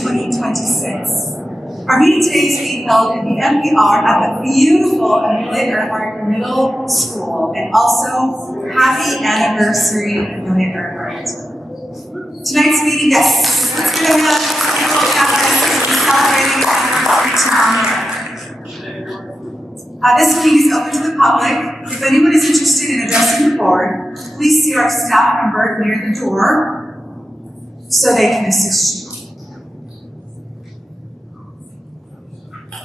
2026. Our meeting today is being held in the MPR at the beautiful Amelia Earhart Middle School, and also happy anniversary, Amelia Earhart. Tonight's meeting, yes, let's give a round of people celebrating anniversary tomorrow. This meeting is open to the public. If anyone is interested in addressing the board, please see our staff member near the door so they can assist you.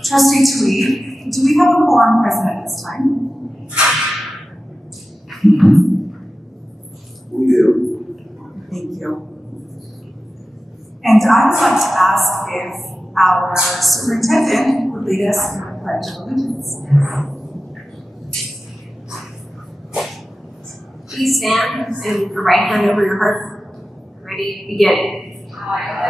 Trustee Tweed, do we have a quorum present at this time? We do. Thank you. And I would like to ask if our superintendent would lead us in the Pledge of Allegiance. Please stand and put your right hand over your heart. Ready? Begin. I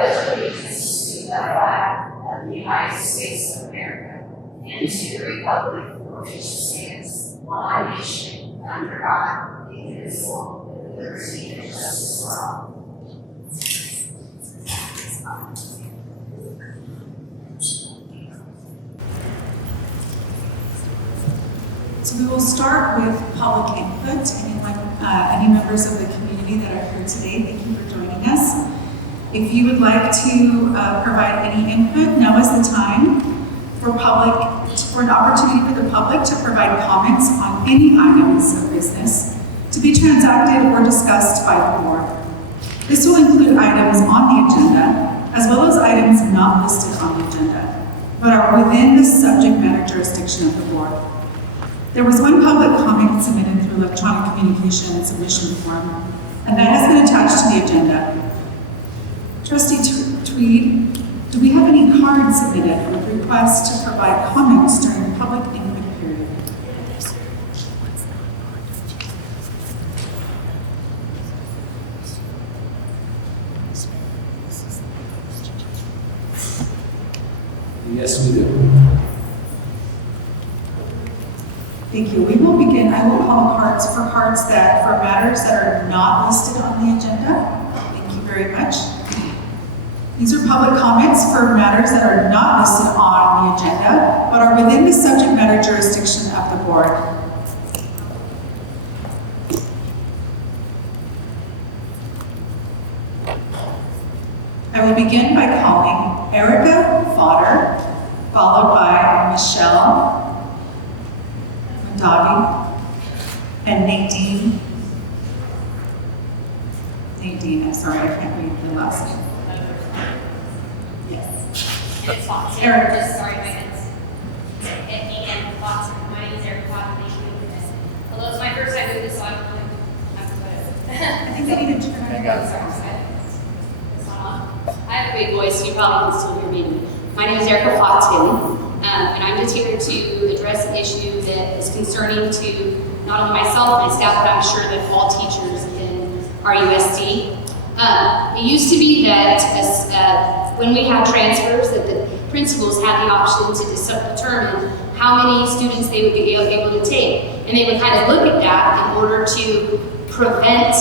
pledge allegiance to the flag of the United States of America and to the republic for which it stands, one nation, under God, indivisible, with liberty and justice for all. So we will start with public input. Any members of the community that are here today, thank you for joining us. If you would like to provide any input, now is the time for an opportunity for the public to provide comments on any items of business to be transacted or discussed by the board. This will include items on the agenda, as well as items not listed on the agenda, but are within the subject matter jurisdiction of the board. There was one public comment submitted through electronic communication submission form, and that has been attached to the agenda. Trustee Tweed, do we have any cards submitted with requests to provide comments during the public input period? Yes, we do. Thank you. We will begin. I will call cards for matters that are not listed on the agenda. Thank you very much. These are public comments for matters that are not listed on the agenda, but are within the subject matter jurisdiction of the board. I will begin by calling Erica Fodder, followed by Michelle Davi, and Nadine. I'm sorry, I can't read the last name. Yes. It's Fox. Eric. Just sorry, my name's and Fox. My name is Eric Fox. Although it's my first time doing this, so I'm really have to put it. I think they need to turn it on. It's not on. I have a big voice, so you probably can still hear me. My name is Erica Foxton. And I'm just here to address an issue that is concerning to not only myself and my staff, but I'm sure that all teachers in RUSD. It used to be that when we have transfers, that the principals had the option to determine how many students they would be able to take. And they would kind of look at that in order to prevent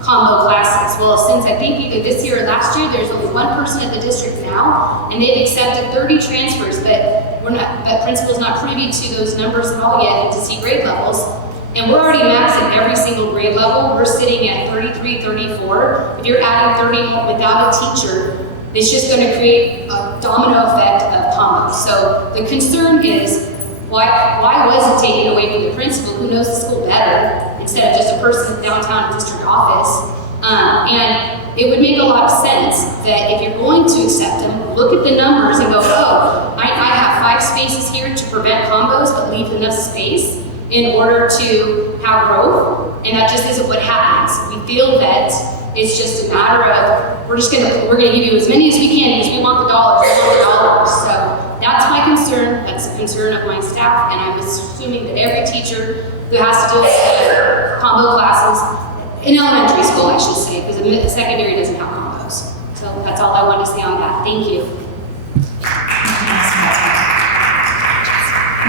combo classes. Well, since I think either this year or last year, there's only one person at the district now, and they've accepted 30 transfers, but principal's not privy to those numbers at all yet and to see grade levels. And we're already maxed at every single grade level. We're sitting at 33, 34. If you're adding 30 without a teacher, it's just going to create a domino effect of combos. So the concern is, why was it taken away from the principal who knows the school better instead of just a person downtown district office? And it would make a lot of sense that if you're going to accept them, look at the numbers and go, oh, I have 5 spaces here to prevent combos, but leave enough space in order to have growth. And that just isn't what happens. We feel that it's just a matter of, we're gonna give you as many as we can because we want the dollars, So that's my concern. That's the concern of my staff, and I'm assuming that every teacher who has to deal with combo classes, in elementary school, I should say, because the secondary doesn't have combos. So that's all I wanted to say on that. Thank you.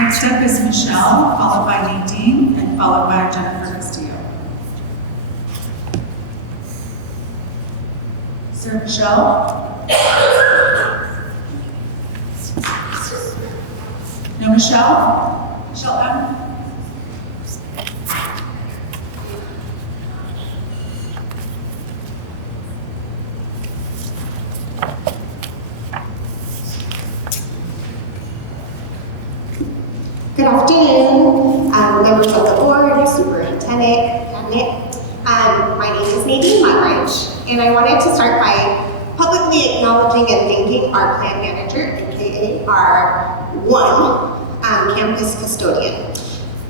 Next up is Michelle, followed by Nadine, and followed by Jennifer Castillo. Sir Michelle? Now Michelle M. Good afternoon, members of the board, superintendent, cabinet. My name is Nadine Mudridge, and I wanted to start by publicly acknowledging and thanking our plan manager, aka our campus custodian.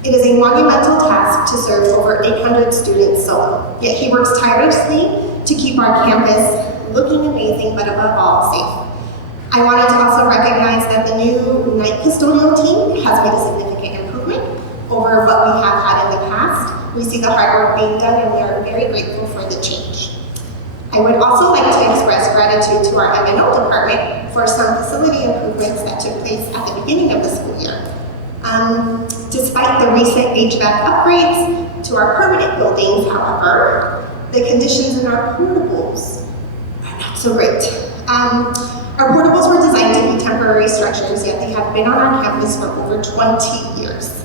It is a monumental task to serve over 800 students solo, yet he works tirelessly to keep our campus looking amazing, but above all, safe. I wanted to also recognize that the new night custodial team has made a significant improvement over what we have had in the past. We see the hard work being done, and we are very grateful for the change. I would also like to express gratitude to our M&O department for some facility improvements that took place at the beginning of the school year. Despite the recent HVAC upgrades to our permanent buildings, however, the conditions in our portables are not so great. Our portables were designed to be temporary structures, yet they have been on our campus for over 20 years.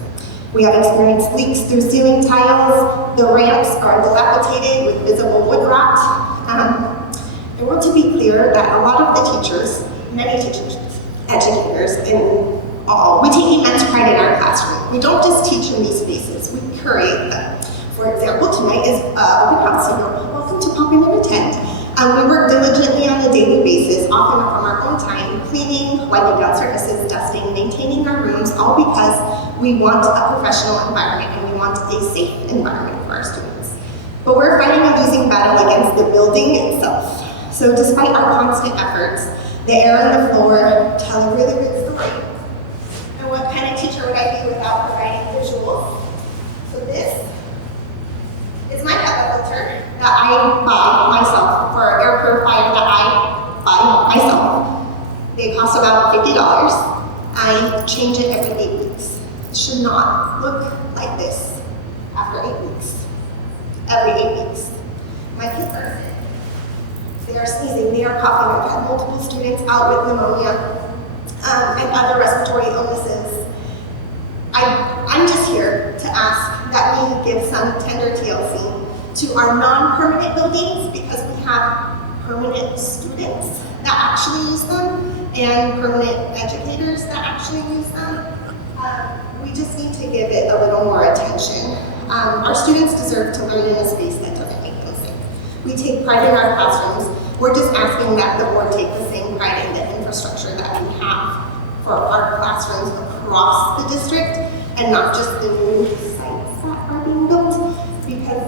We have experienced leaks through ceiling tiles, the ramps are dilapidated with visible wood rot. I want to be clear that a lot of the teachers, many teachers, educators, and all, we take immense pride in our classroom. We don't just teach in these spaces, we curate them. For example, tonight is open house, so you're welcome to pop in and attend. We work diligently on a daily basis, often from our own time, cleaning, wiping down surfaces, dusting, maintaining our rooms, all because we want a professional environment and we want a safe environment for our students. But we're fighting a losing battle against the building itself. So despite our constant efforts, the air and the floor tell a really good story. And what kind of teacher would I be without providing visuals? So this is my HEPA filter that I buy myself for air purifier that I buy myself. They cost about $50. I change it every 8 weeks. It should not look like this after 8 weeks. Every 8 weeks. My kids are sick. They are sneezing, they are coughing. I've had multiple students out with pneumonia and other respiratory illnesses. I'm just here to ask that we give some tender TLC to our non-permanent buildings because we have permanent students that actually use them and permanent educators that actually use them. We just need to give it a little more attention. Our students deserve to learn in a space that doesn't make them sick. We take pride in our classrooms. We're just asking that the board take the same pride in the infrastructure that we have for our classrooms across the district and not just the new sites that are being built because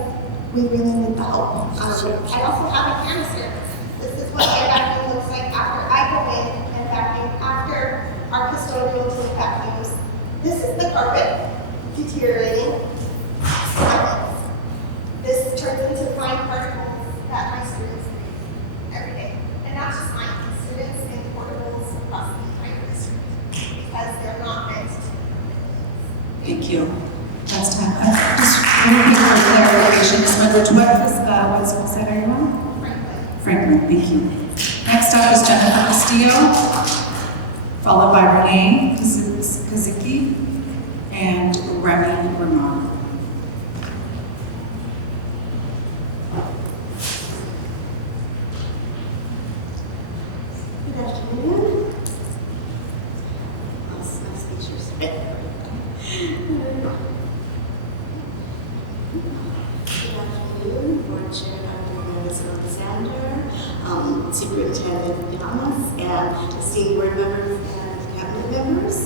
we really need the help. I also have a canister. This is what my vacuum looks like after I go in and vacuum, after our custodial team vacuums. This is the carpet deteriorating. This turns into fine particles that my students make every day. And not just mine, students in portables across the entire district because they're not meant to. Thank you. That's time. Just looking for clarification. Which what school site are you on? Franklin, thank you. Next up is Jennifer Castillo, followed by Renee Kazicki and Remy Ramon. Good afternoon. My speecher's a bit. Good afternoon, Board Chair Dr. Alexander, Superintendent Yamas, and esteemed board members and cabinet members.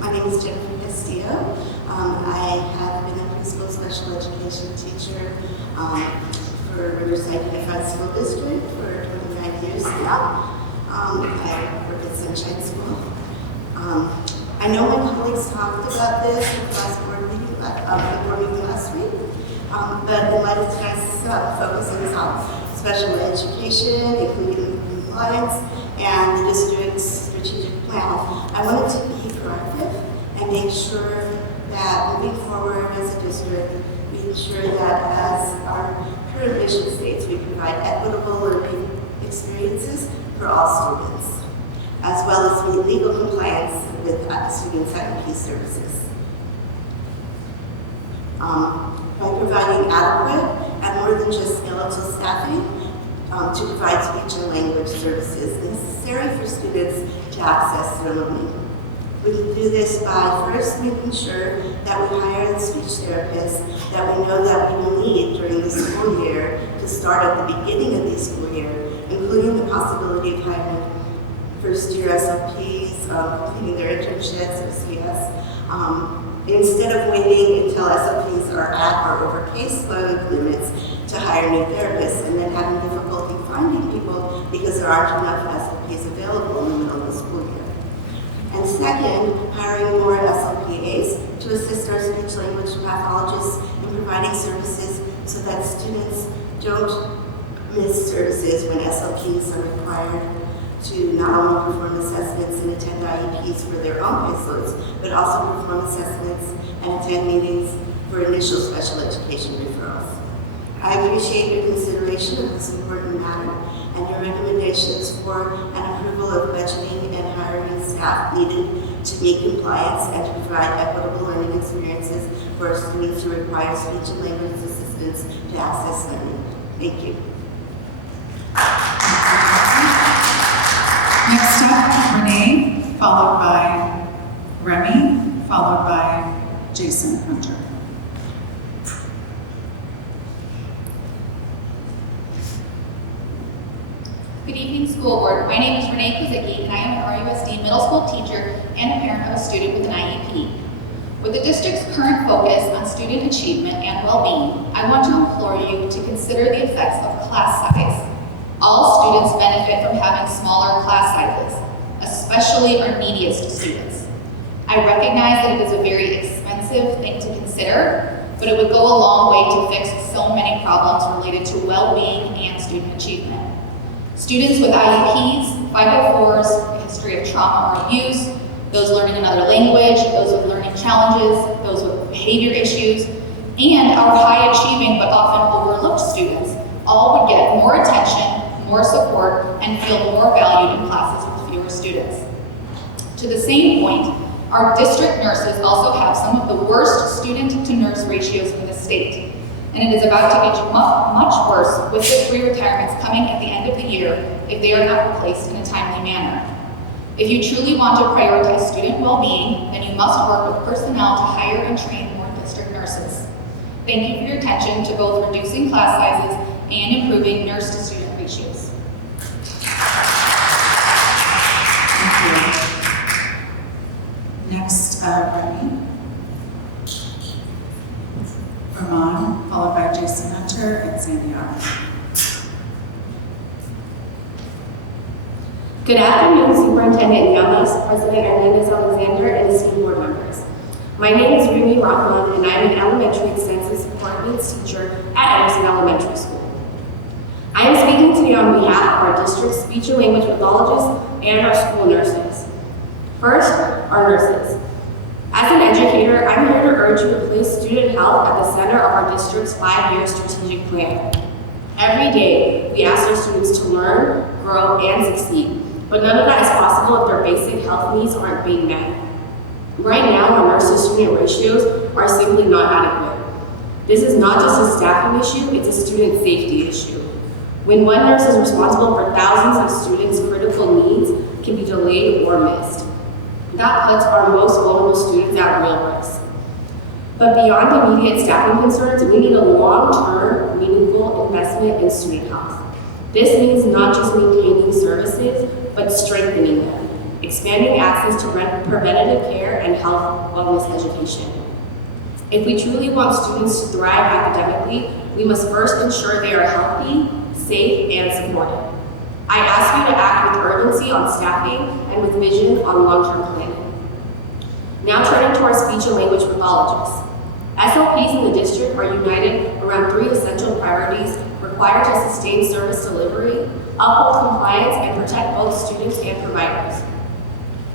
My name is Jennifer Castillo. I have been a preschool special education teacher for Riverside Unified School District for 29 years now. I work at Sunshine School. I know my colleagues talked about this in the last board meeting, last week, but in light of tonight's focusing on special education, including compliance, and the district's strategic plan, I wanted to be proactive and make sure that moving forward as a district, we ensure that as our current mission states, we provide equitable learning experiences for all students, as well as meet legal compliance with students' IEP services. By providing adequate and more than just skeletal staffing to provide speech and language services necessary for students to access their learning. We do this by first making sure that we hire the speech therapists that we know that we will need during the school year to start at the beginning of the school year, including the possibility of hiring first-year SLPs, completing their internships or CS. Instead of waiting until SLPs are at or over caseload limits to hire new therapists and then having difficulty finding people because there aren't enough SLPs available in the middle of the school year. And second, hiring more SLPAs to assist our speech-language pathologists in providing services so that students don't miss services when SLPs are required to not only perform assessments and attend IEPs for their own caseloads, but also perform assessments and attend meetings for initial special education referrals. I appreciate your consideration of this important matter and your recommendations for an approval of budgeting and hiring staff needed to meet compliance and to provide equitable learning experiences for our students who require speech and language assistance to access learning. Thank you. Next up, Renee, followed by Remy, followed by Jason Hunter. Good evening, school board. My name is Renee Kozicki, and I am an RUSD middle school teacher and a parent of a student with an IEP. With the district's current focus on student achievement and well-being, I want to implore you to consider the effects of class size. All students benefit from having smaller class sizes, especially our neediest students. I recognize that it is a very expensive thing to consider, but it would go a long way to fix so many problems related to well-being and student achievement. Students with IEPs, 504s, a history of trauma or abuse, those learning another language, those with learning challenges, those with behavior issues, and our high-achieving but often overlooked students all would get more attention, more support, and feel more valued in classes with fewer students. To the same point, our district nurses also have some of the worst student-to-nurse ratios in the state, and it is about to get much worse with the 3 retirements coming at the end of the year if they are not replaced in a timely manner. If you truly want to prioritize student well-being, then you must work with personnel to hire and train more district nurses. Thank you for your attention to both reducing class sizes and improving nurse-to-student ratios. Thank you. Next, Remy. Ramon, followed by Jason Hunter and Sandy R. Good afternoon, Superintendent Llamas, President Hernandez Alexander, and esteemed board members. My name is Remy Rahman, and I am an elementary extensive support needs teacher at Emerson Elementary School. I am speaking today on behalf of our district's speech and language pathologists and our school nurses. First, our nurses. As an educator, I'm here to urge you to place student health at the center of our district's 5-year strategic plan. Every day, we ask our students to learn, grow, and succeed, but none of that is possible if their basic health needs aren't being met. Right now, our nurse-to-student ratios are simply not adequate. This is not just a staffing issue, it's a student safety issue. When one nurse is responsible for thousands of students' critical needs can be delayed or missed. That puts our most vulnerable students at real risk. But beyond immediate staffing concerns, we need a long-term, meaningful investment in student health. This means not just maintaining services, but strengthening them, expanding access to preventative care and health wellness education. If we truly want students to thrive academically, we must first ensure they are healthy, safe, and supported. I ask you to act with urgency on staffing and with vision on long-term planning. Now turning to our speech and language pathologists. SLPs in the district are united around 3 essential priorities required to sustain service delivery, uphold compliance, and protect both students and providers.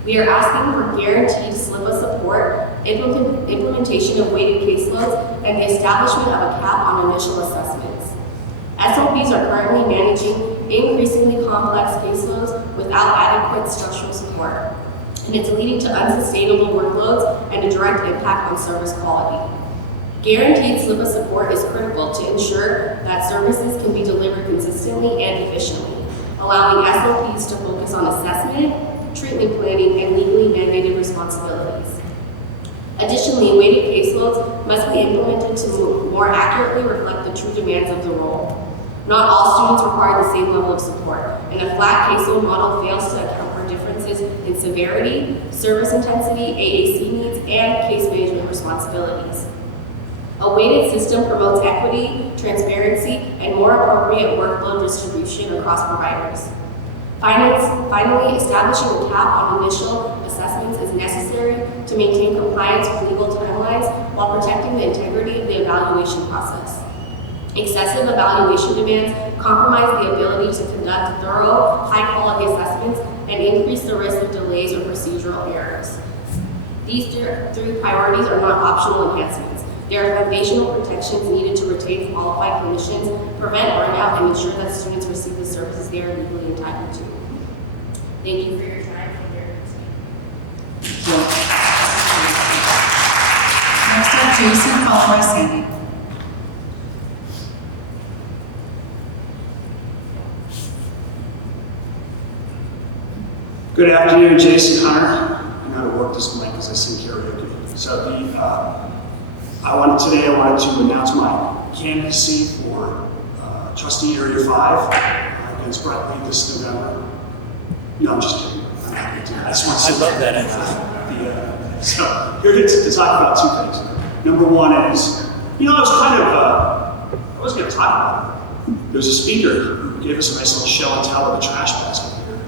We are asking for guaranteed SLPA support, implementation of weighted caseloads, and the establishment of a cap on initial assessments. SLPs are currently managing increasingly complex caseloads without adequate structural support. and it's leading to unsustainable workloads and a direct impact on service quality. Guaranteed slip of support is critical to ensure that services can be delivered consistently and efficiently, allowing SLPs to focus on assessment, treatment planning, and legally mandated responsibilities. Additionally, weighted caseloads must be implemented to more accurately reflect the true demands of the role. Not all students require the same level of support, and a flat caseload model fails to account for differences in severity, service intensity, AAC needs, and case management responsibilities. A weighted system promotes equity, transparency, and more appropriate workload distribution across providers. Finally, establishing a cap on initial assessments is necessary to maintain compliance with legal timelines while protecting the integrity of the evaluation process. Excessive evaluation demands compromise the ability to conduct thorough, high-quality assessments and increase the risk of delays or procedural errors. These three priorities are not optional enhancements. They are foundational protections needed to retain qualified clinicians, prevent burnout, and ensure that students receive the services they are legally entitled to. Thank you for your time and your listening. Next up, Jason, followed by Sandy. Good afternoon, Jason Hunter. I know how to work this mic because I sing karaoke. So I wanted to announce my candidacy for trustee area 5 against Brett Lee this November. No, I'm just kidding. I'm not going to do that. I just want to say love that actually. So here to talk about two things. Number one is, I was going to talk about it. There's a speaker who gave us a nice little show and tell of the trash basket here,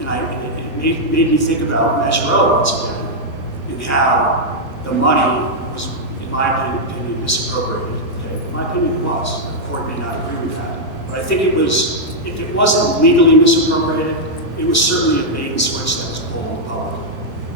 and it made me think about Measure O once again, and how the money was, in my opinion, misappropriated. Okay? In my opinion, it was. The court may not agree with that, but I think it was. If it wasn't legally misappropriated, it was certainly a bait and switch that was pulled in the public.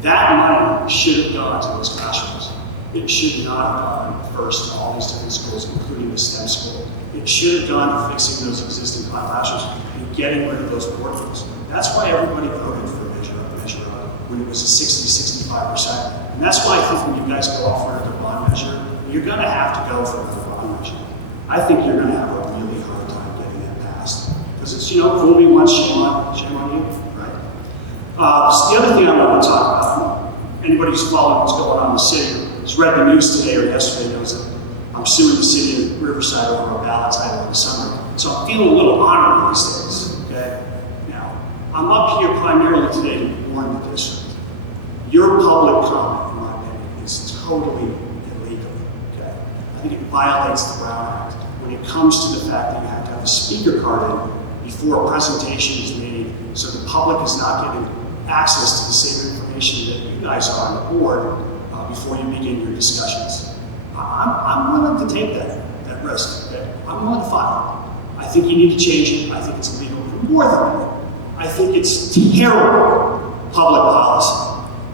That money should have gone to those classrooms. It should not have gone first to all these different schools, including the STEM school. It should have gone to fixing those existing classrooms and getting rid of those boardrooms. That's why everybody voted for Measure O when it was a 60–65%. And that's why I think when you guys go off for another bond measure, you're going to have to go for another bond measure. I think you're going to have a really hard time getting that passed. Because it's, fool me once, shame on you, right? The other thing I want to talk about, anybody who's following what's going on in the city, has read the news today or yesterday knows that I'm suing the city of Riverside over a ballot title in the summer. So I'm feeling a little honored these days, okay? Now, I'm up here primarily today to warn the district. Your public comment, in my opinion, is totally illegal, okay? I think it violates the Brown Act when it comes to the fact that you have to have a speaker card in before a presentation is made, so the public is not getting access to the same information that you guys are on the board before you begin your discussions. I'm willing to take that risk, okay? I'm willing to file it. I think you need to change it. I think it's illegal. More than that, I think it's terrible public policy,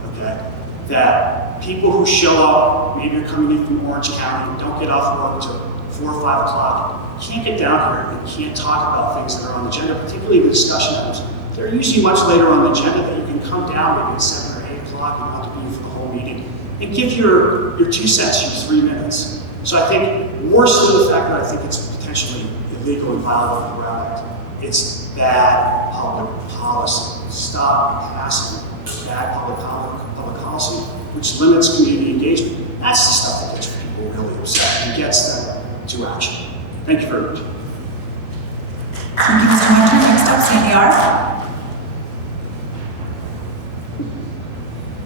okay? That people who show up, maybe you're coming in from Orange County, don't get off work until 4 or 5 o'clock, can't get down here and can't talk about things that are on the agenda, particularly the discussion items. They're usually much later on the agenda that you can come down maybe at 7 or 8 o'clock and not to be for the whole meeting and give your 2 cents, your 3 minutes. So I think, worse than the fact that I think it's potentially illegal and violating the Brown Act, it's bad public policy. Stop passing bad public policy, which limits community engagement. That's the stuff that gets people really upset and gets them to action. Thank you very much. Thank you, Mr. Hunter. Next up, Sandy R.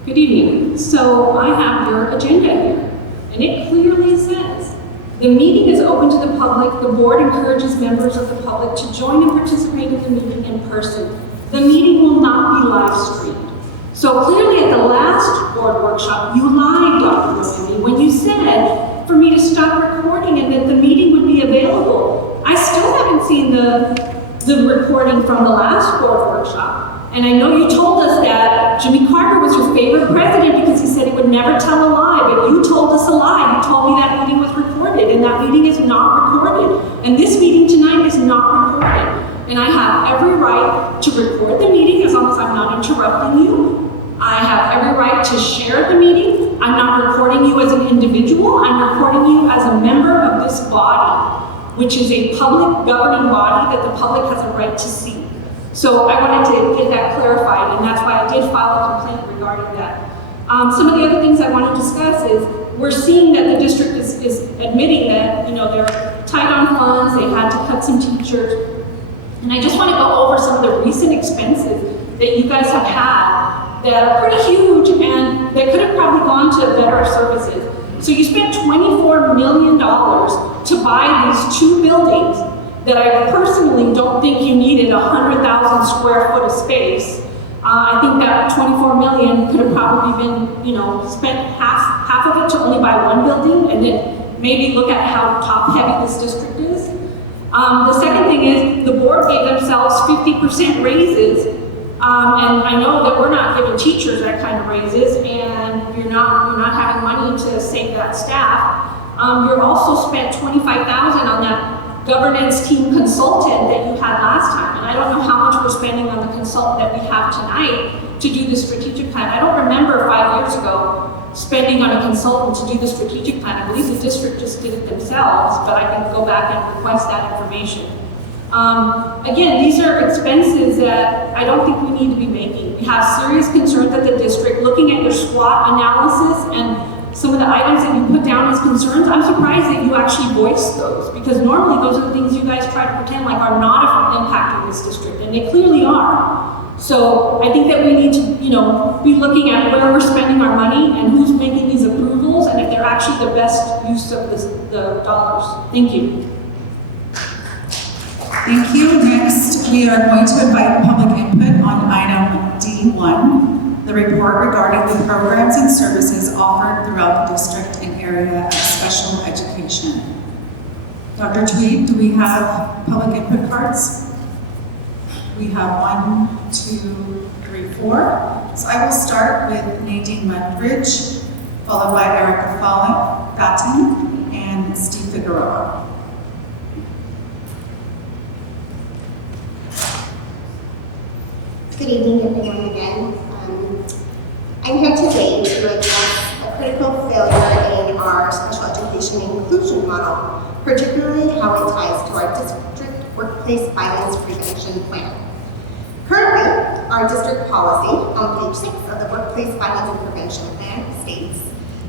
Good evening. So I have your agenda here, and it clearly says, the meeting is open to the public. The board encourages members of the public to join and participate in the meeting in person. The meeting will not be live streamed. So clearly at the last board workshop, you lied, Dr. Noemi, when you said for me to stop recording and that the meeting would be available. I still haven't seen the recording from the last board workshop. And I know you told us that Jimmy Carter was your favorite president because he said he would never tell a lie, but you told us a lie. You told me that meeting was recorded, and that meeting is not recorded. And this meeting tonight is not recorded. And I have every right to record the meeting as long as I'm not interrupting you. I have every right to share the meeting. I'm not recording you as an individual. I'm recording you as a member of this body, which is a public governing body that the public has a right to see. So I wanted to get that clarified, and that's why I did file a complaint regarding that. Some of the other things I want to discuss is we're seeing that the district is admitting that, you know, they're tight on funds, they had to cut some teachers. And I just want to go over some of the recent expenses that you guys have had that are pretty huge and that could have probably gone to better services. So you spent $24 million to buy these 2 buildings that I personally don't think you needed 100,000 square foot of space. I think that $24 million could have probably been, you know, spent half of it to only buy 1 building, and then maybe look at how top heavy this district is. The second thing is the board gave themselves 50% raises, and I know that we're not giving teachers that kind of raises, and you're not having money to save that staff. You're also spent $25,000 on that governance team consultant that you had last time, and I don't know how much we're spending on the consultant that we have tonight to do the strategic plan. I don't remember 5 years ago spending on a consultant to do the strategic plan. I believe the district just did it themselves, but I can go back and request that information. Again, these are expenses that I don't think we need to be making. We have serious concerns at the district. Looking at your SWOT analysis and some of the items that you put down as concerns, I'm surprised that you actually voiced those, because normally those are the things you guys try to pretend like are not impacting this district, and they clearly are. So I think that we need to, you know, be looking at where we're spending our money and who's making these approvals, and if they're actually the best use of the dollars. Thank you. Thank you. Next, we are going to invite public input on item D1, the report regarding the programs and services offered throughout the district and area of special education. Dr. Tweed, do we have public input cards? We have 1, 2, 3, 4. So I will start with Nadine Mudbridge, followed by Erica Fatton and Steve Figueroa. Good evening, everyone, again. I'm here today to address a critical failure in our special education inclusion model, particularly how it ties to our district workplace violence prevention plan. Currently, our district policy on page 6 of the Workplace Violence and Prevention Plan states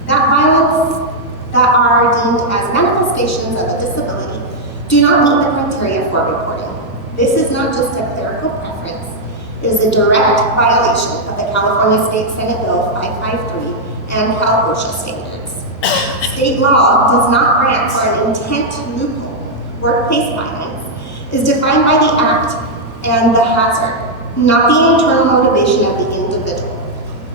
that violence that are deemed as manifestations of a disability do not meet the criteria for reporting. This is not just a clerical preference. It is a direct violation of the California State Senate Bill 553 and Cal OSHA standards. State law does not grant for an intent loophole. Workplace violence is defined by the act and the hazard, not the internal motivation of the individual.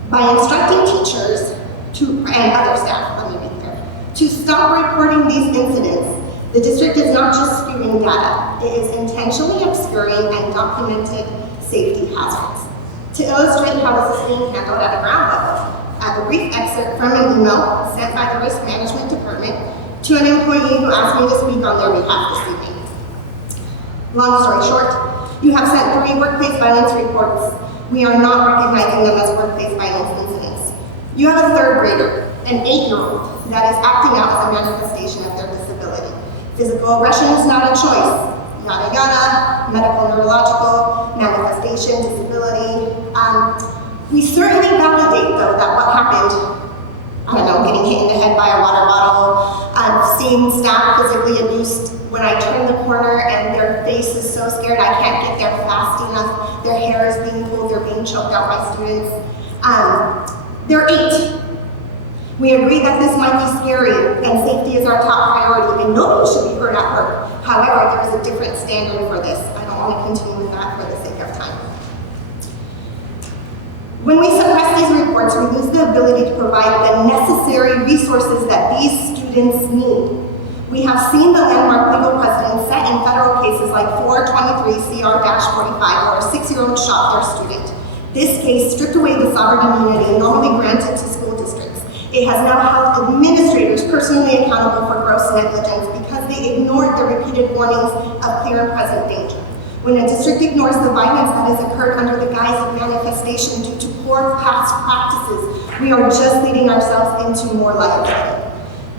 By instructing teachers and other staff, let me be clear, to stop reporting these incidents, the district is not just skewing data, it is intentionally obscuring and documented safety hazards. To illustrate how this is being handled at a ground level, I have a brief excerpt from an email sent by the Risk Management Department to an employee who asked me to speak on their behalf this evening. Long story short, you have sent 3 workplace violence reports. We are not recognizing them as workplace violence incidents. You have a 3rd grader, an 8-year-old, that is acting out as a manifestation of their disability. Physical aggression is not a choice. Yada yada, medical neurological, manifestation, disability. We certainly validate, though, that what happened, I don't know, getting hit in the head by a water bottle, seeing staff physically abused when I turn the corner and their face is so scared I can't get there fast enough, their hair is being pulled, they're being choked out by students. They're 8. We agree that this might be scary and safety is our top priority and nobody should be hurt at work. However, there is a different standard for this. I don't want to continue with that for the sake of time. When we suppress these reports, we lose the ability to provide the necessary resources that these students need. We have seen the landmark legal precedents set in federal cases like 423 CR-45 where a 6-year-old shot their student. This case stripped away the sovereign immunity normally granted to school districts. It has now held administrators personally accountable for gross negligence because they ignored the repeated warnings of clear and present danger. When a district ignores the violence that has occurred under the guise of manifestation due to poor past practices, we are just leading ourselves into more liability.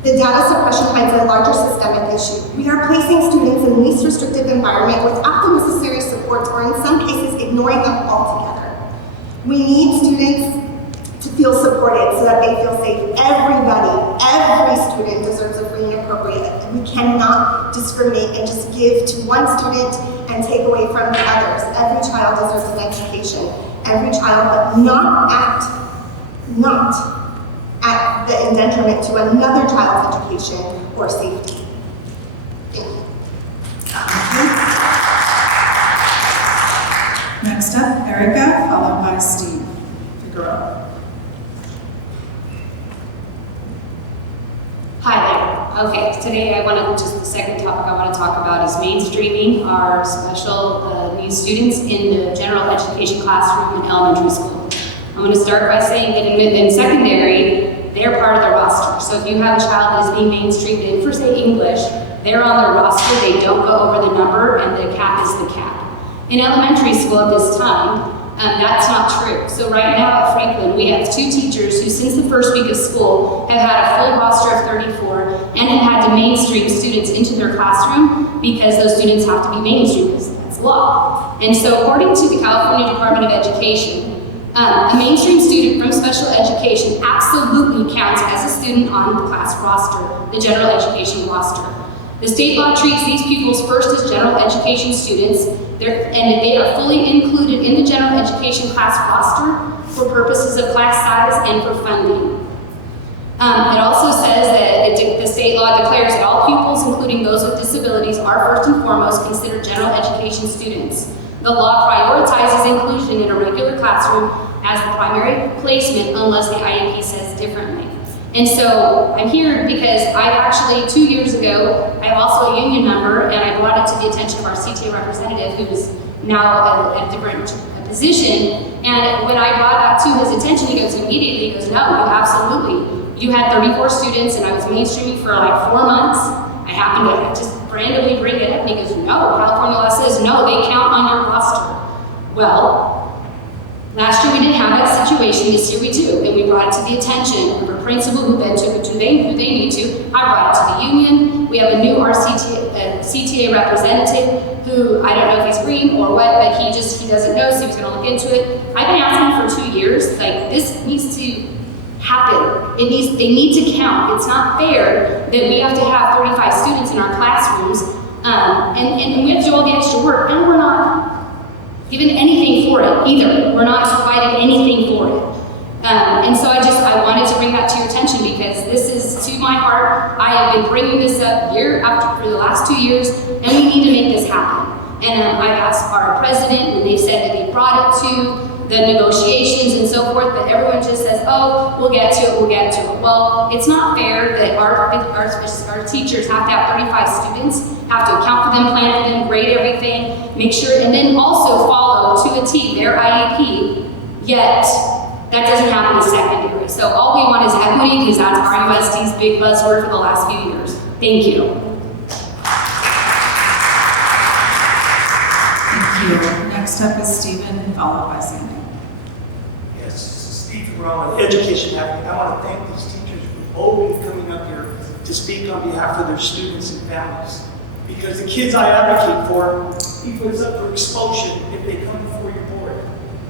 The data suppression hides a larger systemic issue. We are placing students in least restrictive environment without the necessary supports, or in some cases, ignoring them altogether. We need students to feel supported so that they feel safe. Every student deserves a free and appropriate, and we cannot discriminate and just give to one student and take away from the others. Every child deserves an education. Every child, but not at the detriment to another child's education or safety. Thank you. Next up, Erica, followed by Steve Figueroa. Hi there. Okay, today the second topic I want to talk about is mainstreaming our special needs students in the general education classroom in elementary school. I'm going to start by saying that in secondary, they're part of the roster. So if you have a child that is being mainstreamed in for, say, English, they're on the roster, they don't go over the number, and the cap is the cap. In elementary school at this time, that's not true. So right now at Franklin, we have 2 teachers who since the first week of school have had a full roster of 34 and have had to mainstream students into their classroom because those students have to be mainstreamed, because that's law. And so according to the California Department of Education, a mainstream student from special education absolutely counts as a student on the class roster, the general education roster. The state law treats these pupils first as general education students, and they are fully included in the general education class roster for purposes of class size and for funding. It also says that the state law declares that all pupils, including those with disabilities, are first and foremost considered general education students. The law prioritizes inclusion in a regular classroom as the primary placement unless the IEP says differently. And so I'm here because I actually, 2 years ago, I have also a union member, and I brought it to the attention of our CTA representative, who is now at a different position. And when I brought that to his attention, he goes, no, absolutely. You had 34 students, and I was mainstreaming for like 4 months. I happened to just randomly bring it up, and he goes, no, California law says, no, they count on your roster. Well, last year we didn't have that situation, this year we do, and we brought it to the attention of our principal, who then took it to who they need to. I brought it to the union. We have a new CTA representative who, I don't know if he's green or what, but he doesn't know, so he was gonna look into it. I've been asking for 2 years, like, this needs to happen. They need to count. It's not fair that we have to have 35 students in our classrooms, and we have to do all the extra work, and we're not given anything for it either. We're not providing anything for it. And so I wanted to bring that to your attention because this is to my heart. I have been bringing this up for the last 2 years, and we need to make this happen. And I've asked our president, and they said that they brought it to the negotiations and so forth, but everyone just says, oh, we'll get to it. Well, it's not fair that our teachers have to have 35 students, have to account for them, plan for them, grade everything, make sure, and then also follow to a T their IEP, yet that doesn't happen in secondary. So all we want is equity, because that's RUSD's big buzzword for the last few years. Thank you. Thank you. Next up is Stephen, followed by Sandy. Yes, this is Steve Figueroa, Education Advocate. I want to thank these teachers for always coming up here to speak on behalf of their students and families. Because the kids I advocate for, he puts up for expulsion if they come before your board.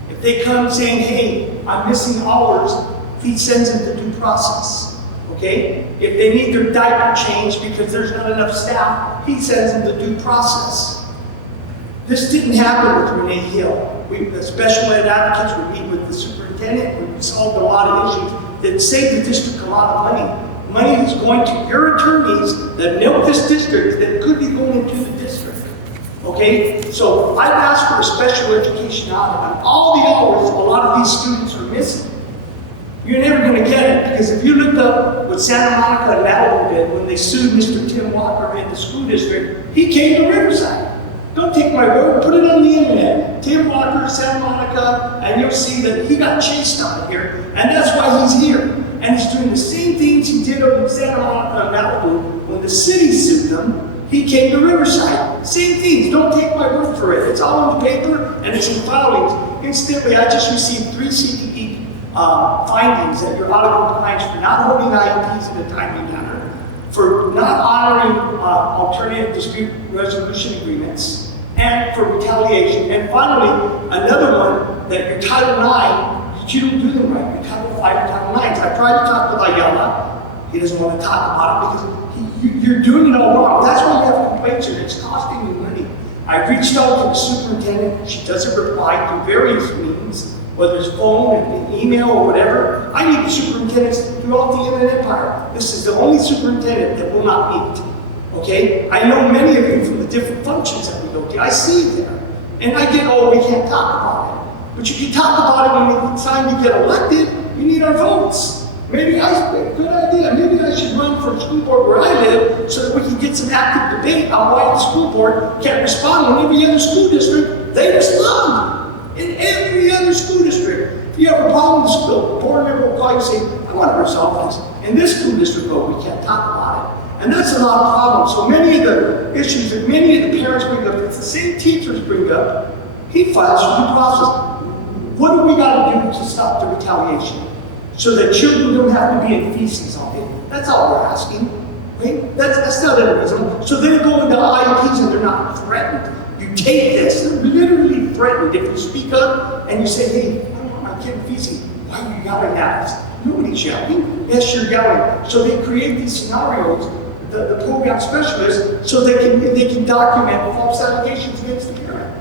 If they come saying, hey, I'm missing hours, he sends them to due process. Okay? If they need their diaper changed because there's not enough staff, he sends them to due process. This didn't happen with Renee Hill. The special ed advocates would meet with the superintendent. We solved a lot of issues that saved the district a lot of money. Money is going to your attorneys that milk this district that could be going into the district. Okay? So I've asked for a special education audit on all the hours a lot of these students are missing. You're never going to get it, because if you looked up what Santa Monica and Malibu did when they sued Mr. Tim Walker in the school district, he came to Riverside. Don't take my word, put it on the internet. Tim Walker, Santa Monica, and you'll see that he got chased on here, and that's why he's here. And he's doing the same things he did up in Santa Monica and Malibu. When the city sued him, he came to Riverside. Same things, don't take my word for it. It's all on the paper, and it's in filings. Instantly, I just received 3 CDE findings that you're out of compliance for not holding IEPs in a timely manner, for not honoring alternative dispute resolution agreements, and for retaliation. And finally, another one, that your Title IX, you don't do them right. Your Title V and Title IX. I tried to talk with Ayala. He doesn't want to talk about it because you're doing it all wrong. That's why you have complaints here. It's costing you money. I reached out to the superintendent. She doesn't reply through various means, whether it's phone, email, or whatever. I need superintendents throughout the Inland Empire. This is the only superintendent that will not meet. Okay? I know many of you from the different functions that we go to. I see you there. And I get, oh, we can't talk about it. But you can talk about it when it's time to get elected. You need our votes. Maybe good idea. Maybe I should run for a school board where I live so that we can get some active debate on why the school board can't respond. In every other school district, they respond. In every other school district. If you have a problem with the school board member will call you and say, I want to resolve this. In this school district, oh, we can't talk about it. And that's a lot of problems. So many of the issues that many of the parents bring up, it's the same teachers bring up, he files for due process. What do we got to do to stop the retaliation? So that children don't have to be in feces all day. That's all we're asking. Right? That's not unreasonable. So they go into IEPs and they're not threatened. You take this, they're literally threatened. If you speak up and you say, hey, I don't want my kid in feces, why are you yelling at us? Nobody's yelling. Yes, you're yelling. So they create these scenarios, the program specialists, so they can document false allegations against the parent.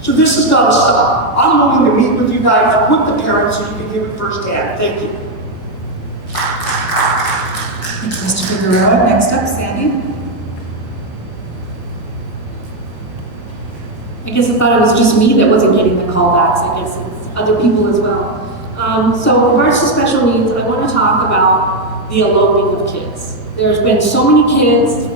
So this has got to stop. I'm willing to meet with you guys, with the parents, so you can give it firsthand. Thank you. Thank you, Mr. Figueroa. Next up, Sandy. I guess I thought it was just me that wasn't getting the callbacks. I guess it's other people as well. So in regards to special needs, I want to talk about the eloping of kids. There's been so many kids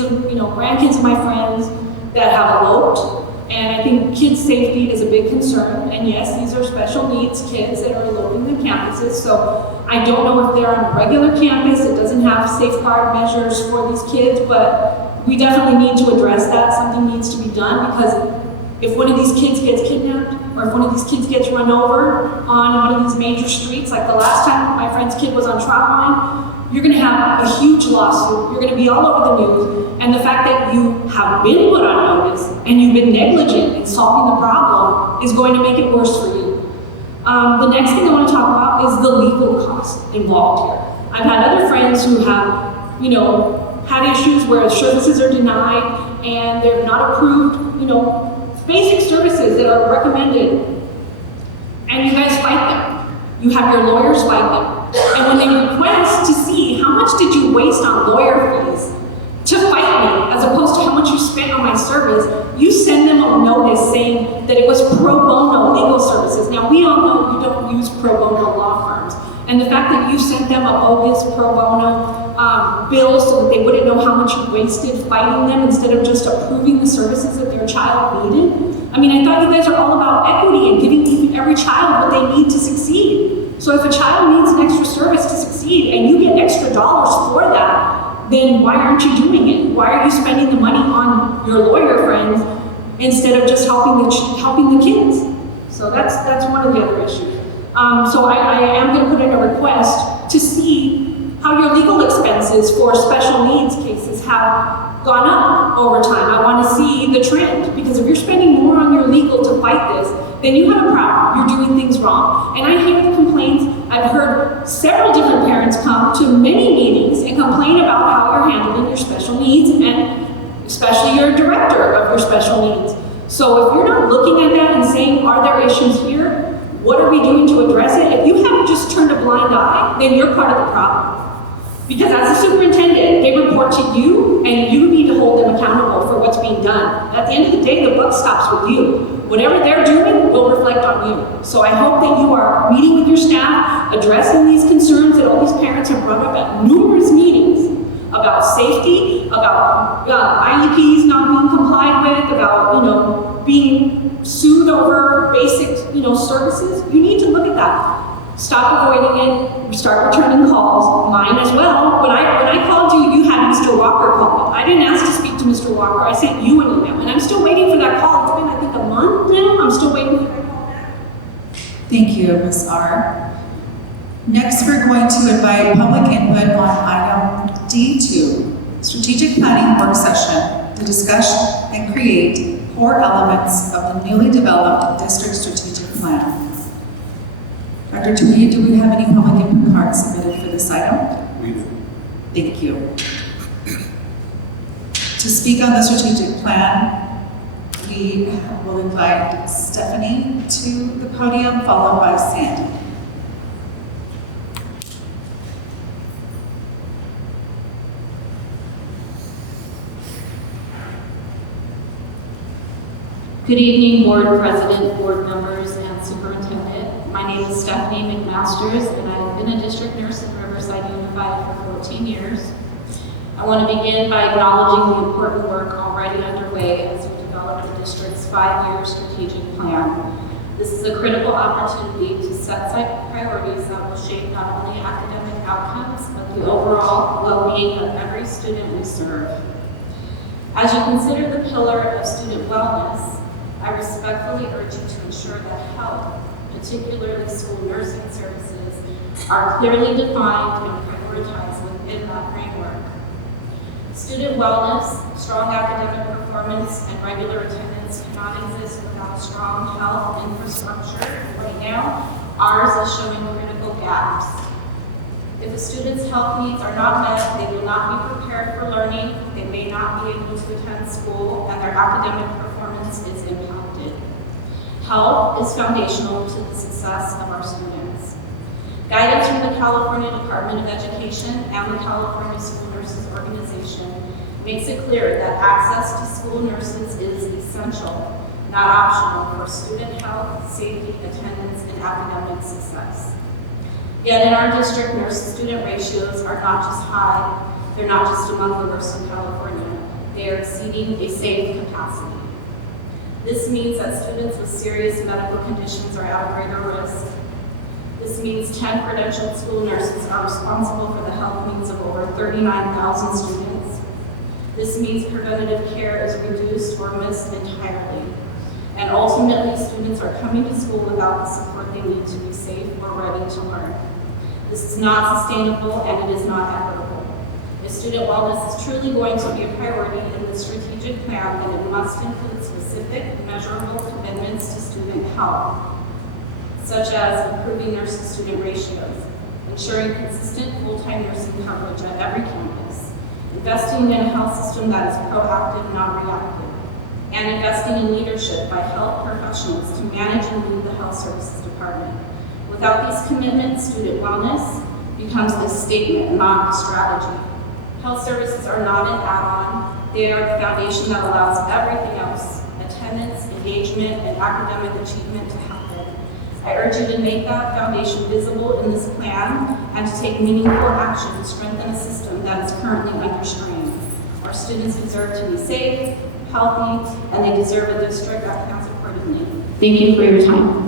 of, grandkids of my friends that have eloped. And I think kids' safety is a big concern. And yes, these are special needs kids that are eloping the campuses. So I don't know if they're on a regular campus. It doesn't have safeguard measures for these kids, but we definitely need to address that. Something needs to be done because if one of these kids gets kidnapped or if one of these kids gets run over on one of these major streets, like the last time my friend's kid was on Trotline, you're going to have a huge lawsuit. You're going to be all over the news. And the fact that you have been put on notice and you've been negligent in solving the problem is going to make it worse for you. The next thing I want to talk about is the legal costs involved here. I've had other friends who have, had issues where services are denied and they're not approved, basic services that are recommended. And you guys fight them. You have your lawyers fight them. And when they request to see how much did you waste on lawyer fees to fight me, as opposed to how much you spent on my service, you send them a notice saying that it was pro bono legal services. Now, we all know you don't use pro bono law firms. And the fact that you sent them a bogus pro bono bill so that they wouldn't know how much you wasted fighting them instead of just approving the services that their child needed. I mean, I thought you guys are all about equity and giving every child what they need to succeed. So if a child needs an extra service to succeed and you get extra dollars for that, then why aren't you doing it? Why are you spending the money on your lawyer friends instead of just helping the kids? So that's one of the other issues. So I am going to put in a request to see how your legal expenses for special needs cases have gone up over time. I want to see the trend, because if you're spending more on your legal to fight this, then you have a problem. You're doing things wrong. And I hear the complaints. I've heard several different parents come to many meetings and complain about how you're handling your special needs, and especially your director of your special needs. So if you're not looking at that and saying, are there issues here? What are we doing to address it? If you have just turned a blind eye, then you're part of the problem. Because as a superintendent, they report to you, and you need to hold them accountable for what's being done. At the end of the day, the buck stops with you. Whatever they're doing will reflect on you. So I hope that you are meeting with your staff, addressing these concerns that all these parents have brought up at numerous meetings about safety, about IEPs not being complied with, about being sued over basic services. You need to look at that. Stop avoiding it, start returning calls, mine as well. When I called you, you had Mr. Walker call me. I didn't ask to speak to Mr. Walker, I sent you an email, and I'm still waiting for that call. It's been, I think, a month now, I'm still waiting for that call back. Thank you, Ms. R. Next, we're going to invite public input on item D2, strategic planning work session to discuss and create core elements of the newly developed district strategic plan. Dr. Tui, do we have any public input cards submitted for this item? We do. Thank you. To speak on the strategic plan, we will invite Stephanie to the podium, followed by Sandy. Good evening, board president, board members, and superintendent. My name is Stephanie McMasters, and I've been a district nurse at Riverside Unified for 14 years. I want to begin by acknowledging the important work already underway as we develop the district's 5-year strategic plan. This is a critical opportunity to set priorities that will shape not only academic outcomes, but the overall well-being of every student we serve. As you consider the pillar of student wellness, I respectfully urge you to ensure that health, particularly school nursing services, are clearly defined and prioritized within that framework. Student wellness, strong academic performance, and regular attendance cannot exist without strong health infrastructure. Right now, ours is showing critical gaps. If a student's health needs are not met, they will not be prepared for learning, they may not be able to attend school, and their academic performance is impacted. Health is foundational to the success of our students. Guidance from the California Department of Education and the California School Nurses Organization makes it clear that access to school nurses is essential, not optional, for student health, safety, attendance, and academic success. Yet in our district, nurse-to-student ratios are not just high, they're not just among the worst in California, they are exceeding a safe capacity. This means that students with serious medical conditions are at a greater risk. This means 10 credentialed school nurses are responsible for the health needs of over 39,000 students. This means preventative care is reduced or missed entirely. And ultimately, students are coming to school without the support they need to be safe or ready to learn. This is not sustainable and it is not equitable. If student wellness is truly going to be a priority in the strategic plan, then it must include specific, measurable commitments to student health, such as improving nurse-to-student ratios, ensuring consistent full-time nursing coverage at every campus, investing in a health system that is proactive, not reactive, and investing in leadership by health professionals to manage and lead the health services department. Without these commitments, student wellness becomes a statement, not a strategy. Health services are not an add-on, they are the foundation that allows everything else, attendance, engagement, and academic achievement to happen. I urge you to make that foundation visible in this plan and to take meaningful action to strengthen a system that is currently under strain. Our students deserve to be safe, healthy, and they deserve a district that counts accordingly. Thank you for your time.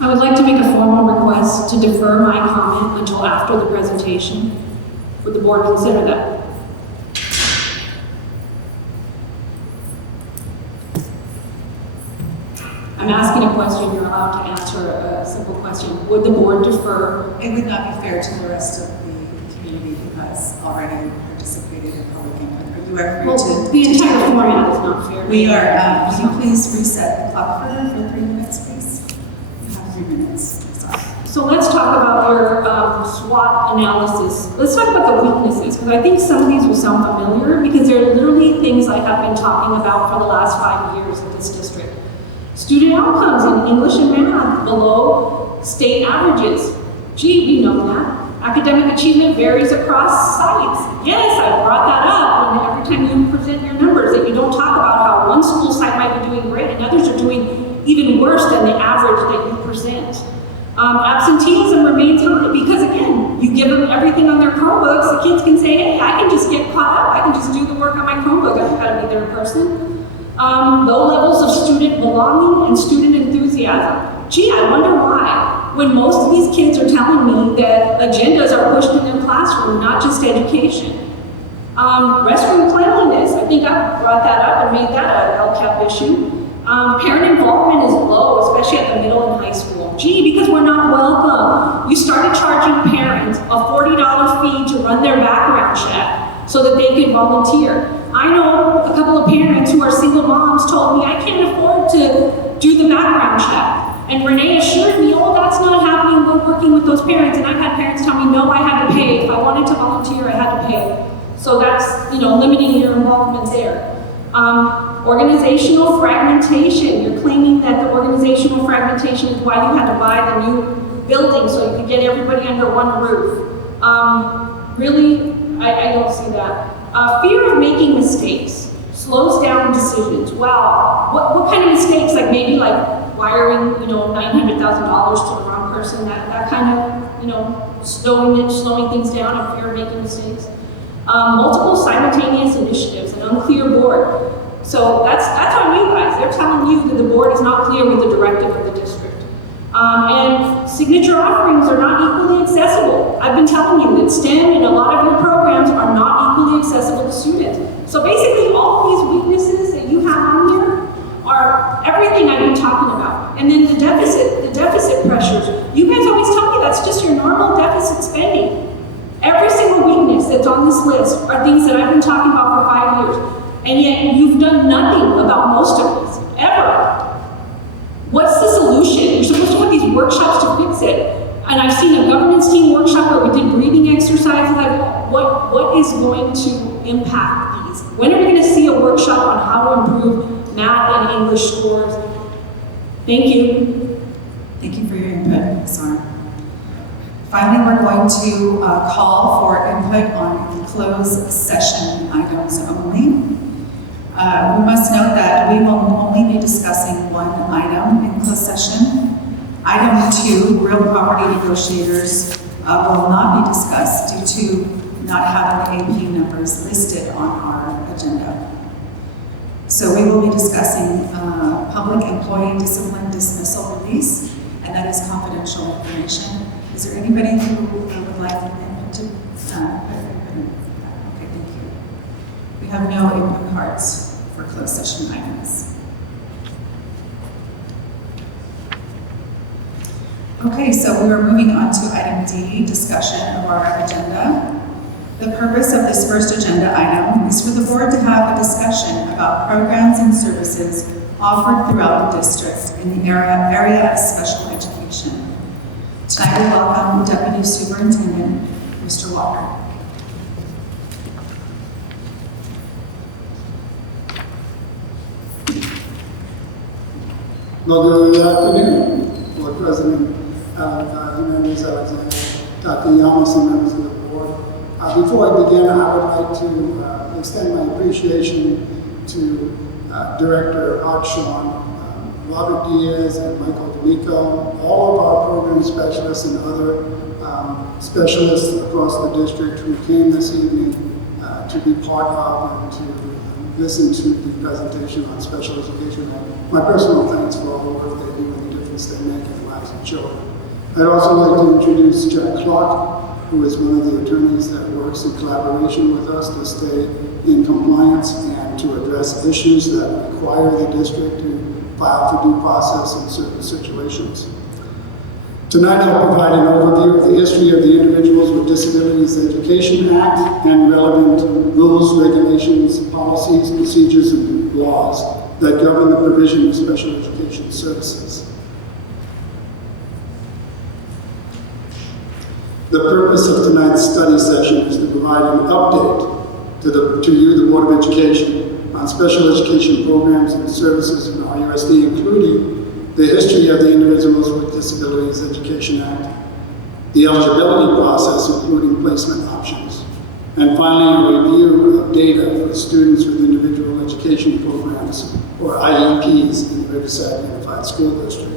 I would like to make a formal request to defer my comment until after the presentation. Would the board consider that? I'm asking a question, you're allowed to answer a simple question. Would the board defer? It would not be fair to the rest of the community who has already participated in public input. You are free to. The entire format is not fair. We are, will you please reset the clock for her for 3 minutes, please? You have 3 minutes. Sorry. So let's talk about your SWOT analysis. Let's talk about the weaknesses, because I think some of these will sound familiar, because they're literally things I have been talking about for the last 5 years in this district. Student outcomes in English and math below state averages. Gee, we know that. Academic achievement varies across sites. Yes, I brought that up, and every time you present your numbers, that you don't talk about how one school site might be doing great and others are doing even worse than the average that you present. Absenteeism remains high because, again, you give them everything on their Chromebooks. The kids can say, hey, I can just get caught up. I can just do the work on my Chromebook. I don't got to be there in person. Low levels of student belonging and student enthusiasm. Gee, I wonder why. When most of these kids are telling me that agendas are pushed in their classroom, not just education. Restroom cleanliness. I think I brought that up and made that an LCAP issue. Parent involvement is low, especially at the middle and high school. Gee, because we're not welcome. You started charging parents a $40 fee to run their background check so that they could volunteer. I know a couple of parents who are single moms told me, I can't afford to do the background check. And Renee assured me, oh, that's not happening, we're working with those parents. And I've had parents tell me, no, I had to pay. If I wanted to volunteer, I had to pay. So that's, limiting your involvement there. Organizational fragmentation. You're claiming that the organizational fragmentation is why you had to buy the new building so you could get everybody under one roof. Really, I don't see that. Fear of making mistakes slows down decisions. Wow, what kind of mistakes? Like maybe wiring, $900,000 to the wrong person. That kind of, slowing things down and fear of making mistakes. Multiple simultaneous initiatives, an unclear board. So that's on you guys. They're telling you that the board is not clear with the directive of the district. And signature offerings are not equally accessible. I've been telling you that STEM and a lot of your programs are not equally accessible to students. So basically all these weaknesses that you have on here are everything I've been talking about. And then the deficit pressures. You guys always tell me that's just your normal deficit spending. Every single weakness that's on this list are things that I've been talking about for 5 years. And yet you've done nothing about most of these, ever. What's the solution? You're supposed to have these workshops to fix it. And I've seen a governance team workshop where we did breathing exercises. What is going to impact these? When are we going to see a workshop on how to improve math and English scores? Thank you. Thank you for your input, Ms. Arnn. Finally, we're going to call for input on closed session items only. We must note that we will only be discussing one item in closed session. Item 2, real property negotiators, will not be discussed due to not having the AP numbers listed on our agenda. So we will be discussing public employee discipline dismissal release, and that is confidential information. Is there anybody who would like input to? Okay, thank you. We have no input cards for closed session items. Okay, so we are moving on to item D, discussion of our agenda. The purpose of this first agenda item is for the board to have a discussion about programs and services offered throughout the district in the area of special education. Tonight we welcome Deputy Superintendent, Mr. Walker. Well, good afternoon, Board President Jimenez, Alexander, Dr. Yamas, and members of the board. Before I begin, I would like to extend my appreciation to Director Akshawn, Robert Diaz, and Michael D'Amico, all of our program specialists and other specialists across the district who came this evening to be part of and to listen to the presentation on special education. My personal thanks for all the work they do and the difference they make in the lives of children. I'd also like to introduce Jack Clark, who is one of the attorneys that works in collaboration with us to stay in compliance and to address issues that require the district to file for due process in certain situations. Tonight I'll provide an overview of the history of the Individuals with Disabilities Education Act and relevant rules, regulations, policies, procedures, and laws that govern the provision of special education services. The purpose of tonight's study session is to provide an update to you, the Board of Education, on special education programs and services in RUSD, including the history of the Individuals with Disabilities Education Act, the eligibility process, including placement options, and finally a review of data for students with individual education programs, or IEPs, in the Riverside Unified School District.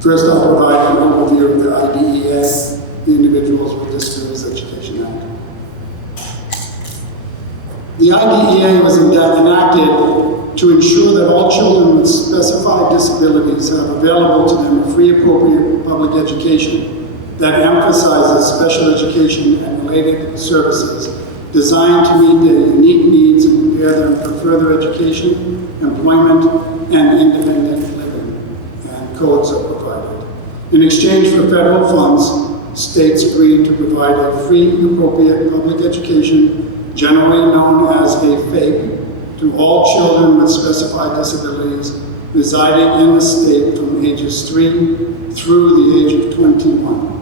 First, I'll provide an overview of the IDEA, the Individuals with Disabilities Education Act. The IDEA was enacted to ensure that all children with specified disabilities have available to them a free, appropriate public education that emphasizes special education and related services designed to meet their unique needs and prepare them for further education, employment, and independent living. And codes are provided. In exchange for federal funds, states agreed to provide a free, appropriate public education, generally known as a FAPE, to all children with specified disabilities residing in the state from ages 3 through the age of 21.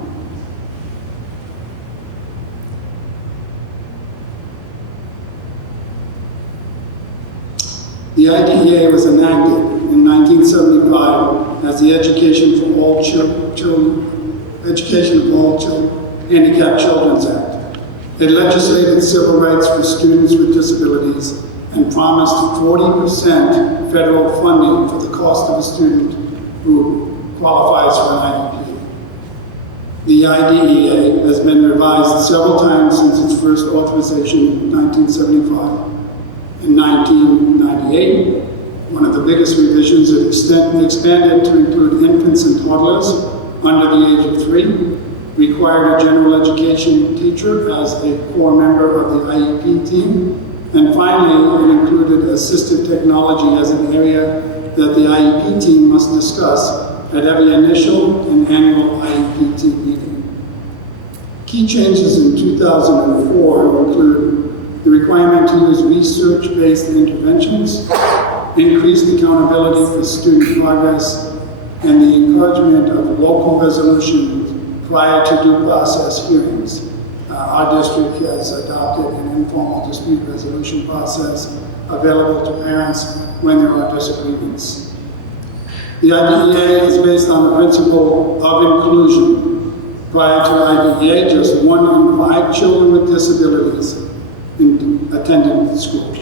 The IDEA was enacted in 1975 as the Education of All Handicapped Children's Act. It legislated civil rights for students with disabilities and promised 40% federal funding for the cost of a student who qualifies for an IEP. The IDEA has been revised several times since its first authorization in 1975. In 1998, one of the biggest revisions, it expanded to include infants and toddlers under the age of 3, required a general education teacher as a core member of the IEP team, and finally, it included assistive technology as an area that the IEP team must discuss at every initial and annual IEP team meeting. Key changes in 2004 include the requirement to use research-based interventions, increased accountability for student progress, and the encouragement of local resolutions prior to due process hearings. Our district has adopted an informal dispute resolution process available to parents when there are disagreements. The IDEA is based on the principle of inclusion. Prior to IDEA, just 1 in 5 children with disabilities attended school.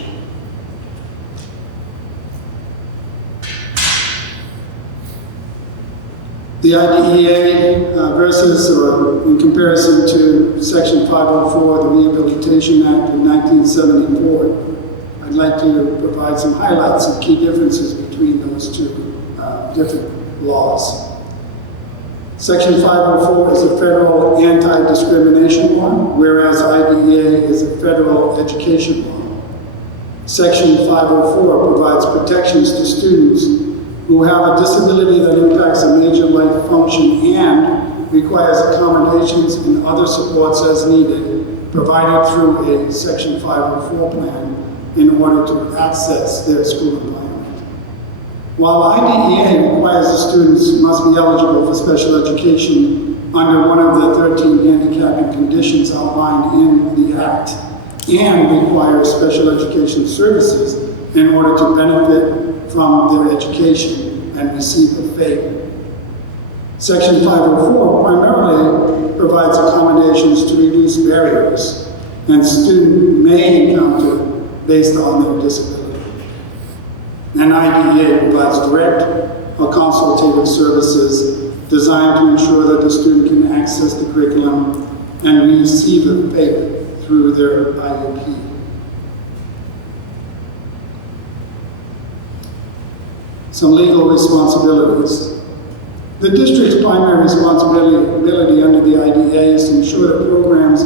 The IDEA versus, or in comparison to Section 504 of the Rehabilitation Act of 1974, I'd like to provide some highlights of key differences between those two different laws. Section 504 is a federal anti-discrimination law, whereas IDEA is a federal education law. Section 504 provides protections to students who have a disability that impacts a major life function and requires accommodations and other supports as needed, provided through a Section 504 plan in order to access their school environment. While IDEA requires the students must be eligible for special education under one of the 13 handicapping conditions outlined in the Act, and requires special education services in order to benefit from their education and receive a FAPE. Section 504 primarily provides accommodations to reduce barriers and students may encounter based on their disability. And IDEA provides direct or consultative services designed to ensure that the student can access the curriculum and receive a FAPE through their IEP. Some legal responsibilities. The district's primary responsibility under the IDEA is to ensure that programs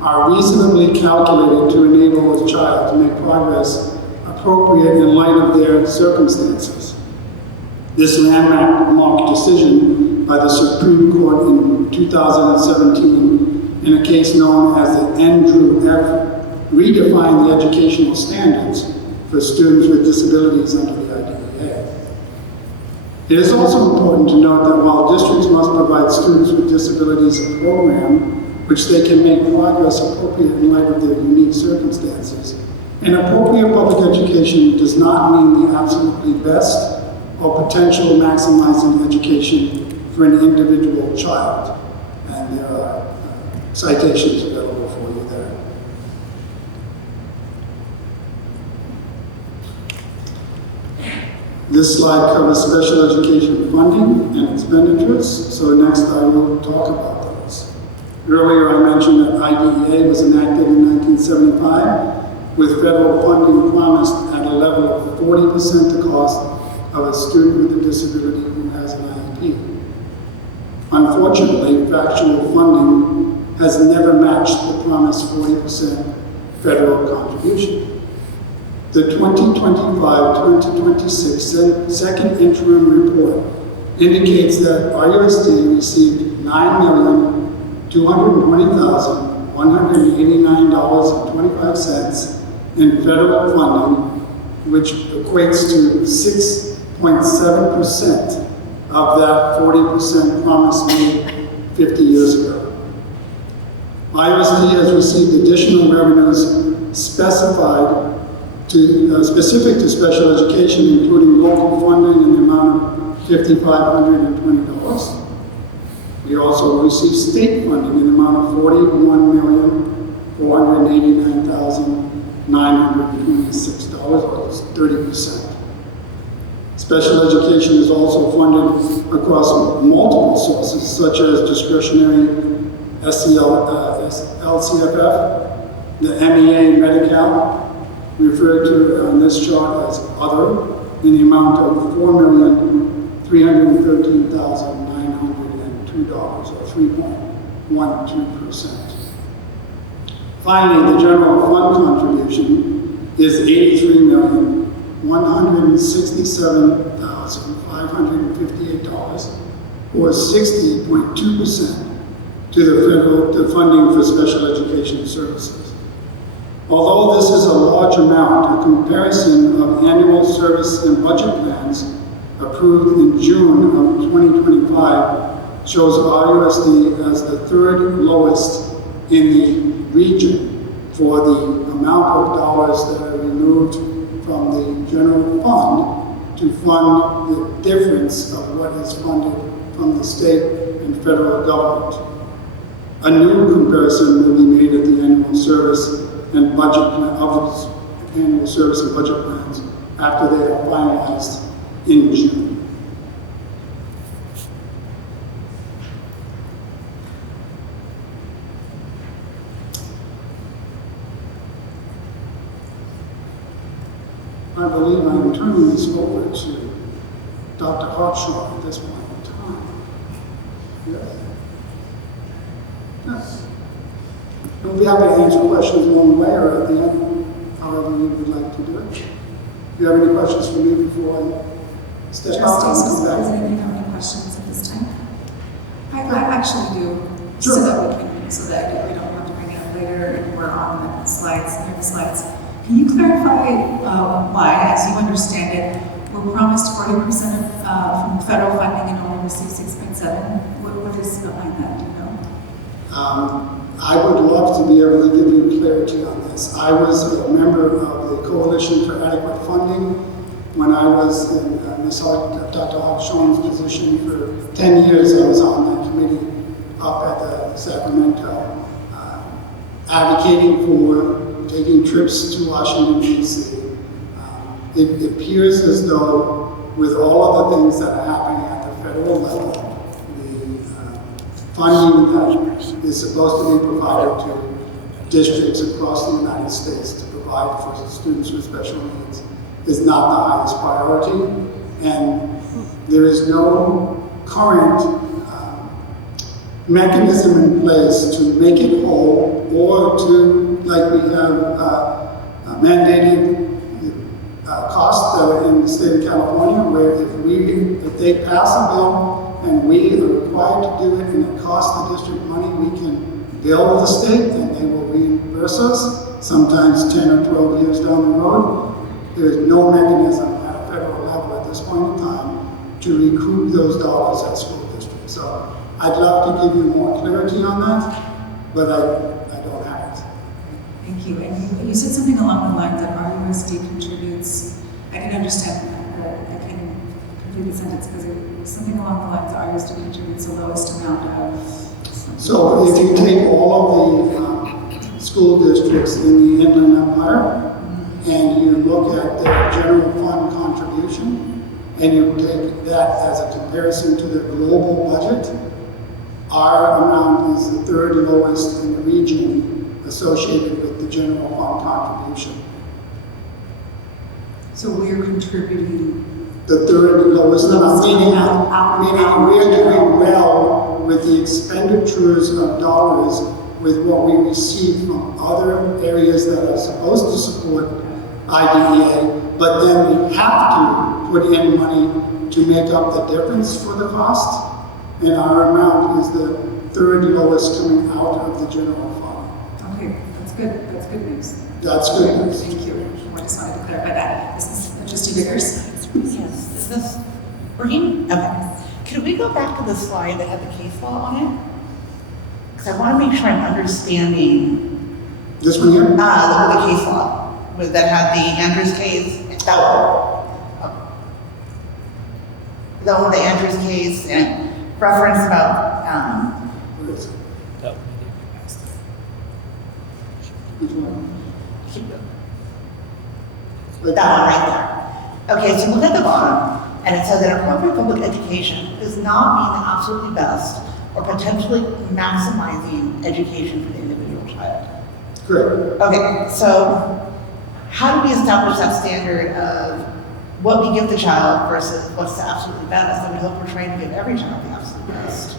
are reasonably calculated to enable a child to make progress appropriate in light of their circumstances. This landmark decision by the Supreme Court in 2017 in a case known as the Andrew F. redefined the educational standards for students with disabilities under the IDEA. It is also important to note that while districts must provide students with disabilities a program which they can make progress appropriate in light of their unique circumstances, an appropriate public education does not mean the absolutely best or potential maximizing education for an individual child. And there are citations available for you there. This slide covers special education funding and expenditures, so next I will talk about those. Earlier I mentioned that IDEA was enacted in 1975 with federal funding promised at a level of 40% the cost of a student with a disability who has an IEP. Unfortunately, factual funding has never matched the promised 40% federal contribution. The 2025-2026 second interim report indicates that RUSD received $9,220,189.25 in federal funding, which equates to 6.7% of that 40% promise made 50 years ago. RUSD has received additional revenues specific to special education, including local funding in the amount of $5,520. We also received state funding in the amount of $41,489,926, or 30%. Special education is also funded across multiple sources, such as discretionary LCFF, the MEA Medi-Cal, referred to on this chart as other, in the amount of $4,313,902, or 3.12%. Finally, the general fund contribution is $83,167,558, or 60.2% to the funding for special education services. Although this is a large amount, a comparison of annual service and budget plans approved in June of 2025 shows RUSD as the third lowest in the region for the amount of dollars that are removed from the general fund to fund the difference of what is funded from the state and federal government. A new comparison will be made at the annual service and budget plans after they are finalized in June. I believe I'm turning this over to Dr. Hawkshaw at this point in time. Yes? Yes. We'll be happy to answer questions along the way or at the end, however you would like to do it. Do you have any questions for me before I step out? Does anybody have any questions at this time? I actually do. Sure. So that we don't have to bring it up later and we're on the slides, near the slides. Can you clarify why, as you understand it, we're promised 40% from federal funding and only receive 6.7? What is behind that, do you know? I would love to be able to give you clarity on this. I was a member of the Coalition for Adequate Funding when I was in Dr. Hawkshaw's position for 10 years. I was on that committee up at the Sacramento, advocating for taking trips to Washington, D.C. It appears as though with all of the things that are happening at the federal level, funding that is supposed to be provided to districts across the United States to provide for students with special needs is not the highest priority, and there is no current mechanism in place to make it whole or to, like we have mandated costs that are in the state of California, where if they pass a bill and we are required to do it and it costs the district money, we can bill the state and they will reimburse us, sometimes 10 or 12 years down the road. There is no mechanism at a federal level at this point in time to recoup those dollars at school districts. So I'd love to give you more clarity on that, but I don't have it. Thank you. And you said something along the lines that RUSD contributes. I didn't understand that. I couldn't complete the sentence because it was something along the lines that RUSD contributes the lowest amount of. So if you take all of the school districts in the Inland Empire and you look at their general fund contribution and you take that as a comparison to their global budget, our amount is the third lowest in the region associated with the general fund contribution. So we're contributing the third lowest amount, meaning we're doing well with the expenditures of dollars with what we receive from other areas that are supposed to support IDEA, but then we have to put in money to make up the difference for the cost. And our amount is the third lowest coming out of the general fund. Okay, that's good. That's good news. That's good news. Thank you. I just wanted to clarify that. This is Trustee Vickers. Yes, is this working? Okay. Could we go back to the slide that had the case law on it? Because I want to make sure I'm understanding. This one here? The case law that had the Andrews case. That one. The one with the Andrews case and reference about. Where is it? That Which one? That one right there. Okay, so look at the bottom, and it says that appropriate public education does not mean the absolutely best or potentially maximizing education for the individual child. Correct. Okay, so how do we establish that standard of what we give the child versus what's the absolutely best? I would hope we're trying to give every child the absolute best.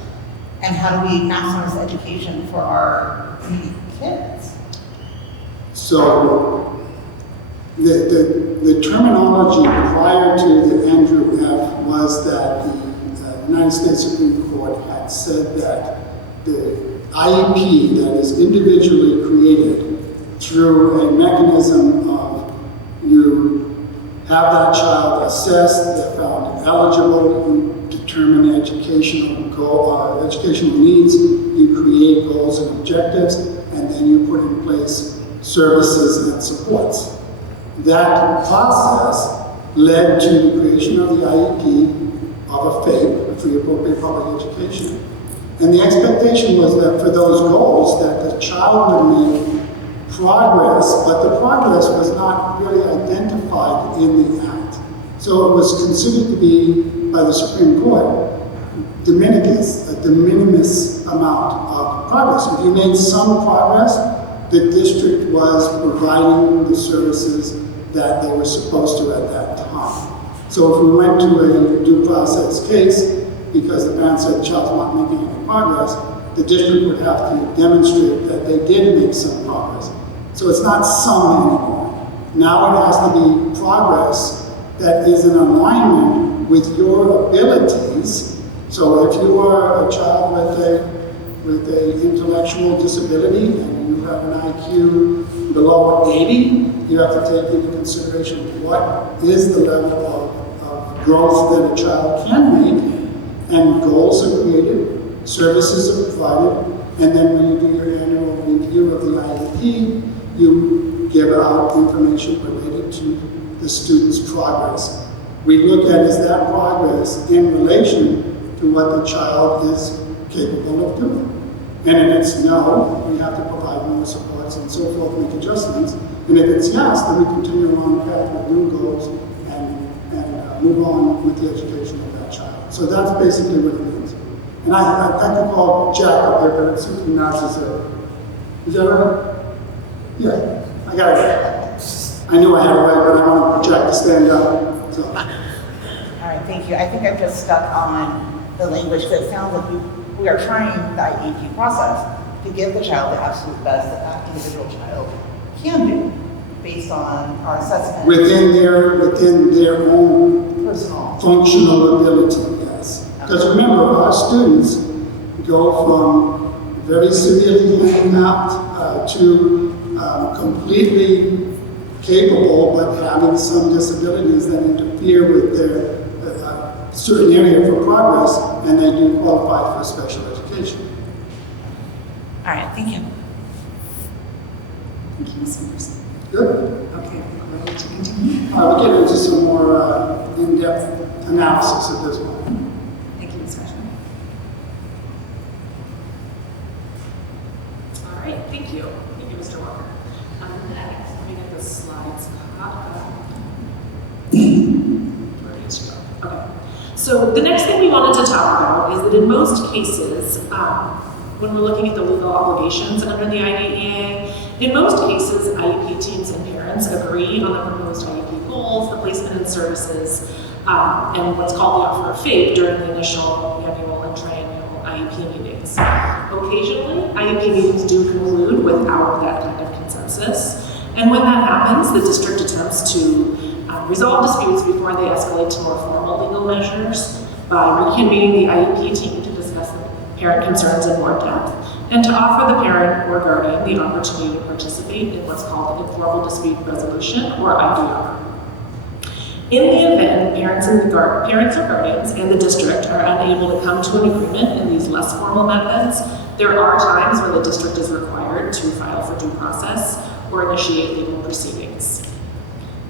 And how do we maximize education for our kids? So the terminology prior to the Andrew F. was that the United States Supreme Court had said that the IEP that is individually created through a mechanism of you have that child assessed, they're found eligible, you determine educational needs, you create goals and objectives, and then you put in place services and supports. That process led to the creation of the IEP of a FAPE, a free appropriate public education. And the expectation was that for those goals that the child would make progress, but the progress was not really identified in the act. So it was considered to be, by the Supreme Court, a de minimis amount of progress. If you made some progress, the district was providing the services that they were supposed to at that time. So if we went to a due process case, because the parent said the child's not making any progress, the district would have to demonstrate that they did make some progress. So it's not some anymore. Now it has to be progress that is in alignment with your abilities. So if you are a child with a intellectual disability and you have an IQ below 80, you have to take into consideration what is the level of growth that a child can make, and goals are created, services are provided, and then when you do your annual review of the IEP, you give out information related to the student's progress. We look at is that progress in relation to what the child is capable of doing. And if it's no, we have to provide more supports and so forth, make adjustments. And if it's yes, then we continue on the path with new goals and move on with the education of that child. So that's basically what it means. And I could call Jack up there, but it seems to be not as is that right? Yeah, I got it. I knew I had it right, but I want Jack to stand up. So. All right, thank you. I think I'm just stuck on the language that sounds like we are trying the IEP process to give the child the absolute best that individual child can do based on our assessment. Within their own personal functional ability, yes. Because remember, our students go from very severely handicapped to completely capable, but having some disabilities that interfere with their certain area for progress, and they do qualify for special education. All right, thank you. Thank you, Ms. Anderson. Good. Okay, we're ready to continue. We'll get into some more in-depth analysis at this point. Thank you, Ms. Freshman. All right, thank you. Thank you, Mr. Walker. Next, let me get the slides caught up. Where it is to go. Okay. So the next thing we wanted to talk about is that in most cases, when we're looking at the legal obligations under the IDEA, in most cases, IEP teams and parents agree on the proposed IEP goals, the placement and services, and what's called the offer of FAPE during the initial, annual, and triennial IEP meetings. Occasionally, IEP meetings do conclude without that kind of consensus, and when that happens, the district attempts to resolve disputes before they escalate to more formal legal measures by reconvening the IEP team to discuss the parent concerns in more depth, and to offer the parent or guardian the opportunity to participate in what's called an informal dispute resolution, or IDR. In the event parents or guardians and the district are unable to come to an agreement in these less formal methods, there are times when the district is required to file for due process or initiate legal proceedings.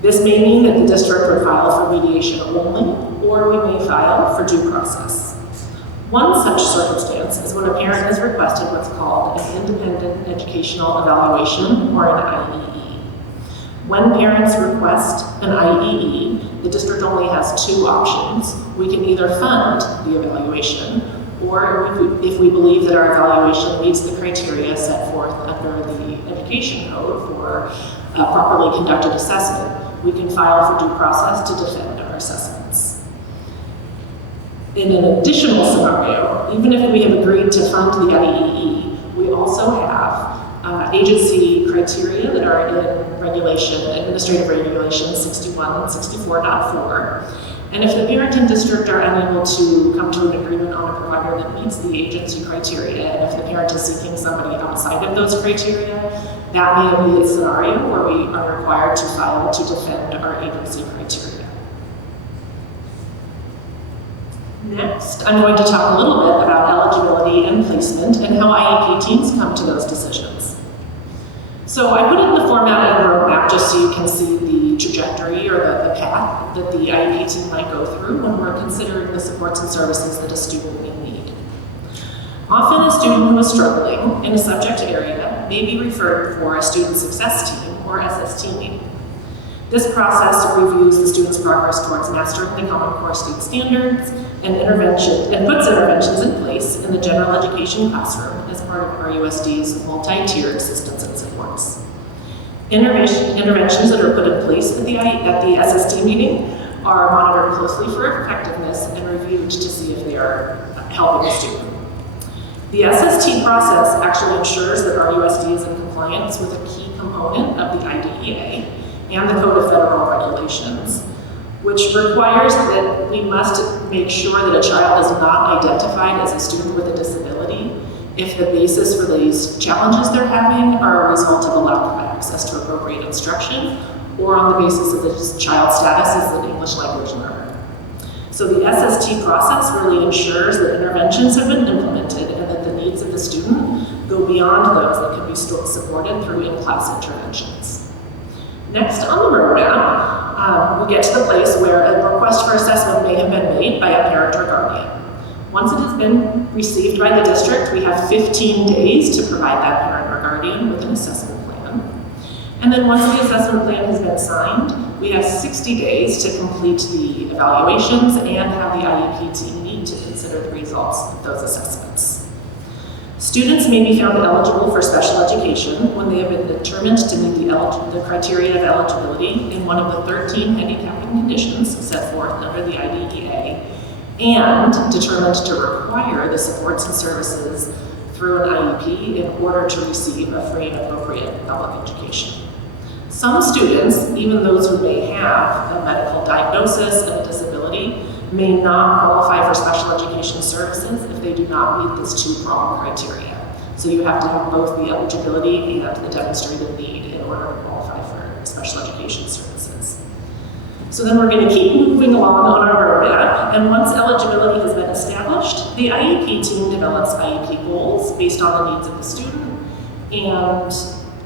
This may mean that the district would file for mediation only, or we may file for due process. One such circumstance is when a parent has requested what's called an independent educational evaluation, or an IEE. When parents request an IEE, the district only has two options. We can either fund the evaluation, or if we believe that our evaluation meets the criteria set forth under the education code for a properly conducted assessment, we can file for due process to defend our assessments. In an additional scenario, even if we have agreed to fund the IEE, we also have agency criteria that are in Administrative Regulation 61 and 64.4. And if the parent and district are unable to come to an agreement on a provider that meets the agency criteria, and if the parent is seeking somebody outside of those criteria, that may be a scenario where we are required to file to defend our agency criteria. Next, I'm going to talk a little bit about eligibility and placement and how IEP teams come to those decisions. So I put it in the format of a roadmap just so you can see the trajectory or the path that the IEP team might go through when we're considering the supports and services that a student may need. Often a student who is struggling in a subject area may be referred for a student success team or SST meeting. This process reviews the student's progress towards mastering the Common Core state standards and puts interventions in place in the general education classroom as part of RUSD's multi-tiered assistance and supports. Interventions that are put in place at the SST meeting are monitored closely for effectiveness and reviewed to see if they are helping the student. The SST process actually ensures that RUSD is in compliance with a key component of the IDEA and the Code of Federal Regulations, which requires that we must make sure that a child is not identified as a student with a disability if the basis for these challenges they're having are a result of a lack of access to appropriate instruction, or on the basis of the child's status as an English language learner. So the SST process really ensures that interventions have been implemented and that the needs of the student go beyond those that can be supported through in-class interventions. Next on the roadmap, we get to the place where a request for assessment may have been made by a parent or guardian. Once it has been received by the district, we have 15 days to provide that parent or guardian with an assessment plan. And then once the assessment plan has been signed, we have 60 days to complete the evaluations and have the IEP team need to consider the results of those assessments. Students may be found eligible for special education when they have been determined to meet the criteria of eligibility in one of the 13 handicapping conditions set forth under the IDEA, and determined to require the supports and services through an IEP in order to receive a free and appropriate public education. Some students, even those who may have a medical diagnosis and a disability, may not qualify for special education services if they do not meet this two-pronged criteria. So you have to have both the eligibility and the demonstrated need in order to qualify for special education services. So then we're going to keep moving along on our roadmap, and once eligibility has been established, the IEP team develops IEP goals based on the needs of the student and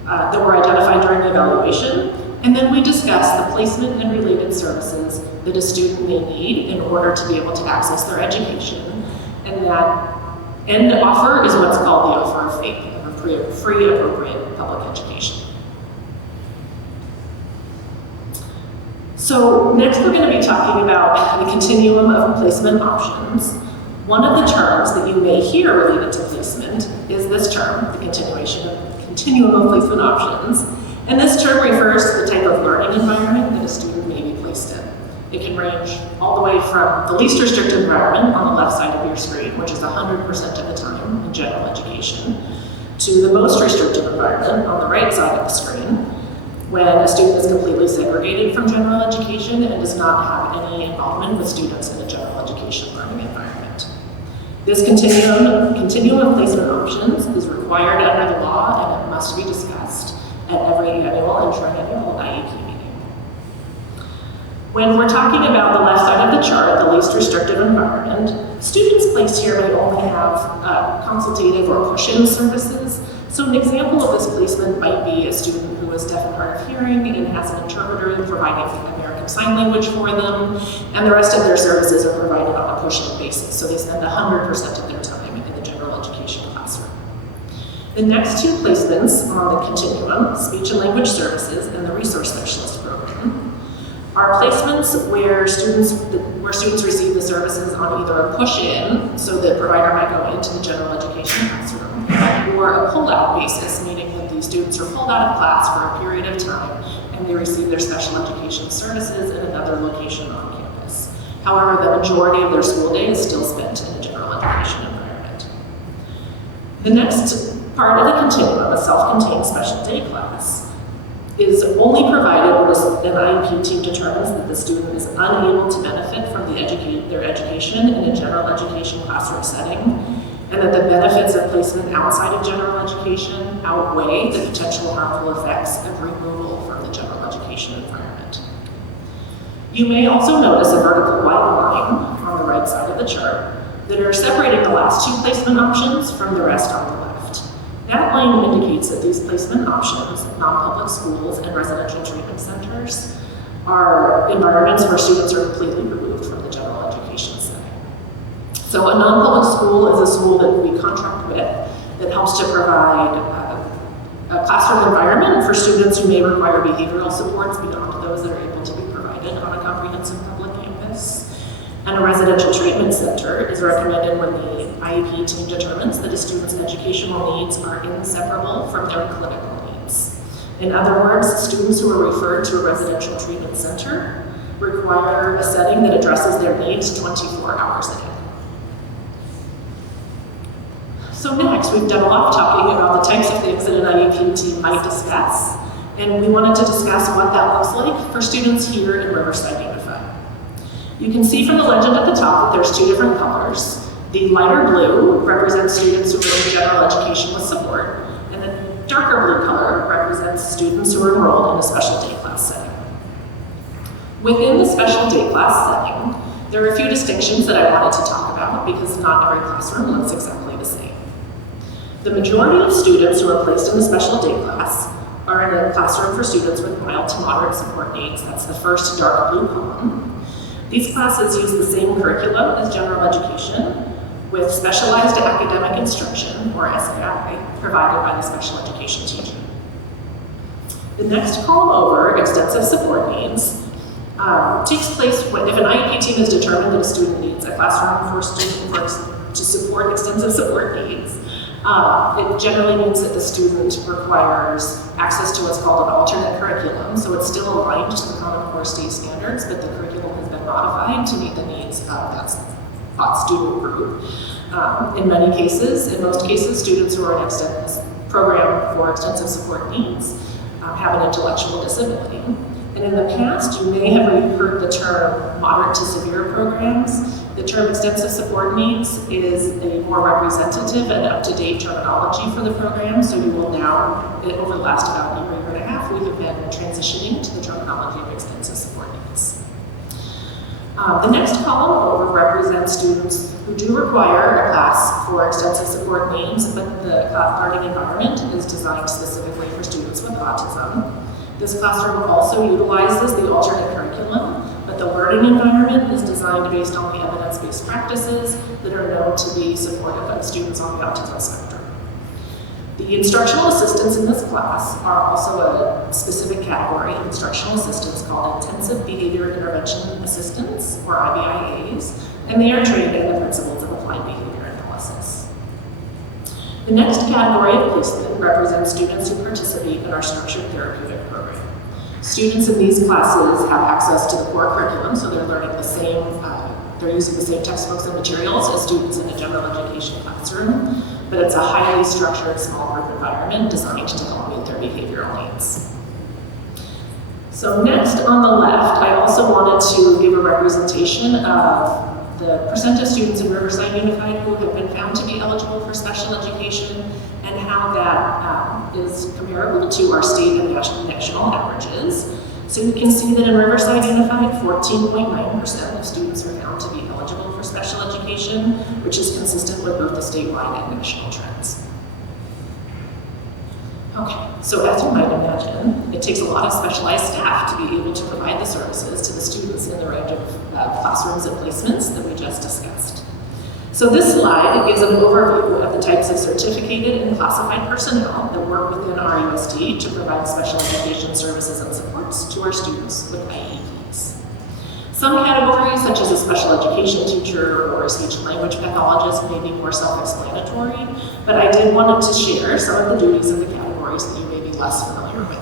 that were identified during the evaluation, and then we discuss the placement and related services that a student may need in order to be able to access their education, and that end offer is what's called the offer of FAPE, a free appropriate public education. So next we're going to be talking about the continuum of placement options. One of the terms that you may hear related to placement is this term, the continuum of placement options. And this term refers to the type of learning environment that a student may be placed in. It can range all the way from the least restrictive environment on the left side of your screen, which is 100% of the time in general education, to the most restrictive environment on the right side of the screen, when a student is completely segregated from general education and does not have any involvement with students in a general education learning environment. This continuum of placement options is required under the law, and it must be discussed at every annual and triennial IEP meeting. When we're talking about the left side of the chart, the least restrictive environment, students placed here may only have consultative or push-in services. So an example of this placement might be a student who is deaf and hard of hearing and has an interpreter providing American Sign Language for them, and the rest of their services are provided on a push-in basis. So they spend 100% of their time in the general education classroom. The next two placements on the continuum, speech and language services and the resource specialist program, are placements where students receive the services on either a push-in, so the provider might go into the general education classroom, or a pull-out basis, meaning that these students are pulled out of class for a period of time and they receive their special education services in another location on campus. However, the majority of their school day is still spent in the general education environment. The next part of the continuum, a self-contained special day class, is only provided when an IEP team determines that the student is unable to benefit from their education in a general education classroom setting, and that the benefits of placement outside of general education outweigh the potential harmful effects of removal from the general education environment. You may also notice a vertical white line on the right side of the chart that are separating the last two placement options from the rest on the left. That line indicates that these placement options, non-public schools and residential treatment centers, are environments where students are completely removed from the general education setting. So a non-public school is a school that we contract with that helps to provide a classroom environment for students who may require behavioral supports beyond those that are able to be provided on a comprehensive public campus. And a residential treatment center is recommended when the IEP team determines that a student's educational needs are inseparable from their clinical needs. In other words, students who are referred to a residential treatment center require a setting that addresses their needs 24 hours a day. So next, we've done a lot of talking about the types of things that an IEP team might discuss, and we wanted to discuss what that looks like for students here in Riverside Unified. You can see from the legend at the top that there's two different colors. The lighter blue represents students who are in general education with support, and the darker blue color represents students who are enrolled in a special day class setting. Within the special day class setting, there are a few distinctions that I wanted to talk about because not every classroom looks exactly the same. The majority of students who are placed in the special day class are in a classroom for students with mild to moderate support needs. That's the first dark blue column. These classes use the same curriculum as general education, with specialized academic instruction, or SAI, provided by the special education teacher. The next column over, extensive support needs, takes place if an IEP team has determined that a student needs a classroom for a student to support extensive support needs. It generally means that the student requires access to what's called an alternate curriculum, so it's still aligned to the Common Core state standards, but the curriculum has been modified to meet the needs of that student group. In many cases, in most cases, students who are in extensive program for extensive support needs have an intellectual disability. And in the past, you may have heard the term moderate to severe programs. The term extensive support needs is a more representative and up-to-date terminology for the program, so you will now, over the last about year and a half, we have been transitioning to the terminology of extensive support needs. The next column over represents students who do require a class for extensive support needs, but the learning environment is designed specifically for students with autism. This classroom also utilizes the alternate curriculum, but the learning environment is designed based on the evidence-based practices that are known to be supportive of students on the autism spectrum. The instructional assistants in this class are also a specific category of instructional assistants called Intensive Behavior Intervention Assistants, or IBIAs, and they are trained in the principles of applied behavior analysis. The next category of placement represents students who participate in our structured therapeutic program. Students in these classes have access to the core curriculum, so they're learning the same, they're using the same textbooks and materials as students in a general education classroom, but it's a highly structured small group environment designed to help meet their behavioral needs. So next on the left, I also wanted to give a representation of the percent of students in Riverside Unified who have been found to be eligible for special education and how that is comparable to our state and national averages. So you can see that in Riverside Unified, 14.9% of students are found to be eligible for special education, which is consistent with both the statewide and national trends. Okay, so as you might imagine, it takes a lot of specialized staff to be able to provide the services to the students in the range of classrooms and placements that we just discussed. So this slide gives an overview of the types of certificated and classified personnel that work within RUSD to provide special education services and supports to our students with IEPs. Some categories, such as a special education teacher or a speech and language pathologist, may be more self-explanatory, but I did want to share some of the duties of the categories that you may be less familiar with.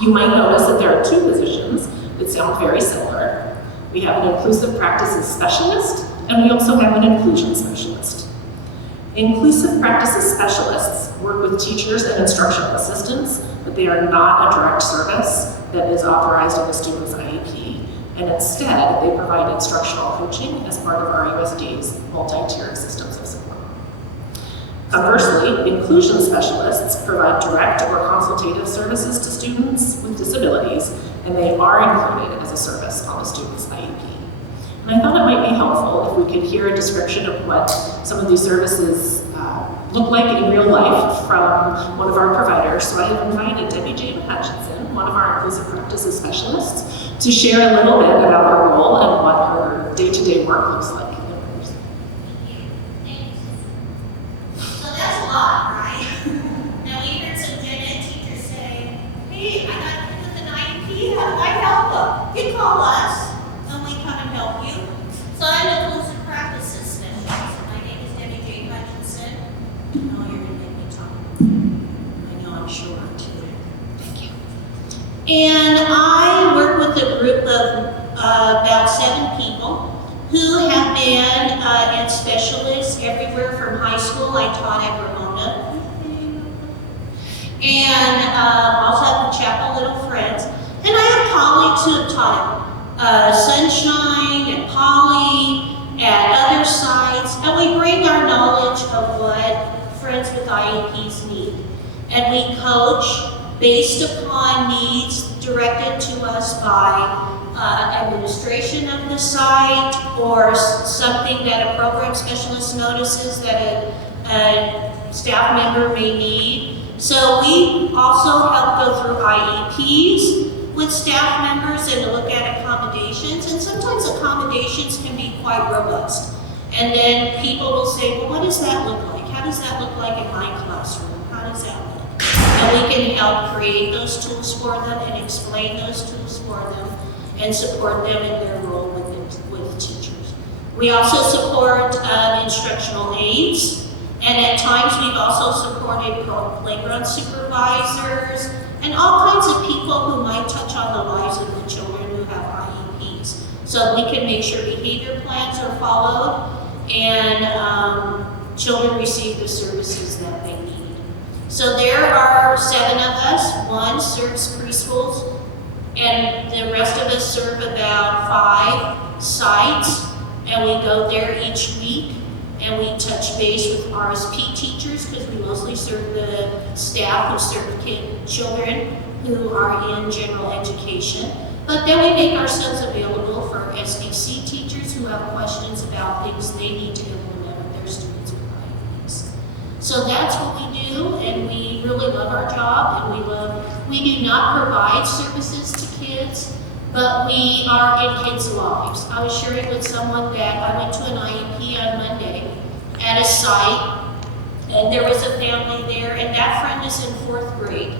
You might notice that there are two positions that sound very similar. We have an inclusive practices specialist, and we also have an inclusion specialist. Inclusive practices specialists work with teachers and instructional assistants, but they are not a direct service that is authorized in the student's IEP, and instead they provide instructional coaching as part of RUSD's multi-tiered systems of support. Conversely, inclusion specialists provide direct or consultative services to students with disabilities, and they are included as a service on the student's IEP. And I thought it might be helpful if we could hear a description of what some of these services look like in real life from one of our providers. So I have invited Debbie Jane Hutchinson, one of our inclusive practices specialists, to share a little bit about her role and what her day-to-day work looks like. So that's a lot, right? Now we heard some gen ed teachers say, hey, I got a kid with an IEP, how do I help them? You call us, and we come and help you. So I'm an inclusive practices specialist. My name is Debbie Jane Hutchinson. Oh, you're gonna make me talk. I know I'm short too. Thank you. And I work with a group of about 7 people who have been in specialists everywhere from high school. I taught at Ramona. And also at the Chapel Little Friends. And I have colleagues who have taught at Sunshine and Poly, at other sites, and we bring our knowledge of what Friends with IEPs need. And we coach based upon needs directed to us by administration of the site or something that a program specialist notices that a staff member may need. So we also help go through IEPs with staff members and to look at accommodations, and sometimes accommodations can be quite robust. And then people will say, well, what does that look like? How does that look like in my classroom? How does that look? And we can help create those tools for them and explain those tools for them and support them in their role with teachers. We also support instructional aides, and at times we've also supported playground supervisors, and all kinds of people who might touch on the lives of the children who have IEPs. So we can make sure behavior plans are followed and children receive the services that they need. So there are 7 of us. 1 serves preschools, and the rest of us serve about 5 sites, and we go there each week. And we touch base with RSP teachers because we mostly serve the staff who serve children who are in general education. But then we make ourselves available for SBC teachers who have questions about things they need to implement with their students with IEPs. So that's what we do, and we really love our job, and we do not provide services to kids, but we are in kids' lives. I was sharing with someone that I went to an IEP on Monday at a site, and there was a family there, and that friend is in 4th grade.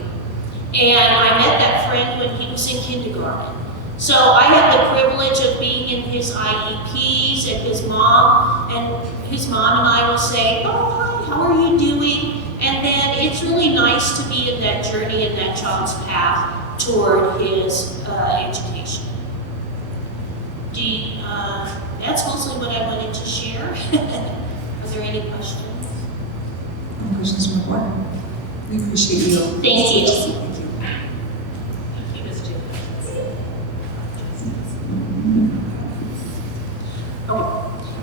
And I met that friend when he was in kindergarten. So I had the privilege of being in his IEPs, and his mom and I will say, oh, hi, how are you doing? And then it's really nice to be in that journey, in that child's path toward his education. That's mostly what I wanted to share. Are there any questions? Any questions from the board? We appreciate you. Thank you. Thank you. Thank you, Ms. Jim. Okay,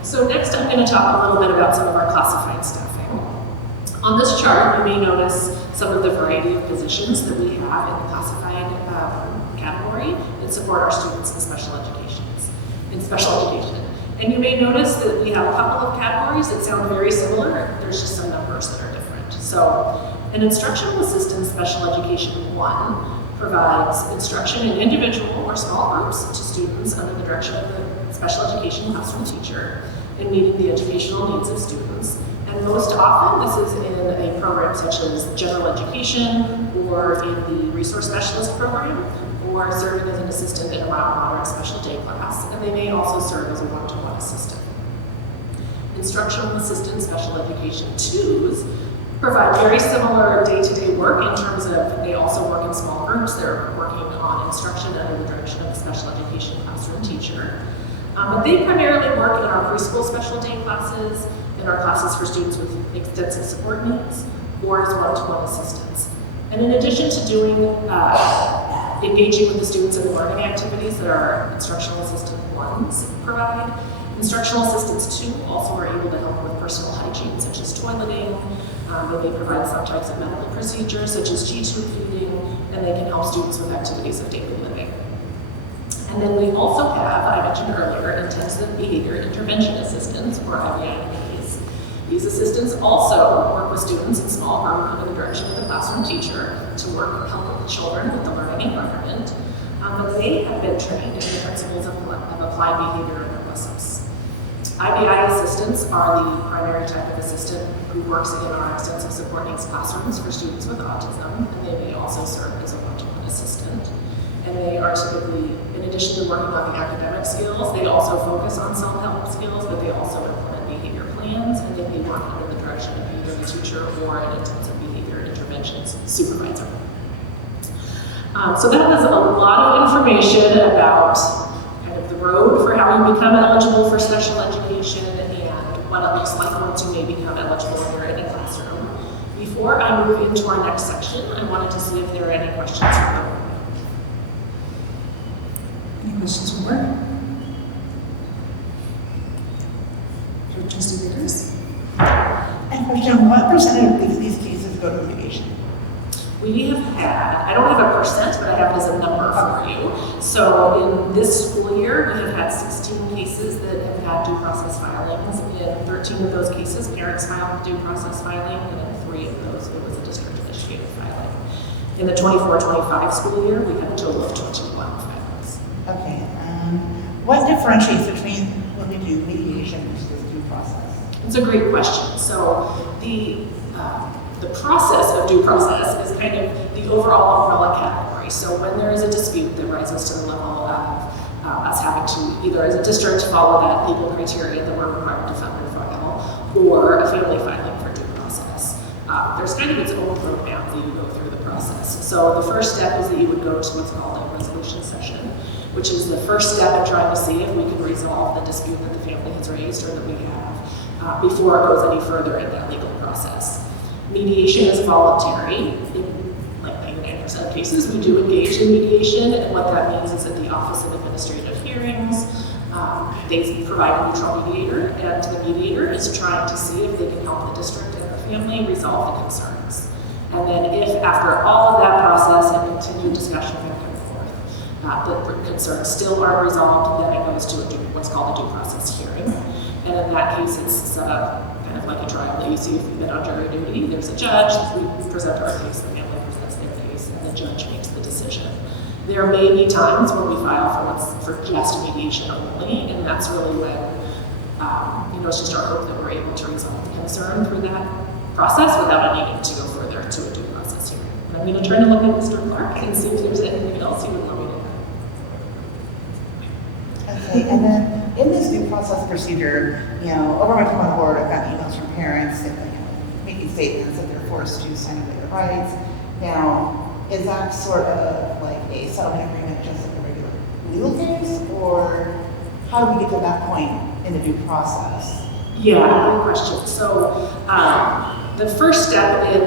so next I'm going to talk a little bit about some of our classified staffing. On this chart, you may notice some of the variety of positions that we have in the classified category that support our students in special education. And you may notice that we have a couple of categories that sound very similar. There's just some numbers that are different. So an instructional assistant special education 1 provides instruction in individual or small groups to students under the direction of the special education classroom teacher in meeting the educational needs of students. And most often this is in a program such as general education or in the resource specialist program, or serving as an assistant in a mild moderate special day class, and they may also serve as a one-to-one assistant. Instructional assistant special education 2s provide very similar day-to-day work in terms of they also work in small groups. They're working on instruction under the direction of a special education classroom teacher. But they primarily work in our preschool special day classes, in our classes for students with extensive support needs, or as one-to-one assistants. And in addition to doing engaging with the students in learning activities that our instructional assistant 1s provide, instructional assistants 2 also are able to help with personal hygiene, such as toileting. They may provide some types of medical procedures, such as G-tube feeding, and they can help students with activities of daily living. And then we also have, I mentioned earlier, intensive behavior intervention assistants, or IBIPs. These assistants also work with students in small group under the direction of the classroom teacher to help with the children with the learning environment. But they have been trained in the principles of applied behavior and progressives. IBI assistants are the primary type of assistant who works in our extensive support needs classrooms for students with autism, and they may also serve as a one-to-one assistant. And they are typically, in addition to working on the academic skills, they also focus on self-help skills, but they also implement behavior plans, and they may work under the direction of either the teacher or an intensive behavior interventions supervisor. So that was a lot of information about kind of the road for how you become eligible for special education and what it looks like once you may become eligible when you're in a classroom. Before I move into our next section, I wanted to see if there are any questions from the board. Any questions from the board? Trustee Vickers? And question, what percentage of these cases go to litigation? We have had, I don't have a percent, but I have it as a number for you. So in this school year, we have had 16 cases that have had due process filings. In 13 of those cases, parents filed due process filing, and in 3 of those, it was a district-initiated filing. In the 24-25 school year, we had a total of 21 filings. Okay, what differentiates between when we do mediation versus due process? It's a great question. So the process of due process is kind of the overall umbrella category. So when there is a dispute that rises to the level of us having to either as a district follow that legal criteria that we're required to fund and file, or a family filing for due process. There's kind of its own roadmap that you go through the process. So the first step is that you would go to what's called a resolution session, which is the first step in trying to see if we can resolve the dispute that the family has raised or that we have before it goes any further in that legal process. Mediation is voluntary. In like 99% of cases, we do engage in mediation, and what that means is that the Office of Administrative Hearings, they provide a neutral mediator, and the mediator is trying to see if they can help the district and the family resolve the concerns. And then if after all of that process and continued discussion back and forth, the concerns still aren't resolved, then it goes to what's called a due process hearing. And in that case, it's set up kind of like a trial that you see if you've been on jury duty. There's a judge, we present our case, the family presents their case, and the judge makes the decision. There may be times when we file for just mediation only, and that's really when, it's just our hope that we're able to resolve the concern through that process without needing to go further to a due process hearing. And I'm going to try to look at Mr. Clark and see if there's anything else he would want me to add. Okay, and then in this due process procedure, over my time on board, I've gotten emails from parents and making statements that they're forced to sign away their rights. Now, is that sort of like a settlement agreement just like a regular legal case, or how do we get to that point in the due process? Yeah, good question. So the first step in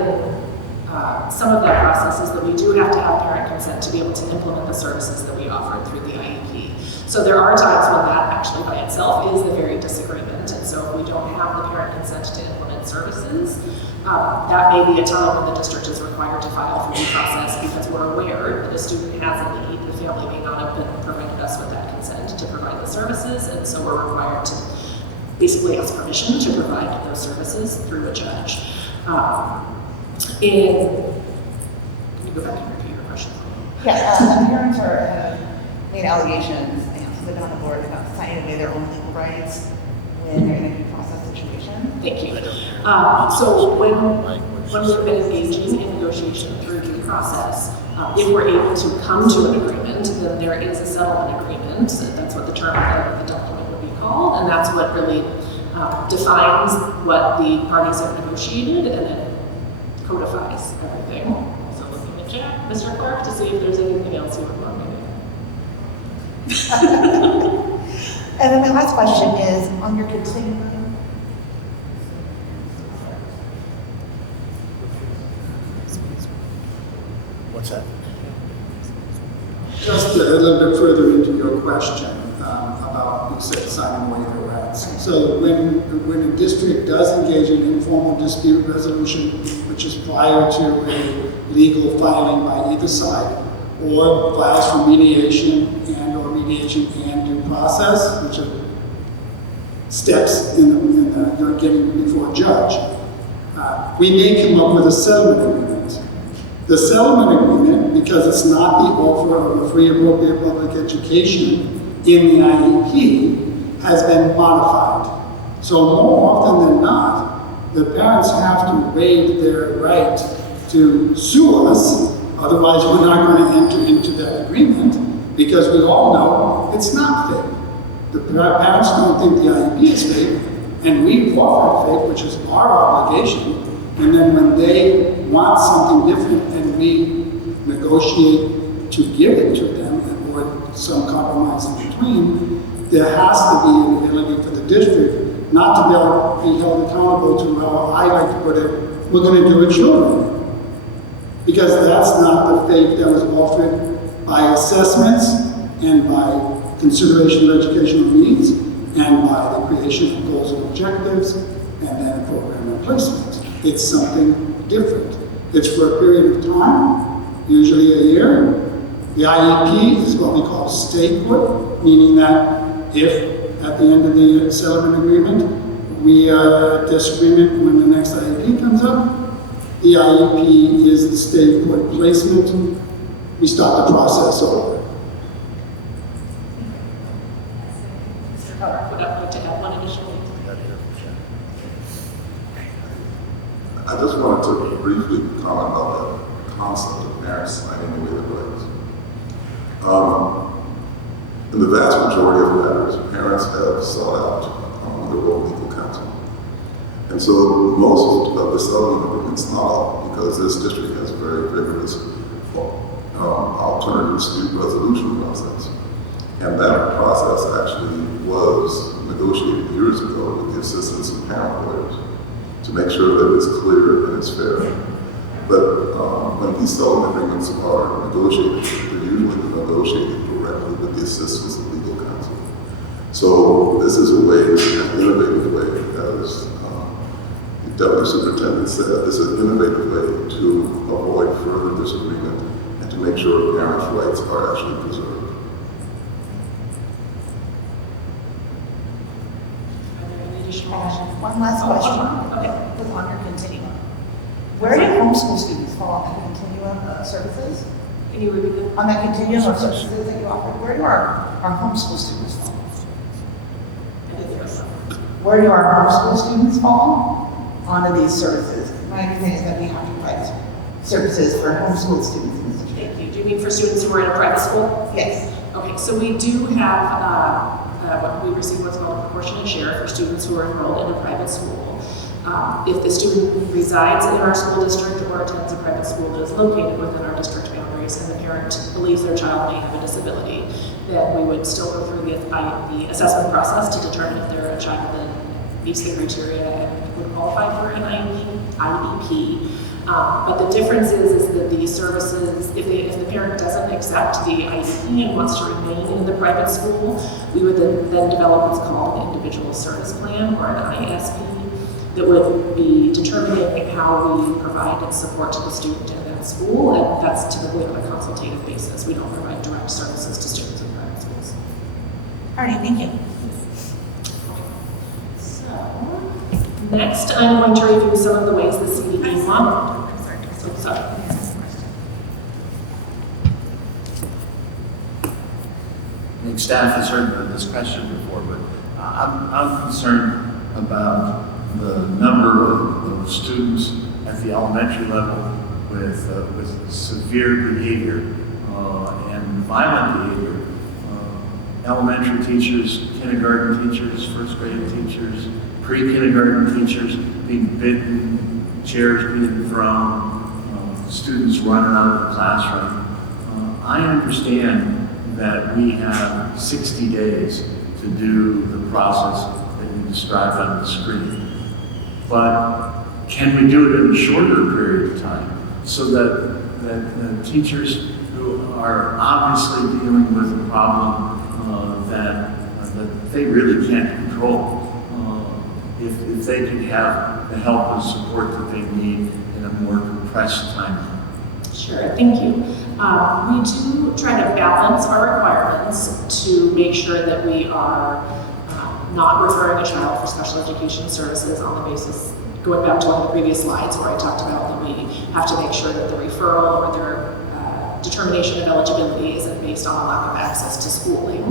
some of that process is that we do have to have parent consent to be able to implement the services that we offer through the IEP. So there are times when that actually by itself is a very disagreement, and so if we don't have the parent consent to implement services, that may be a time when the district is required to file for due process because we're aware that a student has a need, the family may not have been provided us with that consent to provide the services, and so we're required to basically ask permission to provide those services through a judge. Can you go back and repeat your question? Yeah, the parents have made allegations, so they've been on the board, about signing away their own legal rights when they're in a due process situation. Thank you. So when we've been engaging in negotiation through due process, if we're able to come to an agreement, then there is a settlement agreement. So that's what the term of the document would be called, and that's what really defines what the parties have negotiated, and then codifies everything. So looking at Jack, Mr. Clark, to see if there's anything else you would want me to. And then my last question is, on your continuum, What's that? Just a little bit further into your question about, you said, signing away their rights. So when a district does engage in informal dispute resolution, which is prior to a legal filing by either side, or files for mediation or mediation and due process, which are steps in the getting before a judge, we may come up with a settlement agreement. The settlement agreement, because it's not the offer of a free appropriate public education in the IEP, has been modified. So more often than not, the parents have to waive their right to sue us, otherwise we're not going to enter into that agreement, because we all know it's not fake. The parents don't think the IEP is fake, and we offer fake, which is our obligation, and then when they want something different and we negotiate to give it to them, or some compromise in between, there has to be an ability for the district not to be held accountable to how I like to put it, we're going to do it shortly. Because that's not the faith that was offered by assessments and by consideration of educational needs and by the creation of goals and objectives and then a program and placement. It's something different. It's for a period of time, usually a year. The IEP is what we call stay put, meaning that if at the end of the settlement agreement we are at disagreement when the next IEP comes up, the IEP is the stay put placement. We start the process over. Mr. Clark, would I like to add one additional? I just wanted to briefly comment about the concept of parents signing away their rights. In the vast majority of matters, parents have sought out their own legal counsel. And so most of the settlement agreements, not all, because this district has a very vigorous alternative dispute resolution process. And that process actually was negotiated years ago with the assistance of parent lawyers to make sure that it's clear and it's fair. But when these settlement agreements are negotiated, they're usually negotiated directly with the assistance of legal counsel. So this is a way, an innovative way, as the deputy superintendent said, this is an innovative way to avoid further disagreement and to make sure parents' rights are actually preserved. One last question. Was on your continuum. Where do homeschool students fall on the continuum of services? Can you repeat that? On that continuum of services that you offer, where do our homeschool students fall? Where do our homeschool students fall onto these services? My understanding is that we have to provide services for homeschool students in this district. Thank you. Do you mean for students who are in a private school? Yes. Okay, so we do have what we receive what's called a proportionate share for students who are enrolled in a private school. If the student resides in our school district or attends a private school that is located within our district boundaries and the parent believes their child may have a disability, then we would still go through the assessment process to determine if they're a child that meets the criteria and would qualify for an IEP. But the difference is that the services, if the parent doesn't accept the IEP and wants to remain in the private school, we would then develop what's called an individual service plan, or an ISP, that would be determining how we provide support to the student in that school, and that's typically on a consultative basis. We don't provide direct services to students in private schools. All right, thank you. Next, I'm going to review some of the ways the CDE monitored. Sorry. I think staff has heard this question before, but I'm concerned about the number of students at the elementary level with severe behavior and violent behavior. Elementary teachers, kindergarten teachers, first grade teachers, pre-kindergarten teachers being bitten, chairs being thrown, students running out of the classroom. I understand that we have 60 days to do the process that you described on the screen. But can we do it in a shorter period of time so that the teachers who are obviously dealing with a problem that they really can't control, if they can have the help and support that they need in a more compressed timeline? Sure, thank you. We do try to balance our requirements to make sure that we are not referring a child for special education services on the basis, going back to one of the previous slides where I talked about that we have to make sure that the referral or their determination of eligibility isn't based on a lack of access to schooling,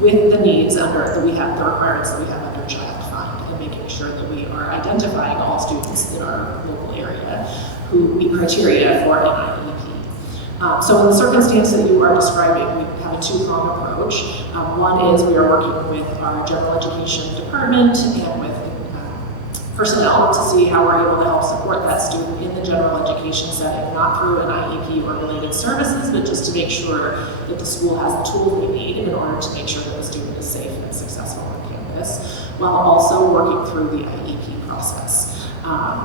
with the needs the requirements that we have under Child Fund, and making sure that we are identifying all students in our local area who meet criteria for an IEP. So in the circumstance that you are describing, we have a two-pronged approach. One is we are working with our general education department and with personnel to see how we're able to help support that student in the general education setting, not through an IEP or related services, but just to make sure that the school has the tools they need in order to make sure that the student is safe and successful on campus, while also working through the IEP process.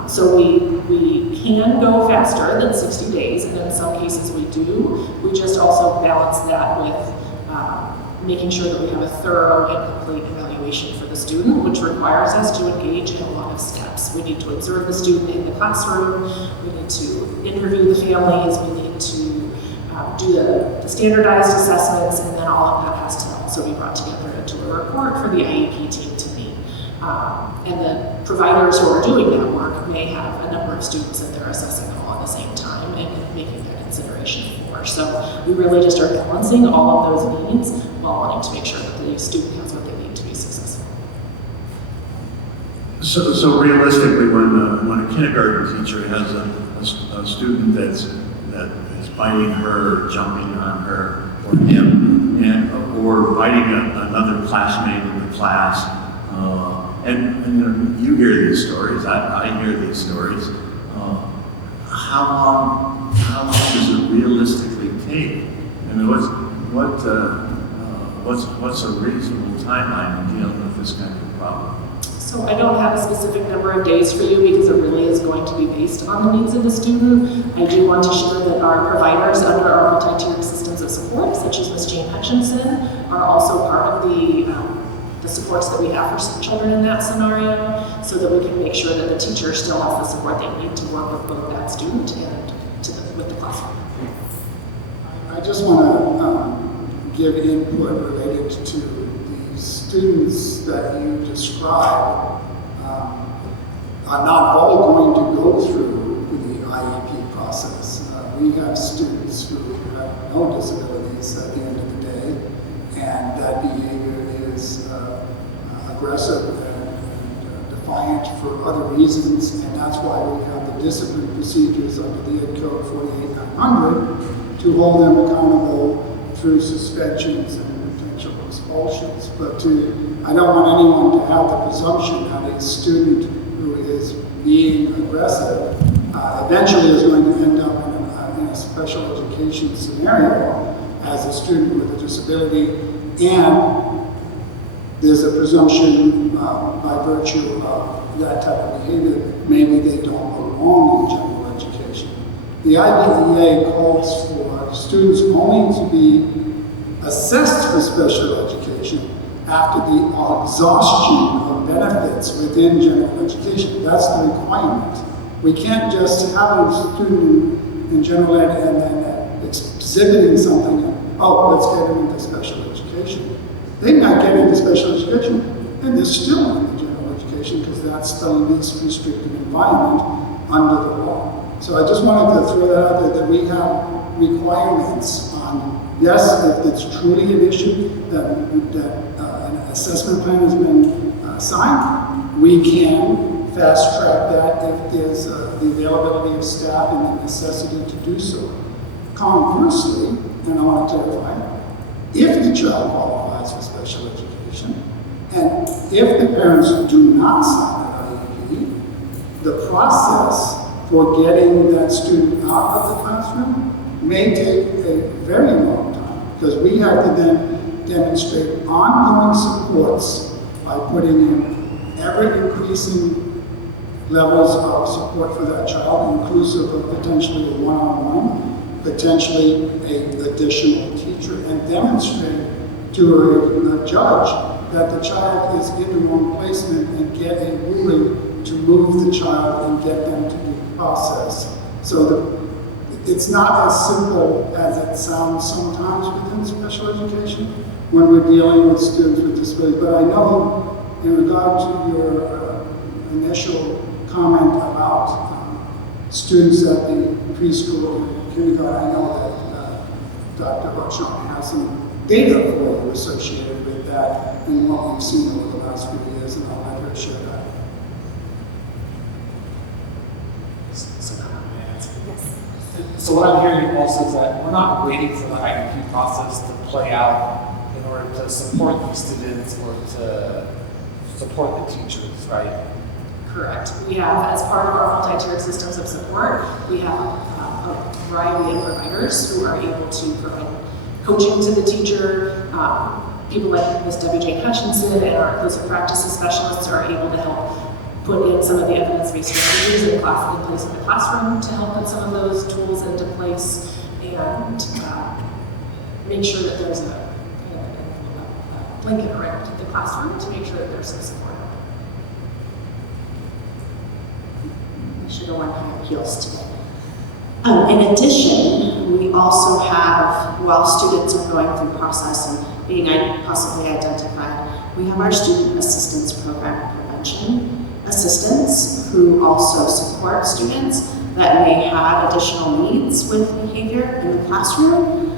So we can go faster than 60 days, and in some cases we do. We just also balance that with making sure that we have a thorough and complete evaluation for the student, which requires us to engage in a lot of steps. We need to observe the student in the classroom, we need to interview the families, we need to do the standardized assessments, and then all of that has to also be brought together into a report for the IEP team to meet. And the providers who are doing that work may have a number of students that they're assessing all at the same time and making that consideration for. So we really just are balancing all of those needs while wanting to make sure that the student has what they need to be successful. So realistically, when a kindergarten teacher has a student that is biting her, or jumping on her or him, or biting another classmate in the class, and you hear these stories, I hear these stories. How long does it realistically take? I mean, what's a reasonable timeline in dealing with this kind of problem? So I don't have a specific number of days for you because it really is going to be based on the needs of the student. I do want to share that our providers under our multi-tiered systems of support, such as Ms. Jane Hutchinson, are also part of the supports that we have for children in that scenario, so that we can make sure that the teacher still has the support they need to work with both that student and with the classroom. I just want to give input related to the students that you described. Are not all going to go through the IEP process. We have students who have no disabilities at the end of the day, and that behavior is aggressive and defiant for other reasons, and that's why we have the discipline procedures under the Ed Code 48900 to hold them accountable through suspensions and potential expulsions. But I don't want anyone to have the presumption that a student who is being aggressive eventually is going to end up in a special education scenario as a student with a disability, and there's a presumption by virtue of that type of behavior, maybe they don't belong in general education. The IDEA calls for students only to be assessed for special education after the exhaustion of benefits within general education. That's the requirement. We can't just have a student in general ed and then exhibiting something, oh, let's get them into special education. They might get into special education and they're still in the general education because that's the least restrictive environment under the law. So I just wanted to throw that out there, that we have requirements on, yes, if it's truly an issue that an assessment plan has been signed, we can fast track that if there's the availability of staff and the necessity to do so. Conversely, and I want to clarify, if the child qualifies for special education, and if the parents do not sign an IEP, the process for getting that student out of the classroom may take a very long time, because we have to then demonstrate ongoing supports by putting in ever-increasing levels of support for that child, inclusive of potentially a one-on-one, potentially an additional teacher, and demonstrate to a judge that the child is in the wrong placement and get a ruling to move the child and get them to be processed. So it's not as simple as it sounds sometimes within special education when we're dealing with students with disabilities. But I know in regard to your initial comment about students at the preschool and kindergarten, I know that Dr. Buckshot has some data for you associated with that and what we've seen over the last few years, and I'll let her share that. So what I'm hearing also is that we're not waiting for the IEP process to play out in order to support the students or to support the teachers, right? Correct. We have, as part of our multi-tiered systems of support, we have a variety of providers who are able to provide coaching to the teacher. People like Ms. W.J. Hutchinson and our inclusive practices specialists are able to help put in some of the evidence-based strategies in place in the classroom to help put some of those tools into place and make sure that there's a blanket around the classroom to make sure that there's some support. I should have worn high heels today. In addition, we also have, while students are going through process and being possibly identified, we have our student assistance program, prevention assistants, who also support students that may have additional needs with behavior in the classroom,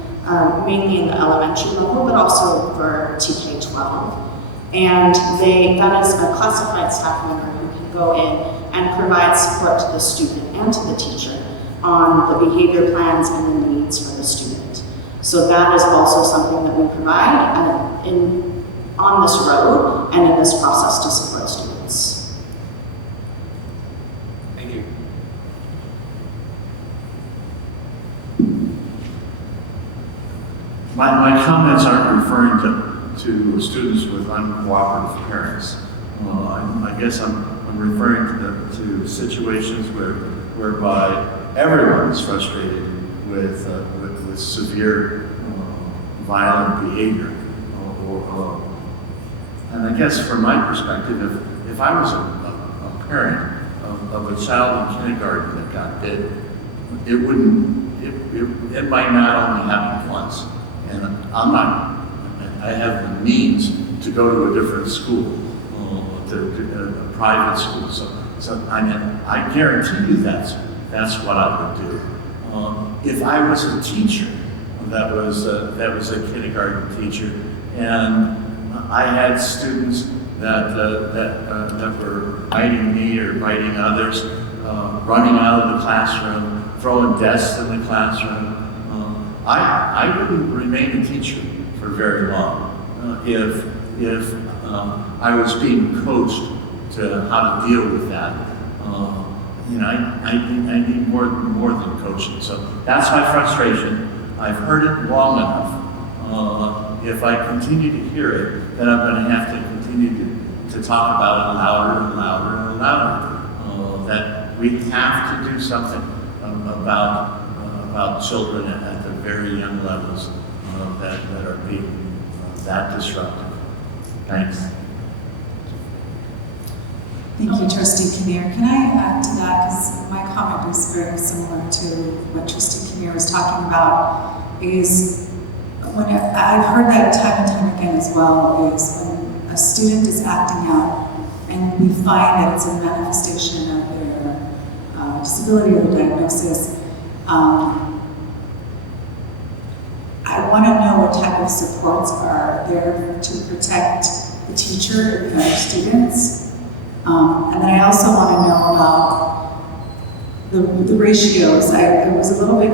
mainly in the elementary level, but also for TK-12. And that is a classified staff member who can go in and provide support to the student and to the teacher on the behavior plans and the needs for the student. So that is also something that we provide on this road and in this process to support students. Thank you. My comments aren't referring to students with uncooperative parents. I guess I'm referring to situations whereby everyone is frustrated with severe violent behavior. And I guess from my perspective, if I was a parent of a child in kindergarten that got bit, it might not only happen once. And I have the means to go to a different school, to a private school. So I guarantee you that's what I would do. If I was a teacher that was a kindergarten teacher, and I had students that were biting me or biting others, running out of the classroom, throwing desks in the classroom, I wouldn't remain a teacher for very long if I was being coached to how to deal with that. I need more than coaching. So that's my frustration. I've heard it long enough. If I continue to hear it, then I'm going to have to continue to talk about it louder and louder and louder. That we have to do something about children at the very young levels that are being that disruptive. Thanks. Thank you, Trustee Kinnear. Can I add to that? Because my comment was very similar to what Trustee Kinnear was talking about. Is when I've heard that time and time again as well, is when a student is acting out and we find that it's a manifestation of their disability or diagnosis, I want to know what type of supports are there to protect the teacher and the other students. And then I also want to know about the ratios. I was a little bit,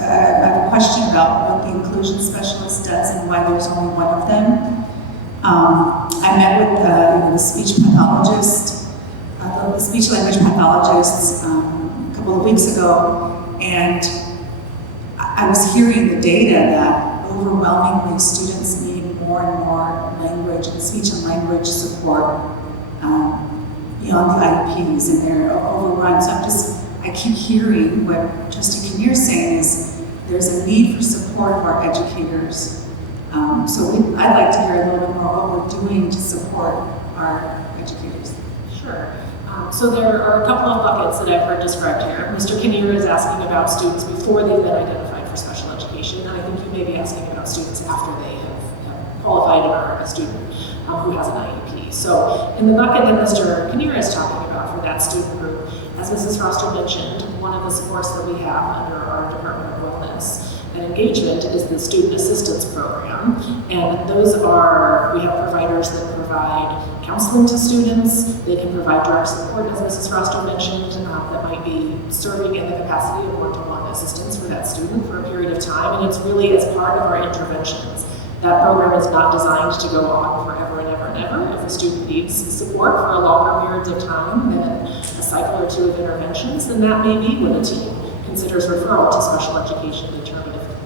I have a question about what the inclusion specialist does and why there's only one of them. I met with the speech pathologist, the speech language pathologists a couple of weeks ago, and I was hearing the data that overwhelmingly students need more and more language and speech and language support beyond the IEPs, and they're overrun. So I keep hearing what Trustee Kinnear is saying is there's a need for support of our educators. I'd like to hear a little bit more what we're doing to support our educators. Sure. So there are a couple of buckets that I've heard described here. Mr. Kinnear is asking about students before they've been identified for special education, and I think you may be asking about students after they have qualified and are a student who has an IEP. So in the bucket that Mr. Kinnear is talking about for that student group, as Mrs. Foster mentioned, one of the supports that we have under our Department of Wellness and Engagement is the Student Assistance Program. And those are, we have providers that provide counseling to students. They can provide direct support, as Mrs. Foster mentioned, that might be serving in the capacity of one-to-one assistance for that student for a period of time. And it's really as part of our interventions. That program is not designed to go on forever and ever and ever. If a student needs support for a longer periods of time than a cycle or two of interventions, then that may be when a team considers referral to special education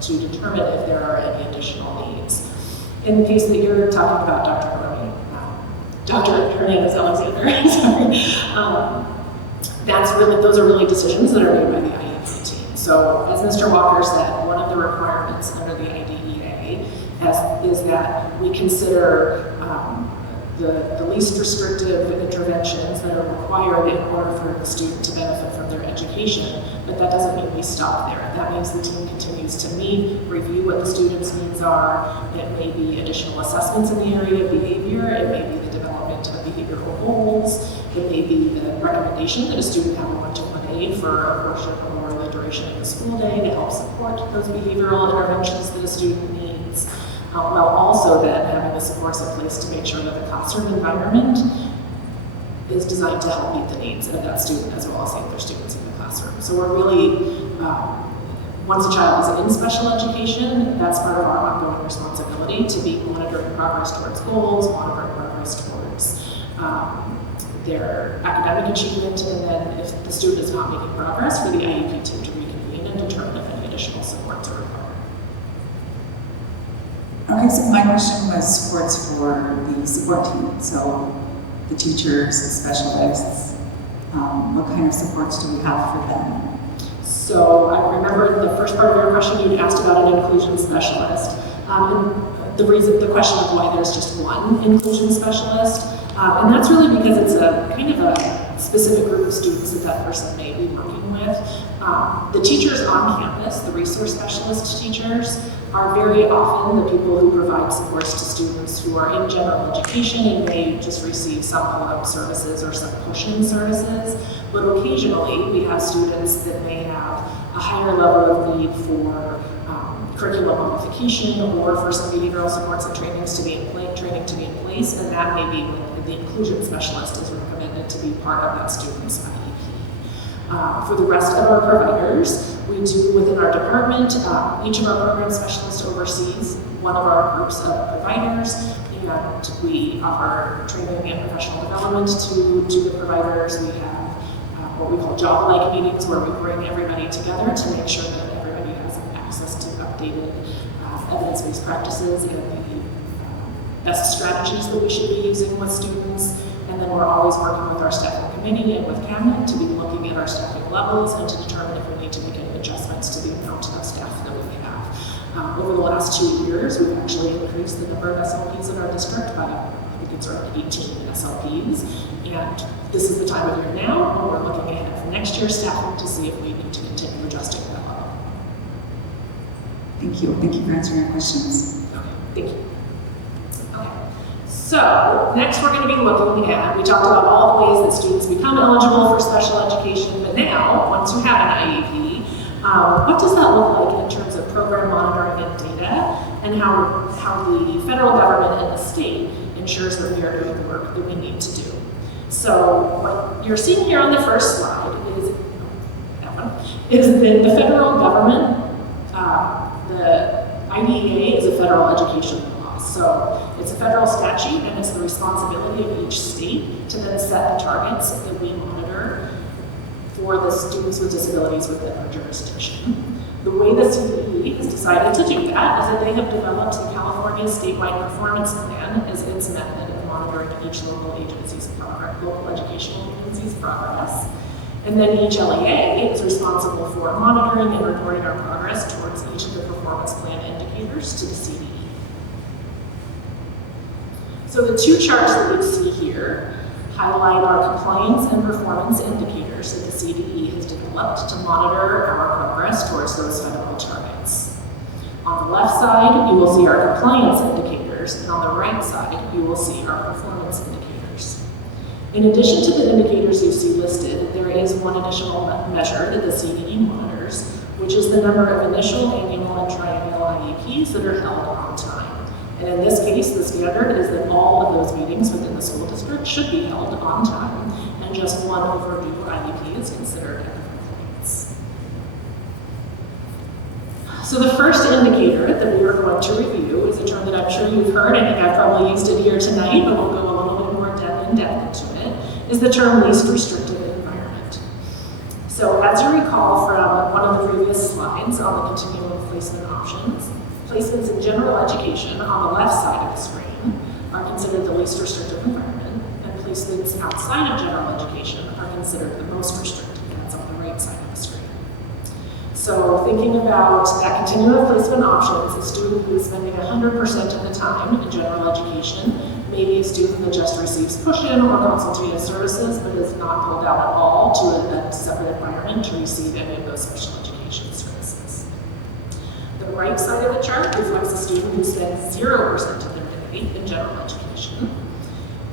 to determine if there are any additional needs. In the case that you're talking about, Dr. Hernandez-Alexander, those are really decisions that are made by the IEP team. So as Mr. Walker said, one of the requirements under the IDEA is that we consider the least restrictive interventions that are required in order for the student to benefit from their education, but that doesn't mean we stop there. That means the team continues to meet, review what the student's needs are. It may be additional assessments in the area of behavior. It may be the development of behavioral goals. It may be the recommendation that a student have a one-to-one aid for a portion or the duration of the school day to help support those behavioral interventions that a student needs. While also then having the supports in place to make sure that the classroom environment is designed to help meet the needs of that student as well as the other students in the classroom. So we're really, once a child is in special education, that's part of our ongoing responsibility to be monitoring progress towards goals, monitoring progress towards their academic achievement, and then if the student is not making progress, for the IEP team to reconvene and determine if any additional supports are required. Okay, so my question was supports for the support team. So the teachers, the specialists, what kind of supports do we have for them? So I remember the first part of your question, you asked about an inclusion specialist. The question of why there's just one inclusion specialist, and that's really because it's a kind of a specific group of students that person may be working with. The teachers on campus, the resource specialist teachers, are very often the people who provide supports to students who are in general education and may just receive some pull-out services or some push-in services. But occasionally we have students that may have a higher level of need for curriculum modification or for some behavioral supports and trainings to be in place, and that may be when the inclusion specialist is recommended to be part of that student's IEP. For the rest of our providers, we do within our department, each of our program specialists oversees one of our groups of providers, and we offer training and professional development to the providers. We have what we call job-like meetings, where we bring everybody together to make sure that everybody has access to updated evidence-based practices and the best strategies that we should be using with students. And then we're always working with our staffing committee and with cabinet to be looking at our staffing levels and to determine if we need to make any adjustments to the amount of staff that we have. Over the last 2 years, we've actually increased the number of SLPs in our district by, I think it's around 18 SLPs. And this is the time of year now when we're looking ahead for next year's staffing to see if we need to continue adjusting that level. Thank you. Thank you for answering our questions. Okay, thank you. So, next we're going to be looking at, we talked about all the ways that students become eligible for special education, but now, once you have an IEP, what does that look like in terms of program monitoring and data, and how the federal government and the state ensures that we are doing the work that we need to do. So, what you're seeing here on the first slide is, the federal government, the IDEA is a federal education law. So it's a federal statute, and it's the responsibility of each state to then set the targets that we monitor for the students with disabilities within our jurisdiction. The way the CDE has decided to do that is that they have developed the California Statewide Performance Plan as its method of monitoring each local agency's progress, local educational agency's progress. And then each LEA is responsible for monitoring and reporting our progress towards each of the performance plan indicators to the CDE. So the two charts that we see here highlight our compliance and performance indicators that the CDE has developed to monitor our progress towards those federal targets. On the left side, you will see our compliance indicators, and on the right side, you will see our performance indicators. In addition to the indicators you see listed, there is one additional measure that the CDE monitors, which is the number of initial, annual, and triennial IEPs that are held on time. And in this case, the standard is that all of those meetings within the school district should be held on time, and just one overdue IEP is considered a compliance. So the first indicator that we are going to review is a term that I'm sure you've heard. I think I've probably used it here tonight, but we'll go a little bit more in depth into it, is the term least restrictive environment. So as you recall from one of the previous slides on the continuum of placement options, placements in general education on the left side of the screen are considered the least restrictive environment, and placements outside of general education are considered the most restrictive. That's on the right side of the screen. So thinking about that continuum of placement options, a student who is spending 100% of the time in general education, maybe a student that just receives push-in or consultative services but is not pulled out at all to a separate environment to receive any of those special education services. The right side of the chart reflects a student who spends 0% of their day in general education.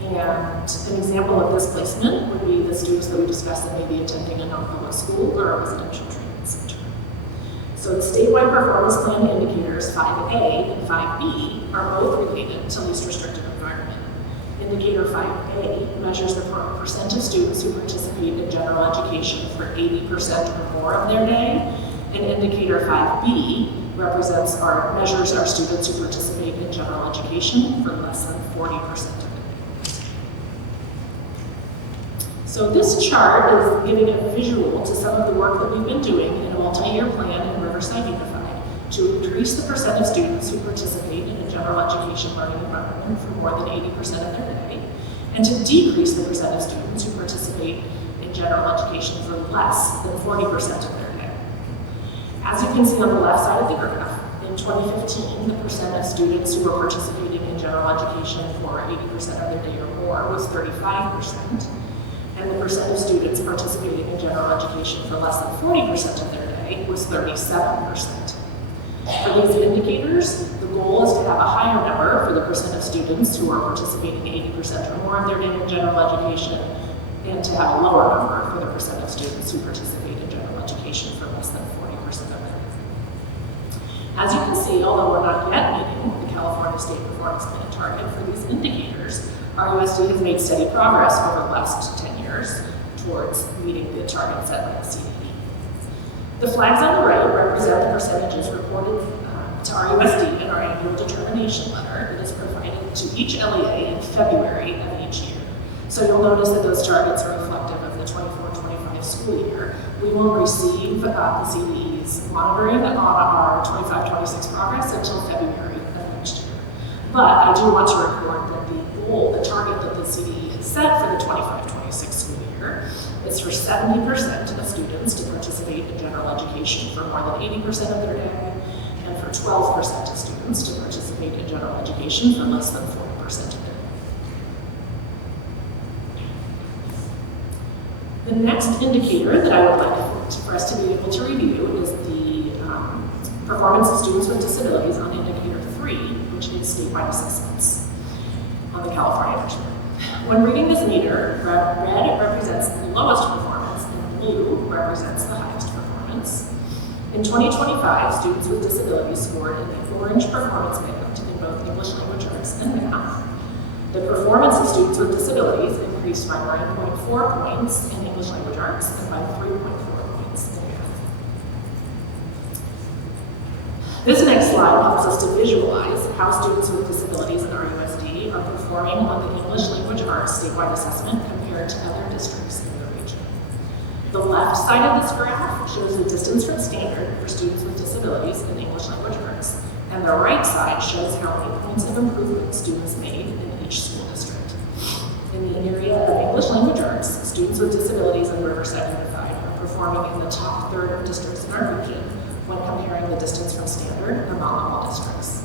And an example of this placement would be the students that we discussed that may be attending a non-public school or a residential treatment center. So the statewide performance plan indicators 5A and 5B are both related to least restrictive environment. Indicator 5A measures the percent of students who participate in general education for 80% or more of their day, and indicator 5B measures our students who participate in general education for less than 40% of their day. So this chart is giving a visual to some of the work that we've been doing in a multi-year plan in Riverside Unified to increase the percent of students who participate in a general education learning environment for more than 80% of their day, and to decrease the percent of students who participate in general education for less than 40% of their day. As you can see on the left side of the graph, in 2015, the percent of students who were participating in general education for 80% of their day or more was 35%, and the percent of students participating in general education for less than 40% of their day was 37%. For these indicators, the goal is to have a higher number for the percent of students who are participating 80% or more of their day in general education, and to have a lower number for the percent of students who participate in general education for less than 40% of their day. As you can see, although we're not yet meeting the California State Performance Plan target for these indicators, RUSD has made steady progress over the last 10 years towards meeting the target set by the CDE. The flags on the right represent the percentages reported to RUSD in our annual determination letter that is provided to each LEA in February of each year. So you'll notice that those targets are reflective of the 24-25 school school year, we will receive the CDE's monitoring on our 25-26 progress until February of next year. But I do want to report that the target that the CDE has set for the 25-26 school year is for 70% of students to participate in general education for more than 80% of their day, and for 12% of students to participate in general education for less than 40% of their day. The next indicator that I would like for us to be able to review is the performance of students with disabilities on indicator 3, which is statewide assessments on the California measurement. When reading this meter, red represents the lowest performance and blue represents the highest performance. In 2025, students with disabilities scored in the orange performance band in both English language arts and math. The performance of students with disabilities increased by 9.4 points in English language arts and by 3.4 points in math. This next slide helps us to visualize how students with disabilities in RUSD are performing on the English language arts statewide assessment compared to other districts in the region. The left side of this graph shows the distance from standard for students with disabilities in English language arts, and the right side shows how many points of improvement students made in each school district. In the area of English language arts, students with disabilities in Riverside Unified are performing in the top third of districts in our region when comparing the distance from standard among all districts.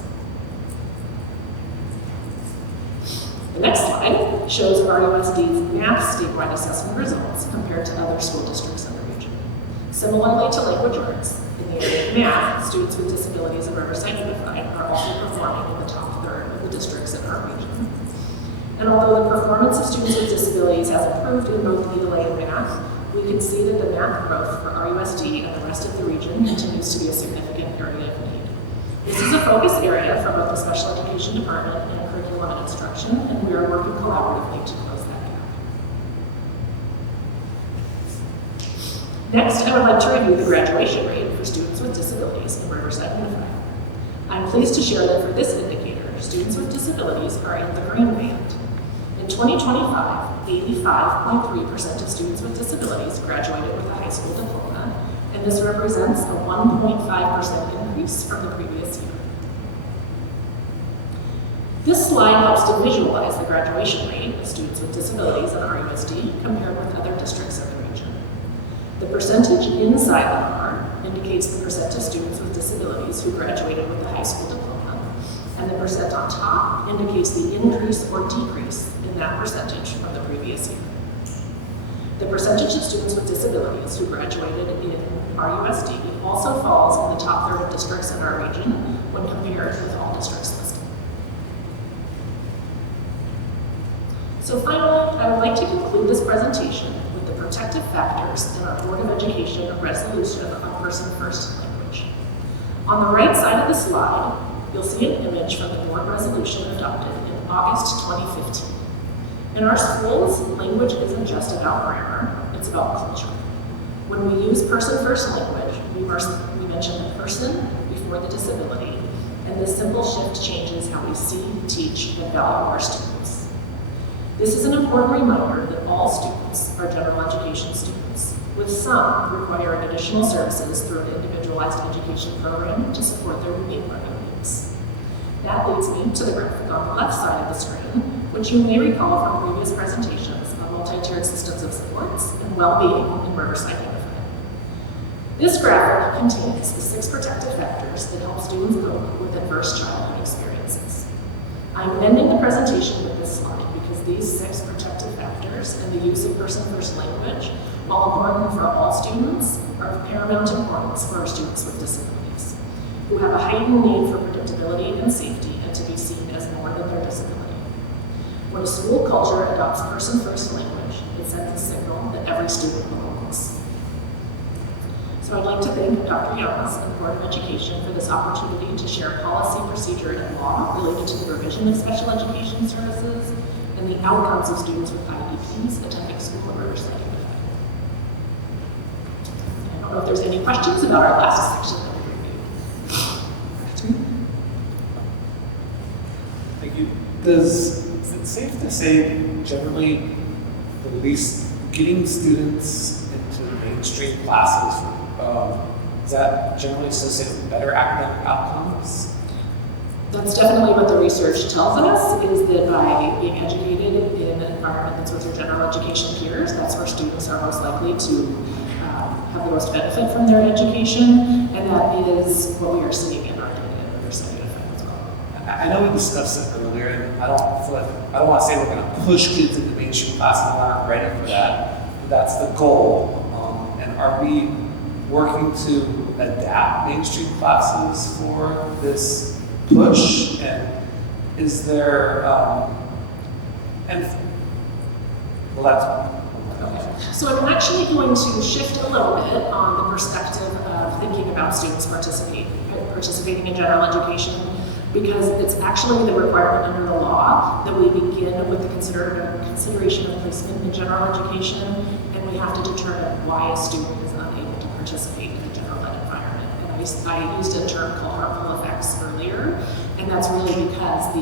The next slide shows RUSD's math statewide assessment results compared to other school districts in the region. Similarly to language arts, in the area of math, students with disabilities in Riverside Unified are also performing in the top third of the districts in our region. And although the performance of students with disabilities has improved in both ELA and math, we can see that the math growth for RUSD and the rest of the region continues to be a significant area of need. This is a focus area for both the special education department and curriculum and instruction, and we are working collaboratively to close that gap. Next, I would like to review the graduation rate for students with disabilities in Riverside Unified. I'm pleased to share that for this indicator, students with disabilities are in the green band. In 2025, 85.3% of students with disabilities graduated with a high school diploma, and this represents a 1.5% increase from the previous year. This slide helps to visualize the graduation rate of students with disabilities in RUSD compared with other districts in the region. The percentage inside the bar indicates the percent of students with disabilities who graduated with a high school diploma, and the percent on top indicates the increase or decrease in that percentage from the previous year. The percentage of students with disabilities who graduated in RUSD also falls in the top third of districts in our region when compared with all districts listed. So finally, I would like to conclude this presentation with the protective factors in our Board of Education resolution on person-first language. On the right side of the slide, you'll see an image from the board resolution adopted in August 2015. In our schools, language isn't just about grammar, it's about culture. When we use person-first language, we mention the person before the disability, and this simple shift changes how we see, teach, and value our students. This is an important reminder that all students are general education students, with some requiring additional services through an individualized education program to support their unique learning needs. That leads me to the graphic on the left side of the screen, which you may recall from previous presentations on multi-tiered systems of supports and well-being in Riverside Unified. This graphic contains the 6 protective factors that help students cope with adverse childhood experiences. I'm ending the presentation with this slide because these 6 protective factors and the use of person-first language, while important for all students, are of paramount importance for our students with disabilities, who have a heightened need for predictability and safety and to be seen as more than their disability. When a school culture adopts person-first language, it sends a signal that every student belongs. So I'd like to thank Dr. Yamas and the Board of Education for this opportunity to share policy, procedure, and law related to the provision of special education services and the outcomes of students with IEPs attending school at Riverside Unified. I don't know if there's any questions about our last section that we reviewed. Thank you. Is it safe to say generally the least getting students into mainstream classes, is that generally associated with better academic outcomes? That's definitely what the research tells us, is that by being educated in an environment that's with your general education peers, that's where students are most likely to have the most benefit from their education, and that is what we are seeing in our data and understanding effect as well. I know we discussed it earlier, and I don't want to say we're going to push kids into mainstream classes. We're not ready for that. But that's the goal. And are we working to adapt mainstream classes for this push? And is there So I'm actually going to shift a little bit on the perspective of thinking about students participating in general education, because it's actually the requirement under the law that we begin with the consideration of placement in general education, and we have to determine why a student is unable to participate in the general ed environment. And I used a term called harmful effects earlier, and that's really because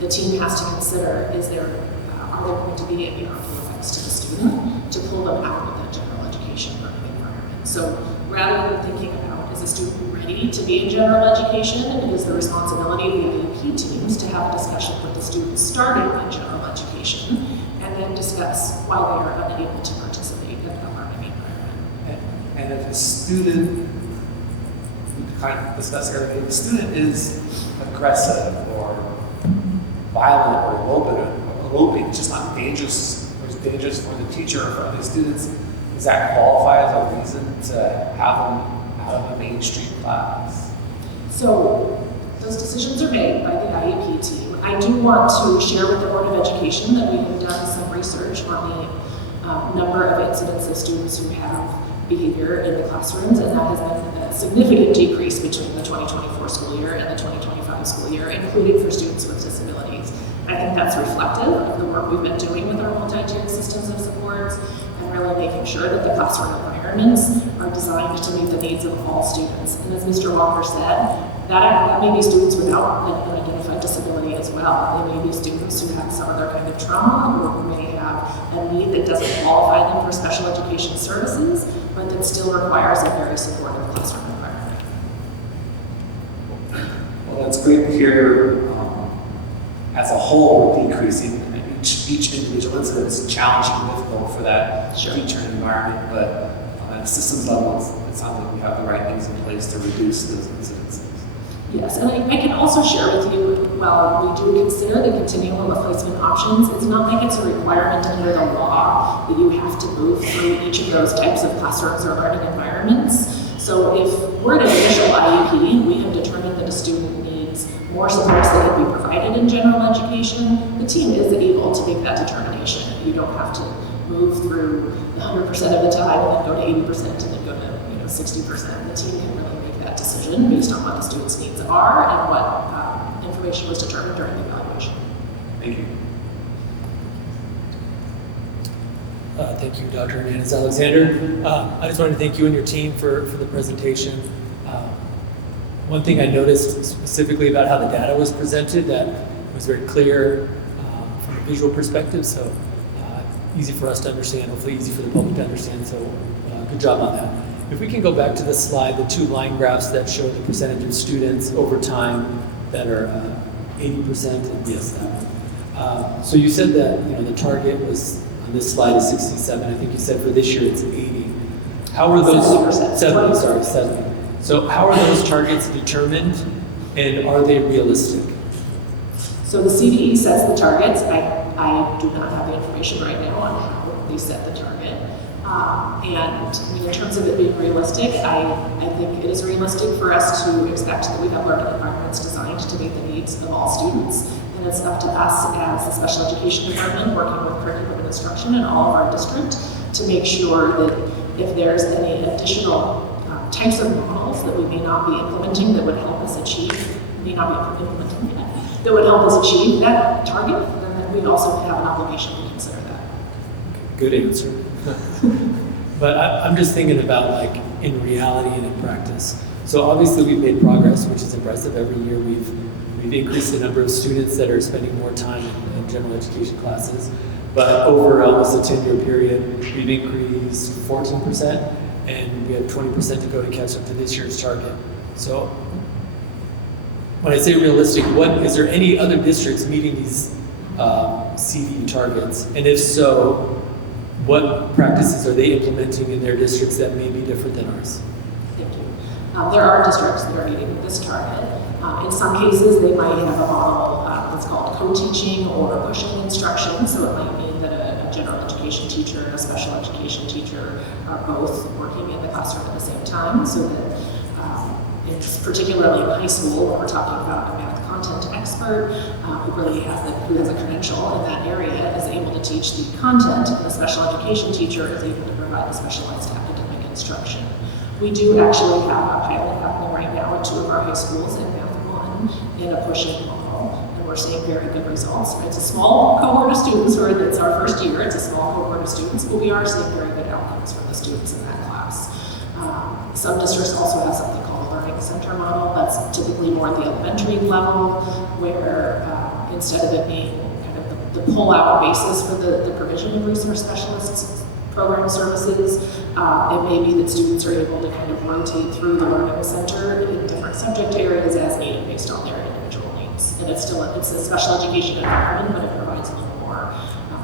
the team has to consider, are there going to be any harmful effects to the student to pull them out of that general education learning environment. So rather than thinking about, is a student ready to be in general education, it is the responsibility of the AP teams to have a discussion with the students starting in general education, and then discuss why they are unable to participate in the learning environment. And if a student, we kind of discussed earlier, if a student is aggressive or violent or eloping, it's just not dangerous, or it's dangerous for the teacher or for other students, does that qualify as a reason to have them out of a mainstream class? So those decisions are made by the IEP team. I do want to share with the Board of Education that we have done some research on the number of incidents of students who have behavior in the classrooms, and that has been a significant decrease between the 2024 school year and the 2025 school year, including for students with disabilities. I think that's reflective of the work we've been doing with our multi-tiered systems of supports, and really making sure that the classroom environments are designed to meet the needs of all students. And as Mr. Walker said, that may be students without an unidentified disability as well. They may be students who have some other kind of trauma, or who may have a need that doesn't qualify them for special education services, but that still requires a very supportive classroom environment. Well, that's great to hear. As a whole, we're decreasing. Each individual incident is challenging and difficult for that teacher environment, but at a systems level, it sounds like we have the right things in place to reduce those incidences. Yes, and I can also share with you, while we do consider the continuum of placement options, it's not like it's a requirement under the law that you have to move through each of those types of classrooms or learning environments. So if we're at an initial IEP, we have determined that a student needs more supports that can be provided in general education, the team is able to make that determination. You don't have to move through 100% of the time and then go to 80% and then go to 60%. The team can really make that decision based on what the student's needs are and what information was determined during the evaluation. Thank you. Thank you, Dr. Hernandez-Alexander. I just wanted to thank you and your team for the presentation. One thing I noticed specifically about how the data was presented, that was very clear from a visual perspective, so easy for us to understand, hopefully easy for the public to understand, so good job on that. If we can go back to the slide, the two line graphs that show the percentage of students over time that are 80%, and yes, that one. So you said that the target was, on this slide is 67, I think you said for this year it's 80. How are those, 70. So how are those targets determined, and are they realistic? So the CDE sets the targets. I do not have the information right now on how they set the target. And in terms of it being realistic, I think it is realistic for us to expect that we have learning environments designed to meet the needs of all students. And it's up to us as the special education department, working with curriculum and instruction in all of our district, to make sure that if there's any additional types of models that we may not be implementing that would help us achieve, that would help us achieve that target, then we also have an obligation to consider that. Good answer. But I'm just thinking about like in reality and in practice. So obviously we've made progress, which is impressive. Every year we've We've increased the number of students that are spending more time in general education classes. But over almost a 10-year period, we've increased 14%, and we have 20% to go to catch up to this year's target. So when I say realistic, is there any other districts meeting these CV targets? And if so, what practices are they implementing in their districts that may be different than ours? Thank you. There are districts that are meeting this target. In some cases, they might have a model that's called co-teaching or pushing instruction. So it might mean that a general education teacher and a special education teacher are both working in the classroom at the same time, so that it's particularly in high school when we're talking about a math content expert who has a credential in that area is able to teach the content, and the special education teacher is able to provide the specialized academic instruction. We do actually have a pilot happening right now at 2 of our high schools in Math 1 in a pushing model, and we're seeing very good results. It's a small cohort of students, or it's our first year, it's a small cohort of students, but we are seeing very good outcomes from the students in that class. Some districts also have something called a learning center model. That's typically more at the elementary level, where instead of it being kind of the pull-out basis for the provision of resource specialists program services, it may be that students are able to kind of rotate through the learning center in different subject areas as needed based on their individual needs. And it's a special education environment, but it provides a little more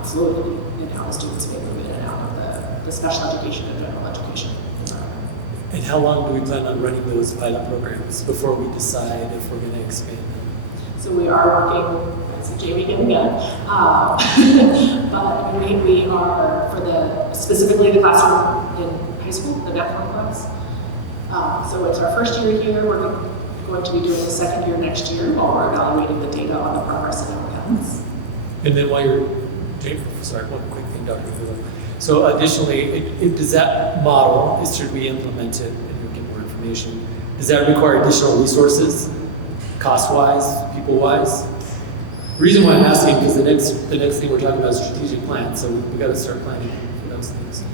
fluidity in how the students may move in and out of the special education and general education environment. And how long do we plan on running those pilot programs before we decide if we're going to expand them? So we are working, I see Jamie getting it, but we are, specifically the classroom in high school, the Math 1 class. So it's our first year here. We're going to be doing the second year next year while we're evaluating the data on the progress and outcomes. And then while you're, sorry, one quick thing, Dr. Fuller. So additionally, does that model, should we implement it, and you'll get more information, does that require additional resources, cost-wise, people-wise? The reason why I'm asking is because the next thing we're talking about is strategic plan, so we've got to start planning for those things.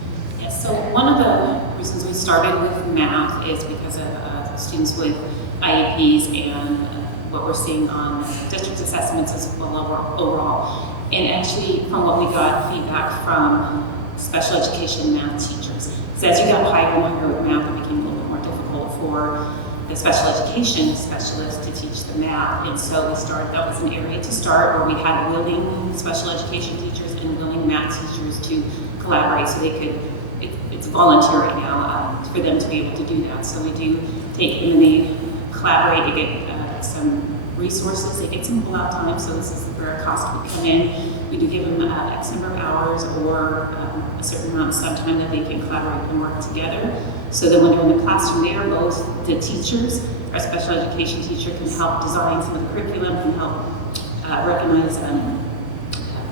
Yes, so one of the reasons we started with math is because of students with IEPs and what we're seeing on district assessments as well overall. And actually, from what we got feedback from special education math teachers, so as you got higher and higher with math, it became a little bit more difficult for the special education specialist to teach the math. And so that was an area to start where we had willing special education teachers and willing math teachers to collaborate so they could, it's volunteer right now for them to be able to do that. So we do take them and they collaborate, they get some resources, they get some pull-out time, so this is where a cost would come in. We do give them X number of hours or a certain amount of time that they can collaborate and work together. So that when they're in the classroom, they are both the teachers. Our special education teacher can help design some of the curriculum, can help recognize and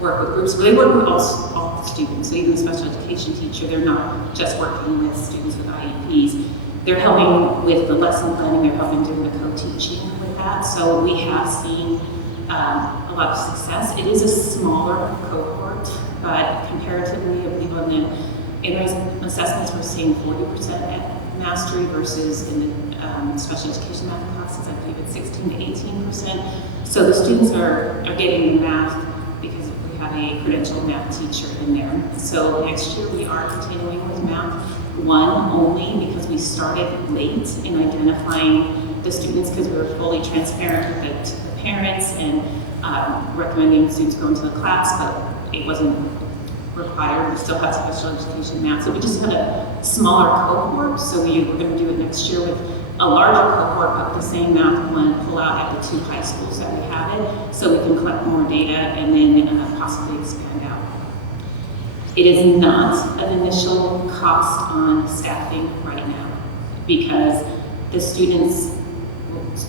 work with groups. So they work with all students. So even the special education teacher, they're not just working with students with IEPs. They're helping with the lesson planning, they're helping do the co-teaching with that. So we have seen a lot of success. It is a smaller cohort, but comparatively, I believe on the in-rise assessments, we're seeing 40% at mastery versus in the special education math classes, I believe it's 16 to 18%. So the students are getting the math because we have a credentialed math teacher in there. So next year we are continuing with math 1 only because we started late in identifying the students because we were fully transparent with the parents and recommending students go into the class, but it wasn't required. We still have special education math. So we just had a smaller cohort. So we're going to do it next year with a larger cohort of the same Math 1 pull out at the 2 high schools that we have it, so we can collect more data and then possibly expand out. It is not an initial cost on staffing right now because the students,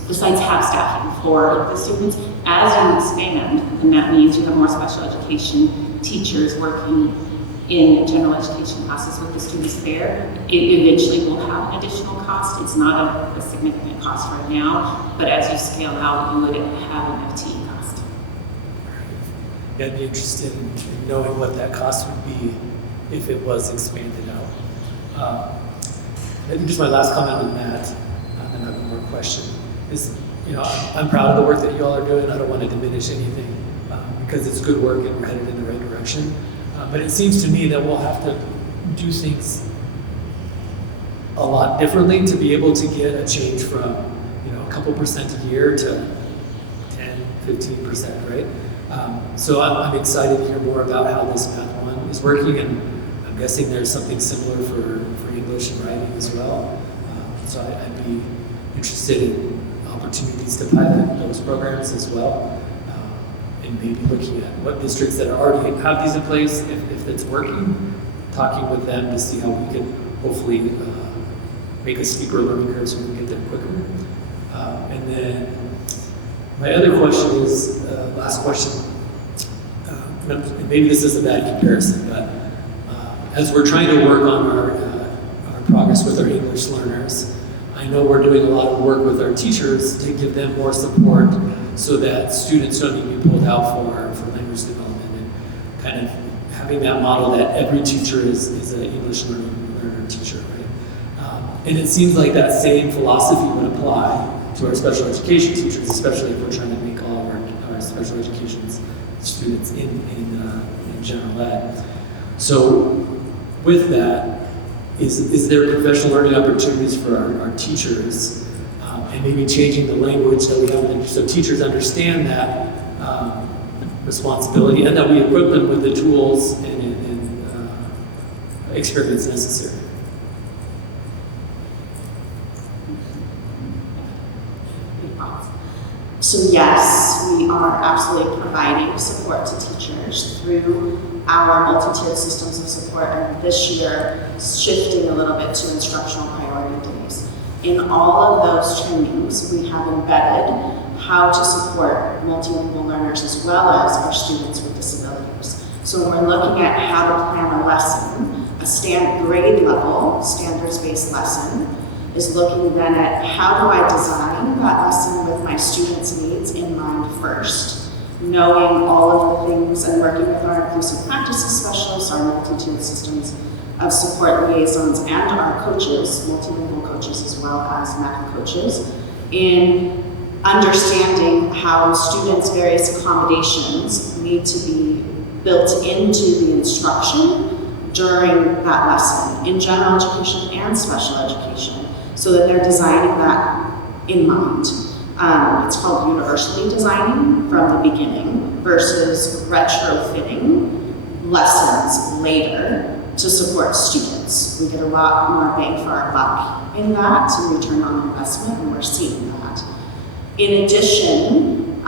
the sites have staffing for the students. As you expand, and that means you have more special education teachers working in general education classes with the students there, it eventually will have an additional cost. It's not a significant cost right now, but as you scale out, you would have an FTE cost. Yeah, I'd be interested in knowing what that cost would be if it was expanded out. I think just my last comment on that, and I have one more question, is I'm proud of the work that you all are doing. I don't want to diminish anything because it's good work and we're headed in the right direction. But it seems to me that we'll have to do things a lot differently to be able to get a change from, a couple percent a year to 10, 15%, right? So I'm excited to hear more about how this Math 1 is working, and I'm guessing there's something similar for English and writing as well. So I'd be interested in opportunities to pilot those programs as well, and maybe looking at what districts that already have these in place, if it's working, talking with them to see how we can hopefully make a steeper learning curve so we can get there quicker. And then my other question is, last question, maybe this is a bad comparison, but as we're trying to work on our progress with our English learners, I know we're doing a lot of work with our teachers to give them more support so that students don't need to be pulled out for language development, and kind of having that model that every teacher is an English learner teacher, right? And it seems like that same philosophy would apply to our special education teachers, especially if we're trying to make all of our special education students in general ed. So with that, is there professional learning opportunities for our teachers, and maybe changing the language that we have, so teachers understand that responsibility, and that we equip them with the tools and experience necessary? So yes, we are absolutely providing support to teachers through our multi-tiered systems of support, and this year shifting a little bit to instructional priority days. In all of those trainings, we have embedded how to support multilingual learners as well as our students with disabilities. So we're looking at how to plan a lesson, a grade level, standards-based lesson, is looking then at how do I design that lesson with my students' needs in mind first, knowing all of the things and working with our inclusive practices specialists, our multi-tiered systems of support liaisons, and our coaches, multilingual coaches as well as math coaches, in understanding how students' various accommodations need to be built into the instruction during that lesson in general education and special education, so that they're designing that in mind. It's called universally designing from the beginning versus retrofitting lessons later to support students. We get a lot more bang for our buck in that, and return on investment, and we're seeing that. In addition,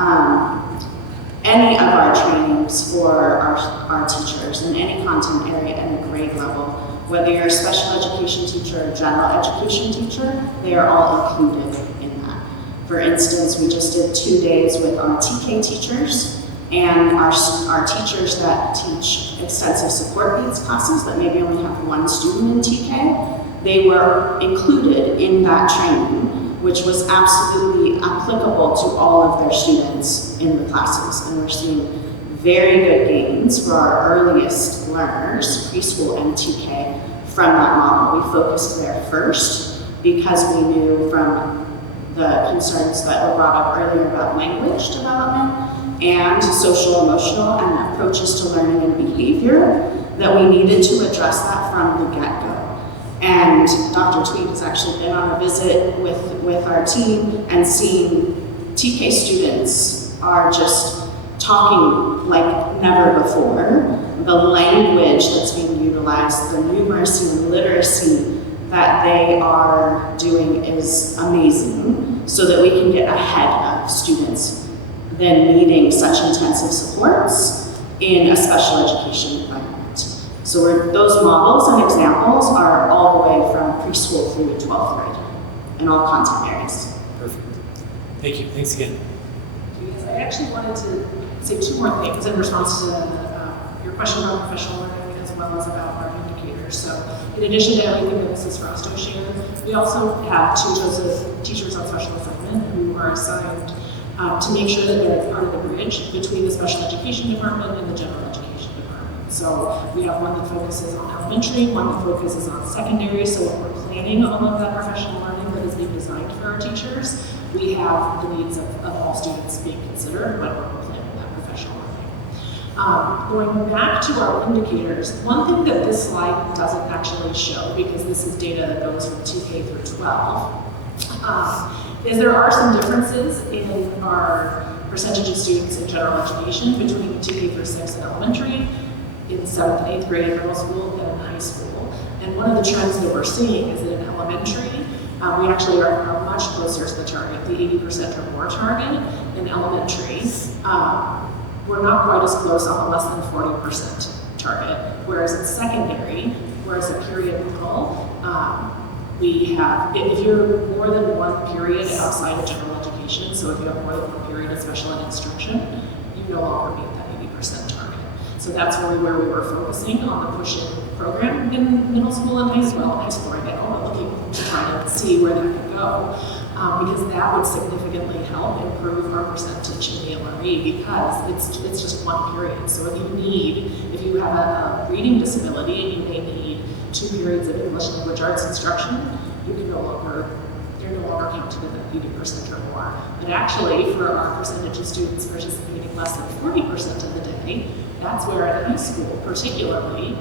any of our trainings for our teachers in any content area and a grade level, whether you're a special education teacher or general education teacher, they are all included in that. For instance, we just did 2 days with our TK teachers and our teachers that teach extensive support needs classes that maybe only have one student in TK. They were included in that training, which was absolutely applicable to all of their students in the classes. And we're seeing very good gains for our earliest learners, preschool and TK, from that model. We focused there first because we knew from the concerns that were brought up earlier about language development and social emotional and approaches to learning and behavior that we needed to address that from the get-go. And Dr. Tweed has actually been on a visit with our team and seeing TK students are just talking like never before. The language that's being utilized, the numeracy and literacy that they are doing is amazing, so that we can get ahead of students then needing such intensive supports in a special education environment. So those models and examples are all the way from preschool through to 12th grade in all content areas. Perfect. Thank you. Thanks again. I actually wanted to say 2 more things in response to your question about professional learning as well as about our indicators. So in addition to everything that Mrs. Frosto shared, we also have 2 teachers on special assignment who are assigned to make sure that they're part of the bridge between the special education department and the general education department. So we have one that focuses on elementary, one that focuses on secondary. So when we're planning all of that professional learning that is being designed for our teachers, we have the needs of all students being considered when we're planning that professional learning. Going back to our indicators, one thing that this slide doesn't actually show, because this is data that goes from 2K through 12, is there are some differences in our percentage of students in general education between 2K through 6 in elementary, in 7th and 8th grade in middle school, and in high school. And one of the trends that we're seeing is that in elementary, we actually are much closer to the target, the 80% or more target. In elementary, we're not quite as close, on less than 40% target. Whereas in secondary, whereas a period model, we have, if you're more than one period outside of general education, so if you have more than one period of special ed instruction, you no longer meet that 80% target. So that's really where we were focusing on the push-in program in middle school and high school right now, but looking to try to see where that could go. Because that would significantly help improve our percentage in the LRE, because it's just one period. So if you have a reading disability and you may need 2 periods of English language arts instruction, you're no longer counted at that 80% or more. But actually, for our percentage of students participating less than 40% of the day, that's where in high school particularly,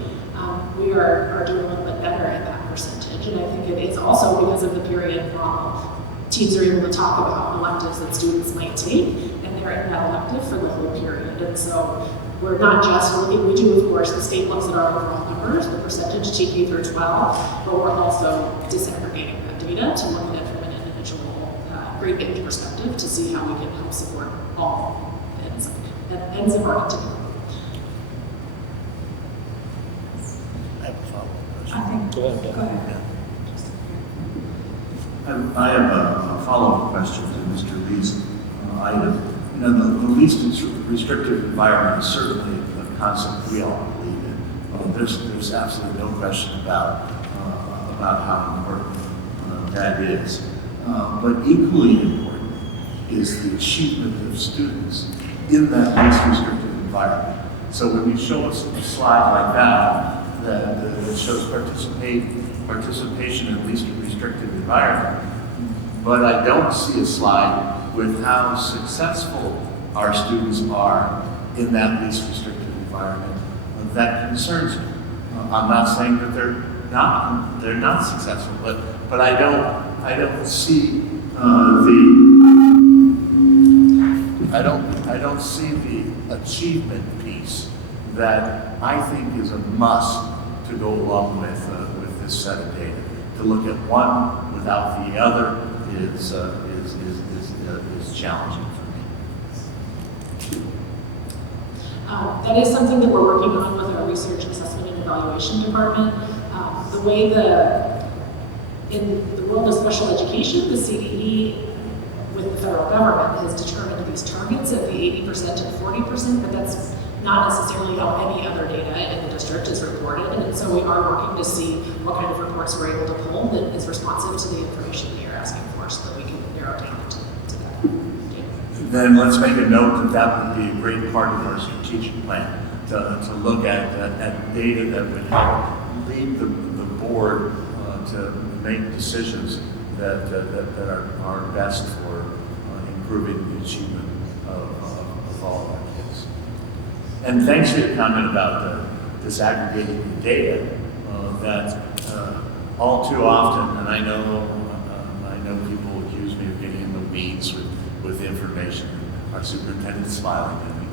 we are doing a little bit better at that percentage. And I think it is also because of the period model. Teams are able to talk about electives that students might take, and they're in that elective for the whole period. And so we're not just looking, we do, of course, the state looks at our overall numbers, the percentage TK through 12, but we're also disaggregating that data to look at it from an individual grade age perspective to see how we can help support all ends of our continuum. I have a follow-up question. I think, go ahead. I have a follow-up question to Mr. Lee's item. The least restrictive environment is certainly a concept we all believe in. There's absolutely no question about how important that is. But equally important is the achievement of students in that least restrictive environment. So when you show us a slide like that shows participation in least restrictive environment, but I don't see a slide with how successful our students are in that least restrictive environment. That concerns me. I'm not saying that they're not successful, but I don't see I don't see the achievement piece that I think is a must to go along with this set of data. To look at one without the other is challenging for me. That is something that we're working on with our research, assessment, and evaluation department. The way in the world of special education, the CDE with the federal government has determined these targets of the 80% and 40%, but that's not necessarily how any other data in the district is reported. And so we are working to see what kind of reports we're able to pull that is responsive to the information that you're asking for so that we can narrow down to that data. Then let's make a note that would be a great part of our strategic plan, to look at data that would help lead the board to make decisions that are best for improving the achievement of all of our kids. And thanks for your comment about disaggregating the data, that all too often, and I know people accuse me of getting in the weeds with information. Our superintendent's smiling at me,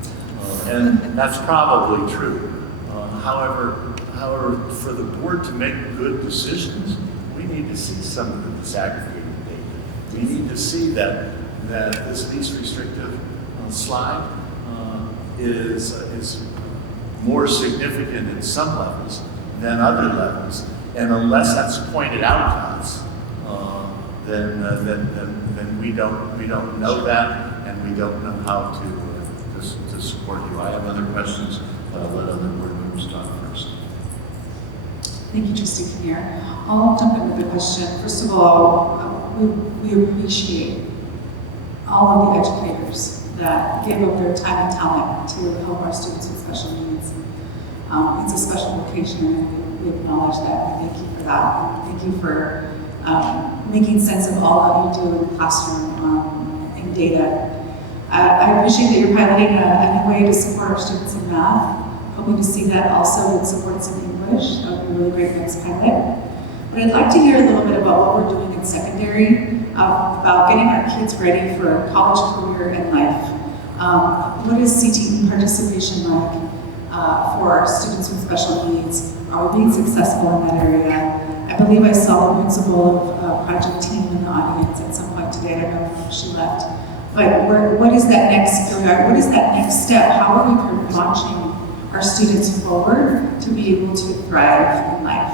and that's probably true. However, for the board to make good decisions, we need to see some of the disaggregated data. We need to see that this least restrictive slide is more significant at some levels than other levels, and unless that's pointed out to us, then we don't know that, and we don't know how to support you. I have other questions, but I'll let other board members talk first. Thank you, Trustee Kinnear. I'll jump in with a question. First of all, we appreciate all of the educators that give up their time and talent to help our students with special needs. It's a special vocation, and we acknowledge that. We thank you for that. And thank you for making sense of all that you do in the classroom in data. I appreciate that you're piloting a new way to support our students in math. Hoping to see that also with supports in English. That would be a really great next pilot. But I'd like to hear a little bit about what we're doing in secondary, about getting our kids ready for college, career, and life. What is CTE participation like for our students with special needs? Are we being successful in that area? I believe I saw the principal of Project Team in the audience at some point today. I don't know if she left. But what is that next career? What is that next step? How are we launching our students forward to be able to thrive in life?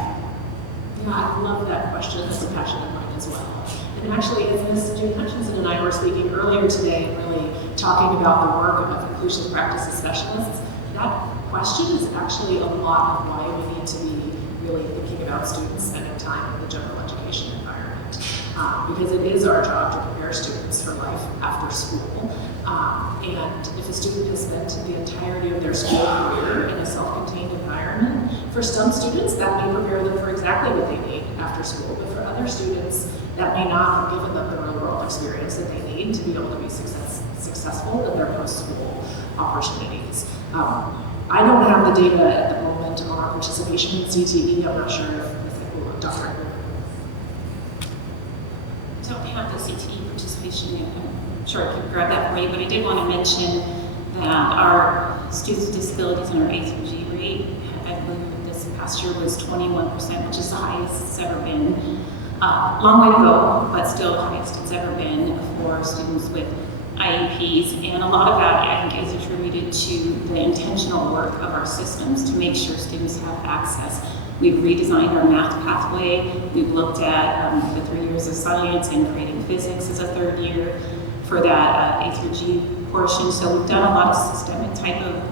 Yeah, I love that question. That's a passion of mine as well. And actually, as Ms. Jane Hutchinson and I were speaking earlier today, really talking about the work of inclusive practices specialists, that question is actually a lot of why we need to be really thinking about students spending time in the general education environment. Because it is our job to prepare students for life after school. And if a student has spent the entirety of their school career in a self-contained environment, for some students that may prepare them for exactly what they need after school, but for other students that may not have given them the real world experience that they need to be able to be successful in their post-school opportunities. I don't have the data at the moment on our participation in CTE. I'm not sure if Dr. I don't have the CTE participation yet. I'm sure I can grab that for you, but I did want to mention that our students with disabilities in our A through G rate, I believe this past year was 21%, which is the highest it's ever been. Long way to go, but still the highest it's ever been for students with IEPs, and a lot of that I think is attributed to the intentional work of our systems to make sure students have access. We've redesigned our math pathway. We've looked at the 3 years of science and creating physics as a third year for that A through G portion. So we've done a lot of systemic type of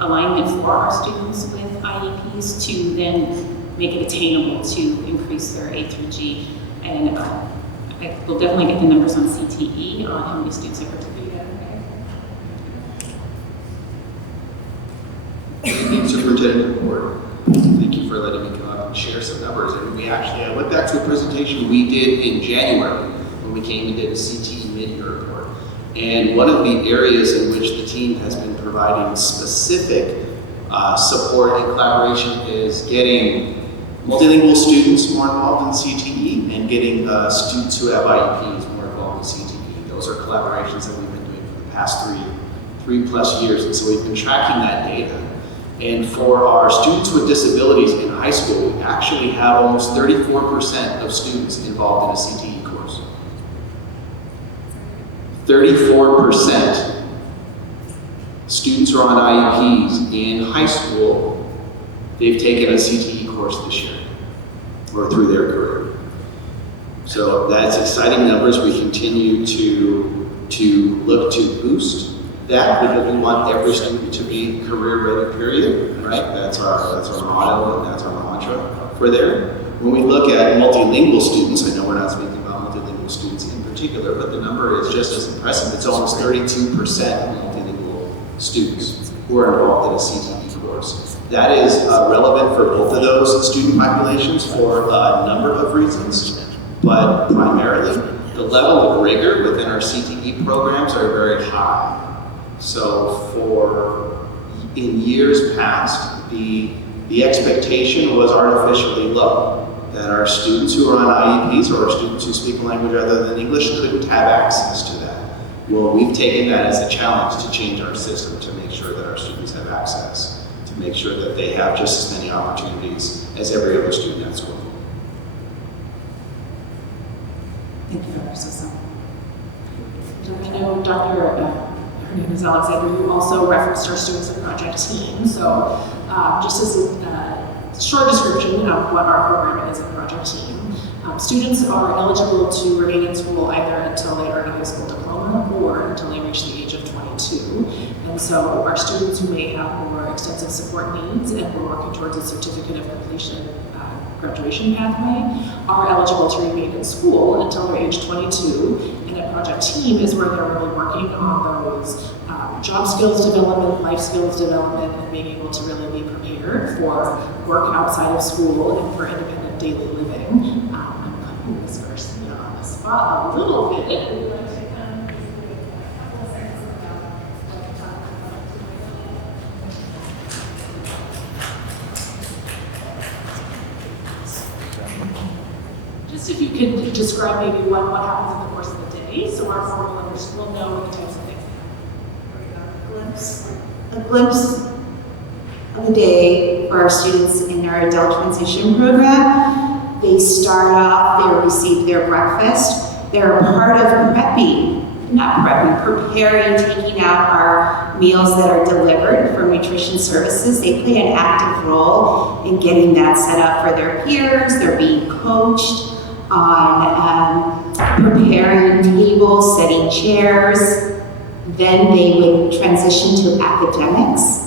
alignment for our students with IEPs to then make it attainable to increase their A through G. And we'll definitely get the numbers on CTE on how many students have participated. Superintendent Board, thank you for letting me come up and share some numbers. And we actually, I went back to a presentation we did in January when we came and did a CTE mid-year report. And one of the areas in which the team has been providing specific support and collaboration is getting multilingual students more involved in CTE and getting students who have IEPs more involved in CTE. Those are collaborations that we've been doing for the past three plus years. And so we've been tracking that data. And for our students with disabilities in high school, we actually have almost 34% of students involved in a CTE course. 34% students who are on IEPs in high school, they've taken a CTE course this year or through their career. So that's exciting numbers. We continue to look to boost that because we want every student to be career ready, period, right? That's our motto and that's our mantra for there. When we look at multilingual students, I know we're not speaking about multilingual students in particular, but the number is just as impressive. It's almost 32% of multilingual students who are involved in a CTE course. That is relevant for both of those student populations for a number of reasons, but primarily the level of rigor within our CTE programs are very high. So in years past, the expectation was artificially low, that our students who are on IEPs or our students who speak a language other than English couldn't have access to that. Well, we've taken that as a challenge to change our system to make sure that our students have access, to make sure that they have just as many opportunities as every other student at school. Thank you, Dr. Sosa. I know Dr. Her name is Alexander. You also referenced our students in Project Team. So just as a short description of what our program is at Project Team, students are eligible to remain in school either until they earn a high school diploma or until they reach the age of 22. And so our students who may have more extensive support needs and we're working towards a certificate of completion graduation pathway are eligible to remain in school until they're age 22. And at Project Team is where they're really working on those job skills development, life skills development, and being able to really be prepared for work outside of school and for independent daily living. I'm putting this person on the spot a little bit. Would you like to give me a couple of seconds about just if you could describe maybe what happens in the course of the day, so our board members will know the types of things A glimpse of a day for our students in our adult transition program. They start off, they receive their breakfast. They're a part of preparing, taking out our meals that are delivered for nutrition services. They play an active role in getting that set up for their peers. They're being coached on preparing tables, setting chairs. Then they would transition to academics.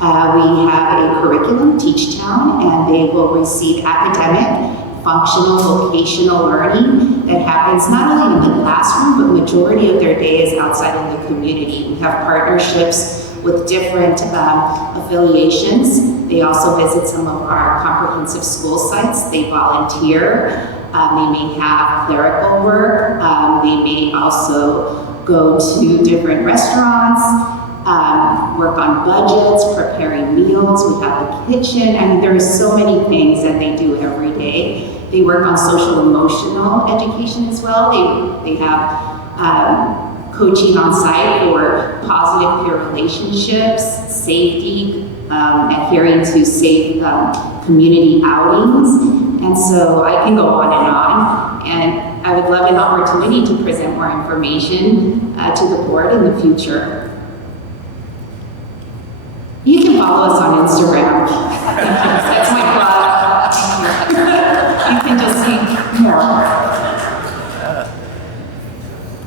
We have a curriculum, Teach Town, and they will receive academic, functional, vocational learning that happens not only in the classroom, but majority of their day is outside in the community. We have partnerships with different affiliations. They also visit some of our comprehensive school sites. They volunteer. They may have clerical work. They may also go to different restaurants, work on budgets, preparing meals. We have a kitchen. I mean, there are so many things that they do every day. They work on social emotional education as well. They have coaching on site for positive peer relationships, safety, adhering to safe community outings. And so I can go on and on. And I would love an opportunity to present more information to the board in the future. You can follow us on Instagram. That's my plug. You can just see more.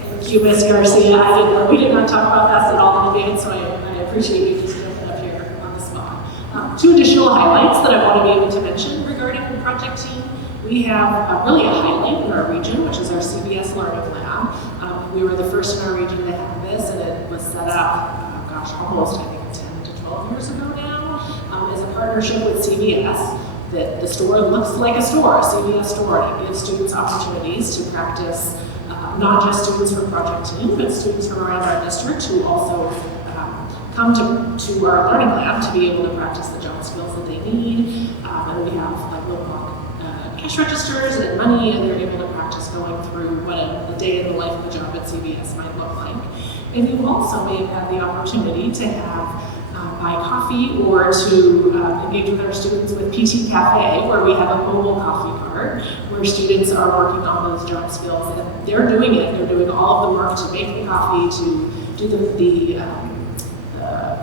Thank you, Ms. Garcia. We did not talk about that at all in advance, so I appreciate you just jumping up here on the spot. Two additional highlights that I want to be able to mention regarding the project team. We have really a highlight in our region, which is our CBS Learning Lab. We were the first in our region to have this, and it was set up, almost, I think, 10 to 12 years ago now, as a partnership with CBS. That the store looks like a store, a CBS store, and it gives students opportunities to practice, not just students from Project Team, but students from around our district who also come to our learning lab to be able to practice the job skills that they need. And we have like low cash registers and money, and they're able to practice going through what a day in the life of a job at CBS might look like. And you also may have had the opportunity to have buy coffee or to engage with our students with PT Cafe, where we have a mobile coffee cart where students are working on those job skills. And they're doing it. They're doing all of the work to make the coffee, to do the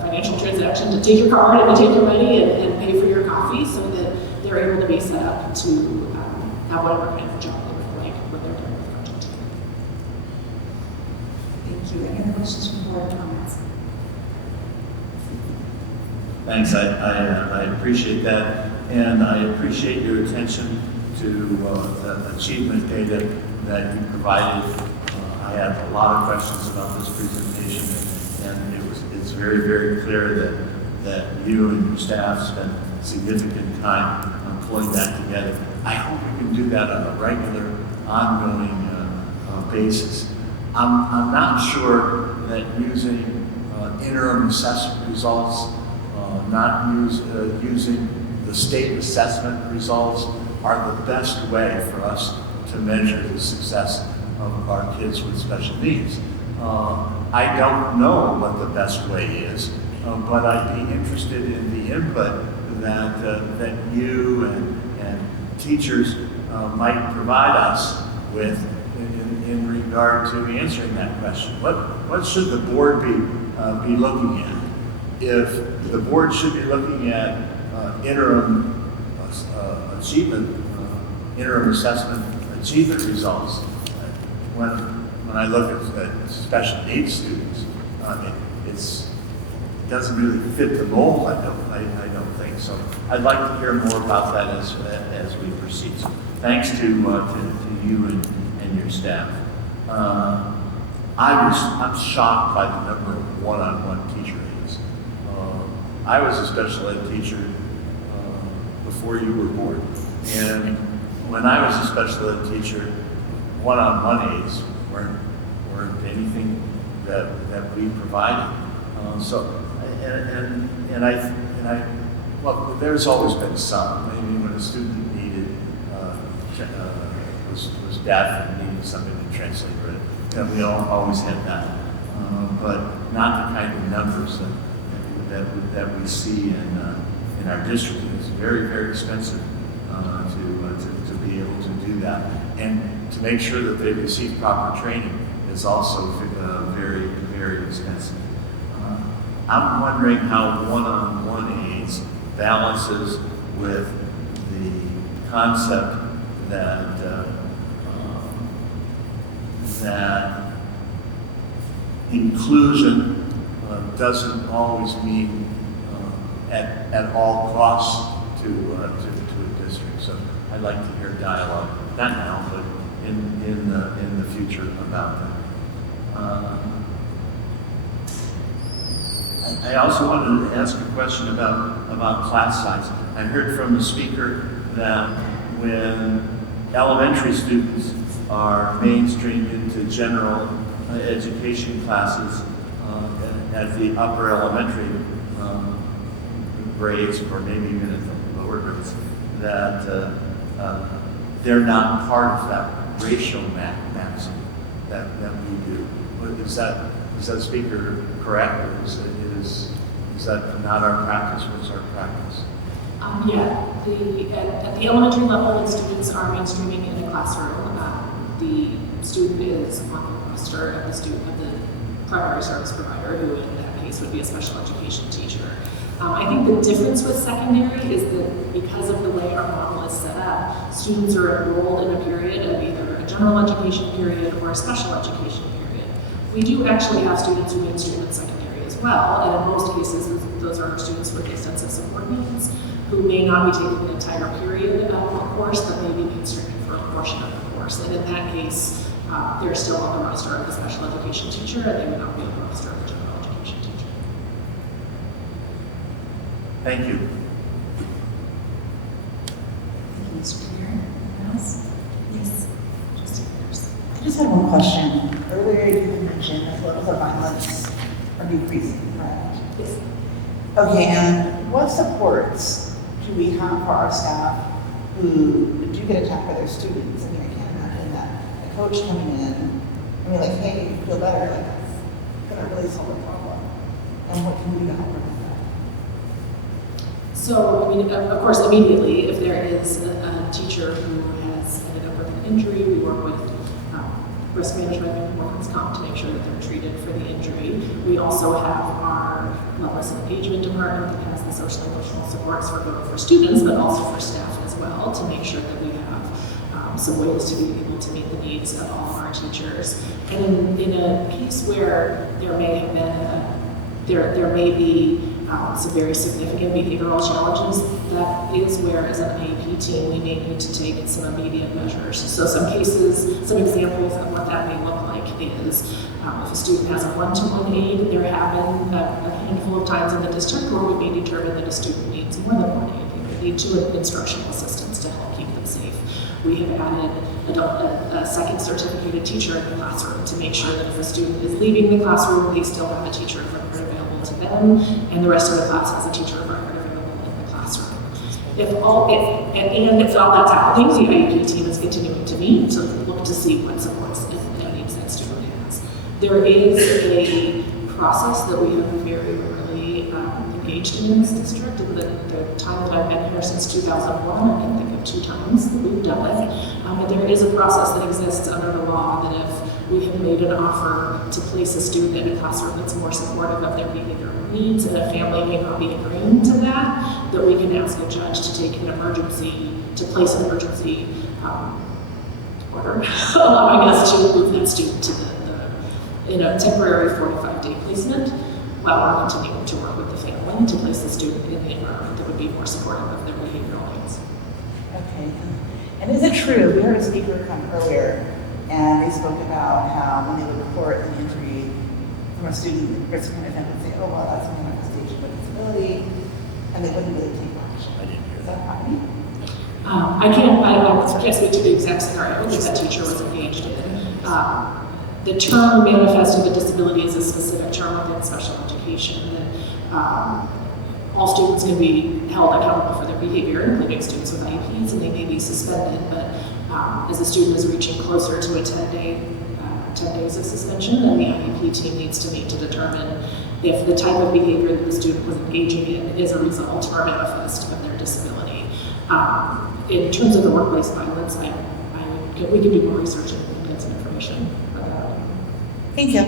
financial transaction, to take your card and to take your money and pay for your coffee, so that they're able to be set up to have whatever kind of job they would like when they're done with Project Team. Thank you. Any other questions from board comments? Thanks, I appreciate that, and I appreciate your attention to the achievement data that you provided. I had a lot of questions about this presentation, and it's very, very clear that you and your staff spent significant time on pulling that together. I hope we can do that on a regular, ongoing basis. I'm not sure that using interim assessment results, using the state assessment results are the best way for us to measure the success of our kids with special needs. I don't know what the best way is, but I'd be interested in the input that you and teachers might provide us with in regard to answering that question. What should the board be looking at? If the board should be looking at interim achievement, interim assessment achievement results, when I look at special needs students, it doesn't really fit the mold. I don't think. things. So I'd like to hear more about that as we proceed. So thanks to you and your staff. I'm shocked by the number of one-on-one teacher aides. I was a special ed teacher before you were born, and when I was a special ed teacher, one-on-one aides weren't anything that we provided. Well, there's always been some. Maybe when a student needed was deaf and needed somebody to translate for it. We always had that, but not the kind of numbers that we see in our district. It's very, very expensive to be able to do that, and to make sure that they receive proper training is also very, very expensive. I'm wondering how one-on-one aids balances with the concept that inclusion doesn't always mean at all costs to a district. So I'd like to hear dialogue, not now, but in the future about that. I also wanted to ask a question about class size. I heard from the speaker that when elementary students are mainstreamed into general education classes at the upper elementary grades, or maybe even at the lower grades, that they're not part of that racial maximum that we do. Is that speaker correct, or is that not our practice? What's our practice? At the elementary level, when students are mainstreaming in a classroom, the student is on the roster of the primary service provider, who in that case would be a special education teacher. I think the difference with secondary is that because of the way our model is set up, students are enrolled in a period of either a general education period or a special education period. We do actually have students who mainstream in secondary as well, and in most cases, those are students with extensive support needs who may not be taking an entire period of a course, but may be mainstreaming for a portion of the course. And in that case, they're still on the roster of a special education teacher, and they would not be on the roster of a general education teacher. Thank you. Thank you, Mr. Pierre. Anyone else? Yes. I just had one question. Earlier you had mentioned that levels of violence are decreasing, right? Yes. Okay, and what supports do we have for our staff who do get attacked by their students? I mean, I can't imagine that a coach coming in, I mean, like, hey, you feel better, like, that's gonna really solve the problem. And what can we do to help prevent that? So, I mean, of course, immediately, if there is a teacher who has ended up with an injury, we work with risk management and workers' comp to make sure that they're treated for the injury. We also have our wellness and engagement department that has the social and emotional supports for students, but also for staff as well, to make sure that we have some ways to be able to meet the needs of all of our teachers. And in a case where there may have been there may be some very significant behavioral challenges, that is where, as an IEP team, we may need to take some immediate measures. So some examples of what that may look like is if a student has a one-to-one aid, there have been a handful of times in the district where we may determine that a student needs more than one aid. They may need two instructional assistants to help keep them safe. We have added a second certificated teacher in the classroom to make sure that if a student is leaving the classroom, they still have a teacher of record available to them, and the rest of the class has a teacher of record available in the classroom. If all that's happening, the IEP team is continuing to meet to look to see what supports and needs that student has. There is a process that we have very rarely engaged in this district. In the time that I've been here since 2001, I can think of 2 times that we've done it. And there is a process that exists under the law that if we have made an offer to place a student in a classroom that's more supportive of their behavioral needs, and a family may not be agreeing to that, that we can ask a judge to place an emergency order, allowing us to move that student to in a temporary 45-day placement while we're continuing to work with the family. them to place the student in the environment that would be more supportive of their behavioral needs. Okay. And is it true, we heard a speaker come earlier, and they spoke about how when they would report an injury from a student, the superintendent would say, oh, well, that's a manifestation of disability, and they wouldn't really take action. I didn't hear that. I can't speak to the exact scenario that that teacher was engaged in. The term manifest of a disability is a specific term within special education, and all students can be held accountable for their behavior, including students with IEPs, and they may be suspended, but as a student is reaching closer to a 10 days of suspension, then the IEP team needs to meet to determine if the type of behavior that the student was engaging in is a result or a manifest of their disability. In terms of the workplace violence, we could do more research and get some information about it. Thank you.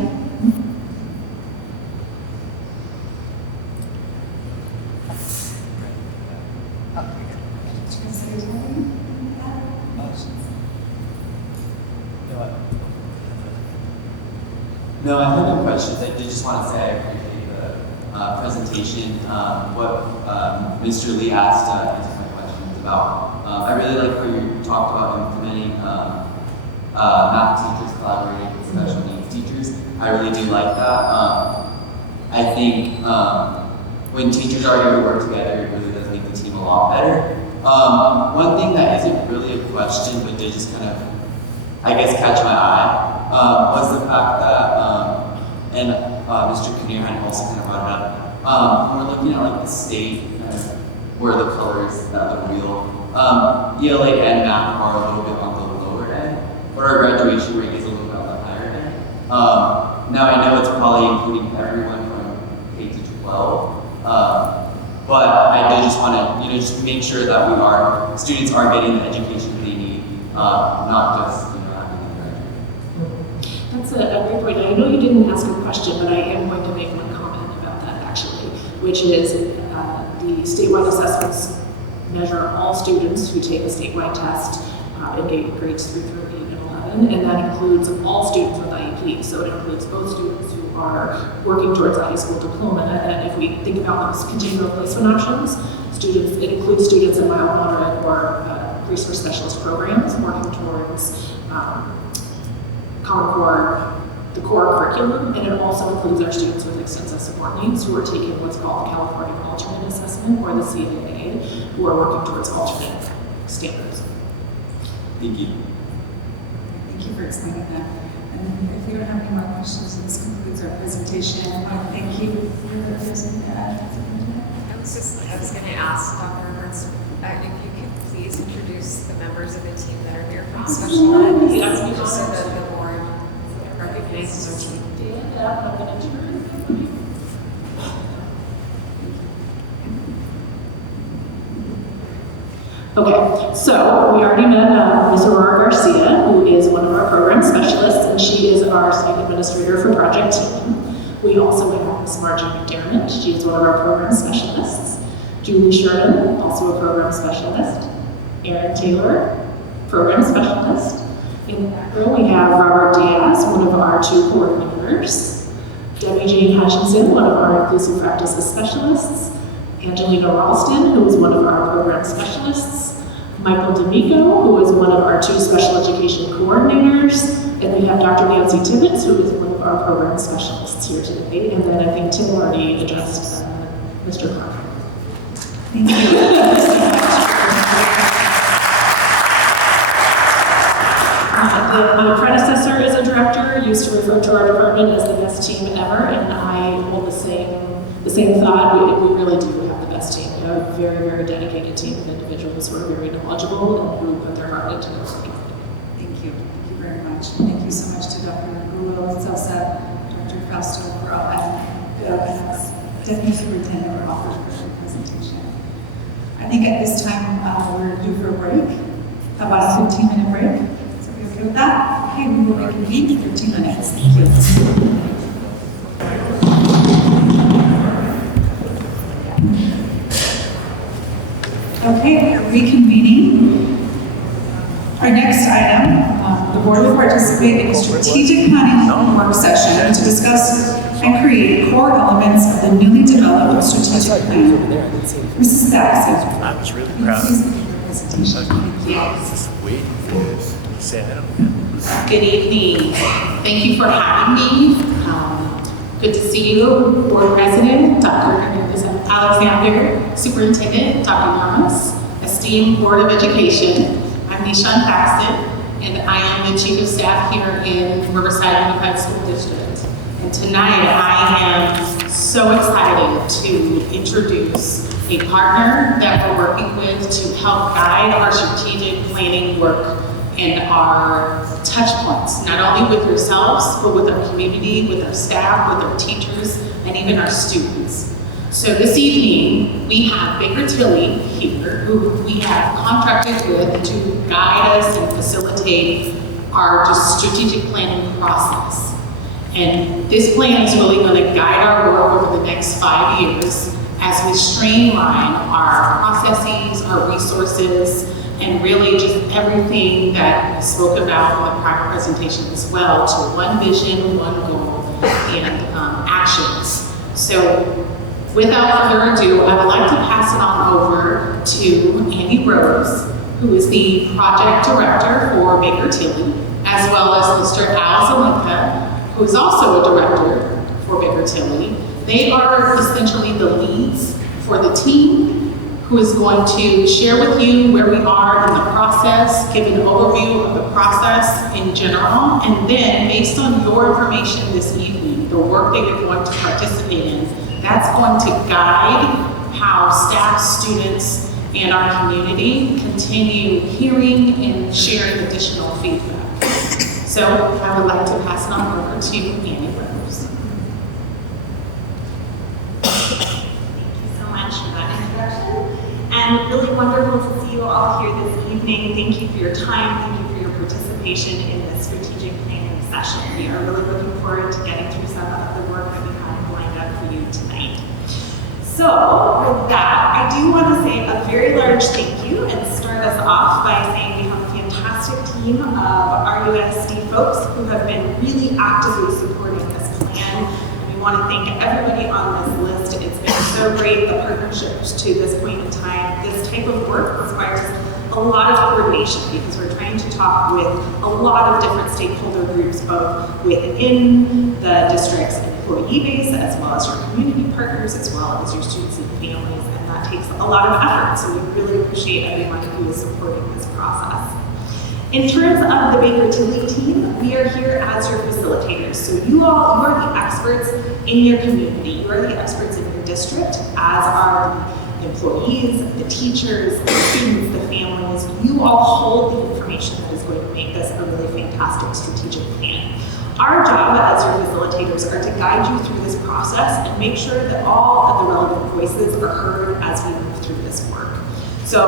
No, I have no questions. I did just want to say I appreciate the presentation. What Mr. Lee asked answers my questions about. I really like how you talked about implementing math teachers collaborating with special needs teachers. I really do like that. I think when teachers are able to work together, it really does make the team a lot better. One thing that isn't really a question, but did just kind of, I guess, catch my eye, was the fact that, and Mr. Kinnear had also kind of brought it up, when we're looking at like the state, where the colors that the wheel, ELA and math are a little bit on the lower end, but our graduation rate is a little bit on the higher end. Now I know it's probably including everyone from K to 12, but I do just want to, just make sure that students are getting the education they need, not just, That's a great point. I know you didn't ask a question, but I am going to make one comment about that actually, which is the statewide assessments measure all students who take a statewide test in grades 3 through 8 and 11, and that includes all students with IEP. So it includes both students who are working towards a high school diploma, and if we think about those continual placement options, it includes students in mild, moderate, or resource specialist programs working towards Common Core, the core curriculum, and it also includes our students with extensive support needs who are taking what's called the California Alternate Assessment, or the CAA, who are working towards alternate standards. Thank you. Thank you for explaining that. And if we don't have any more questions, this concludes our presentation. I want to thank you for your presentation. I was going to ask Dr. Roberts if you could please introduce the members of the team that are here from special ed, just so that the board recognizes our team. Okay, so we already met Ms. Aurora Garcia, who is one of our program specialists, and she is our site administrator for Project Team. We also have Ms. Margie McDermott. She is one of our program specialists. Julie Sherman, also a program specialist. Erin Taylor, program specialist. In the back row, we have Robert Diaz, one of our 2 coordinators. Debbie Jane Hutchinson, one of our inclusive practices specialists. Angelina Ralston, who is one of our program specialists. Michael D'Amico, who is one of our 2 special education coordinators. And we have Dr. Nancy Tibbetts, who is one of our program specialists here today. And then I think Tim already addressed Mr. Clark. Thank you. My predecessor as a director used to refer to our department as the best team ever, and I hold the same thought. We really do have the best team. We have a very, very dedicated team of individuals who are very knowledgeable and who put their heart into their work. Thank you. Thank you very much. And thank you so much to Dr. Rulo, Salsa, Dr. Fausto for all that, and Deputy Superintendent for all for the presentation. I think at this time we're due for a break. How about a 15-minute break? So we okay with that? Okay, we will reconvene in 15 minutes. Thank you. Okay, we're reconvening. Our next item, the board will participate in a strategic planning work session to discuss and create core elements of the newly developed strategic plan. Mrs. Baxter. I was really proud of you. I was just waiting for this. Say I don't know. Good evening. Thank you for having me. Good to see you, Board President, Dr. Hernandez Alexander, Superintendent, Dr. Llamas, esteemed Board of Education. I'm Nishan Paxton, and I am the Chief of Staff here in Riverside Unified School District. And tonight I am so excited to introduce a partner that we're working with to help guide our strategic planning work and our touch points, not only with yourselves, but with our community, with our staff, with our teachers, and even our students. So this evening, we have Baker Tilly here, who we have contracted with to guide us and facilitate our just strategic planning process. And this plan is really going to guide our work over the next 5 years as we streamline our processes, our resources, and really just everything that we spoke about in the prior presentation as well to one vision, one goal, and actions. So without further ado, I would like to pass it on over to Andy Rose, who is the project director for Baker Tilly, as well as Mr. Al Zalinka, who is also a director for Baker Tilly. They are essentially the leads for the team, who is going to share with you where we are in the process, give an overview of the process in general, and then based on your information this evening, the work that you're going to participate in, that's going to guide how staff, students, and our community continue hearing and sharing additional feedback. So I would like to pass it on over to Annie Rose. And really wonderful to see you all here this evening. Thank you for your time. Thank you for your participation in this strategic planning session. We are really looking forward to getting through some of the work that we have lined up for you tonight. So with that, I do want to say a very large thank you and start us off by saying we have a fantastic team of RUSD folks who have been really actively supporting this plan. We want to thank everybody on this list. It's been so great, the partnerships to this point in time. This type of work requires a lot of coordination because we're trying to talk with a lot of different stakeholder groups, both within the district's employee base, as well as your community partners, as well as your students and families, and that takes a lot of effort. So we really appreciate everyone who is supporting this process. In terms of the Baker Tilly team, we are here as your facilitators. So you are the experts in your community. You are the experts in your district, as are the employees, the teachers, the students, the families. You all hold the information that is going to make this a really fantastic strategic plan. Our job as your facilitators are to guide you through this process and make sure that all of the relevant voices are heard as we move through this work. So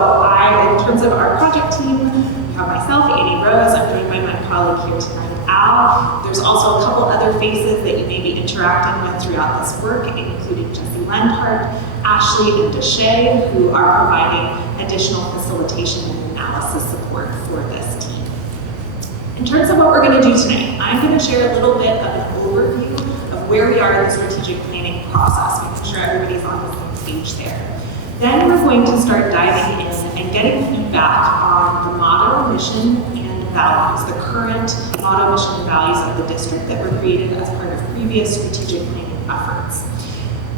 in terms of our project team, we have myself, Annie Rose. I'm joined by my colleague here tonight, Al. There's also a couple other faces that you may be interacting with throughout this work, including Jesse Lenhart, Ashley, and Deshay, who are providing additional facilitation and analysis support for this team. In terms of what we're going to do tonight, I'm going to share a little bit of an overview of where we are in the strategic planning process, making sure everybody's on the same page there. Then we're going to start diving in and getting feedback on the motto, mission, and values, the current motto, mission, and values of the district that were created as part of previous strategic planning efforts.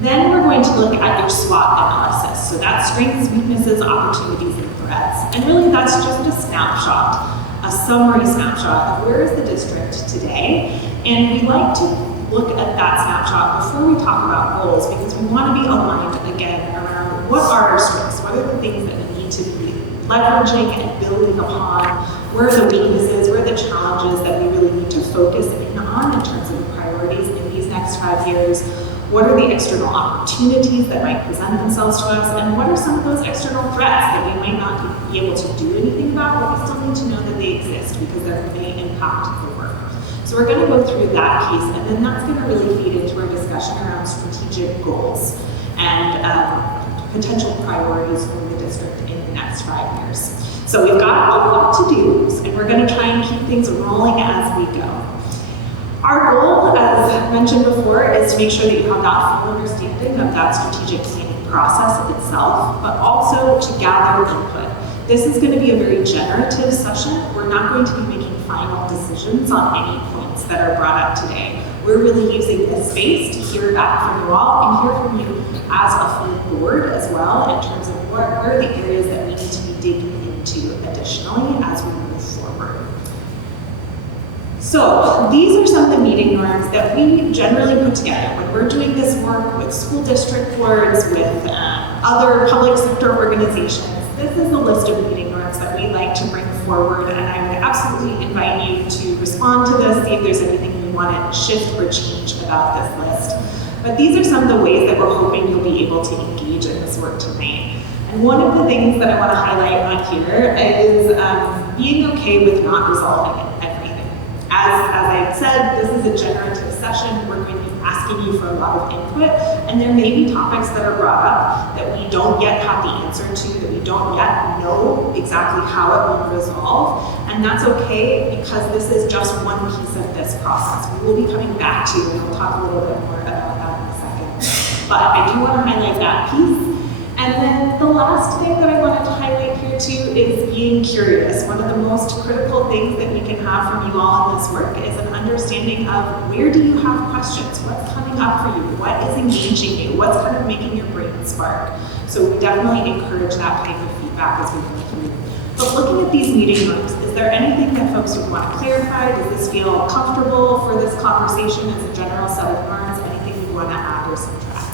Then we're going to look at your SWOT analysis. So that's strengths, weaknesses, opportunities, and threats. And really that's just a snapshot, a summary snapshot of where is the district today. And we like to look at that snapshot before we talk about goals because we want to be aligned again around what are our strengths, what are the things that we need to be leveraging and building upon, where are the weaknesses, where are the challenges that we really need to focus in on in terms of the priorities in these next 5 years, what are the external opportunities that might present themselves to us, and what are some of those external threats that we might not be able to do anything about, but we still need to know that they exist because they may impact the work. So we're going to go through that piece, and then that's going to really feed into our discussion around strategic goals and potential priorities for the district in the next 5 years. So we've got a lot to do, and we're going to try and keep things rolling as we go. Our goal, as mentioned before, is to make sure that you have that full understanding of that strategic planning process itself, but also to gather input. This is going to be a very generative session. We're not going to be making final decisions on any points that are brought up today. We're really using this space to hear back from you all and hear from you as a full board as well in terms of where are the areas that we need to be digging into additionally as we move forward. So these are some of the meeting norms that we generally put together when we're doing this work with school district boards, with other public sector organizations. This is the list of meeting norms that we like to bring forward, and I would absolutely invite you to respond to this, see if there's anything you want to shift or change about this list. But these are some of the ways that we're hoping you'll be able to engage in this work tonight. And one of the things that I want to highlight on here is being okay with not resolving everything. As I said, this is a generative session. We're going to be asking you for a lot of input, and there may be topics that are brought up that we don't yet have the answer to, that we don't yet know exactly how it will resolve, and that's okay because this is just one piece of this process. We will be coming back to, and we'll talk a little bit more about that in a second. But I do want to highlight that piece. And then the last thing that I wanted to highlight here too is being curious. One of the most critical things that we can have from you all in this work is an understanding of where do you have questions? What's coming up for you? What is engaging you? What's kind of making your brain spark? So we definitely encourage that type of feedback as we go through. But looking at these meeting rooms, is there anything that folks would want to clarify? Does this feel comfortable for this conversation as a general set of norms? Anything you want to add or subtract?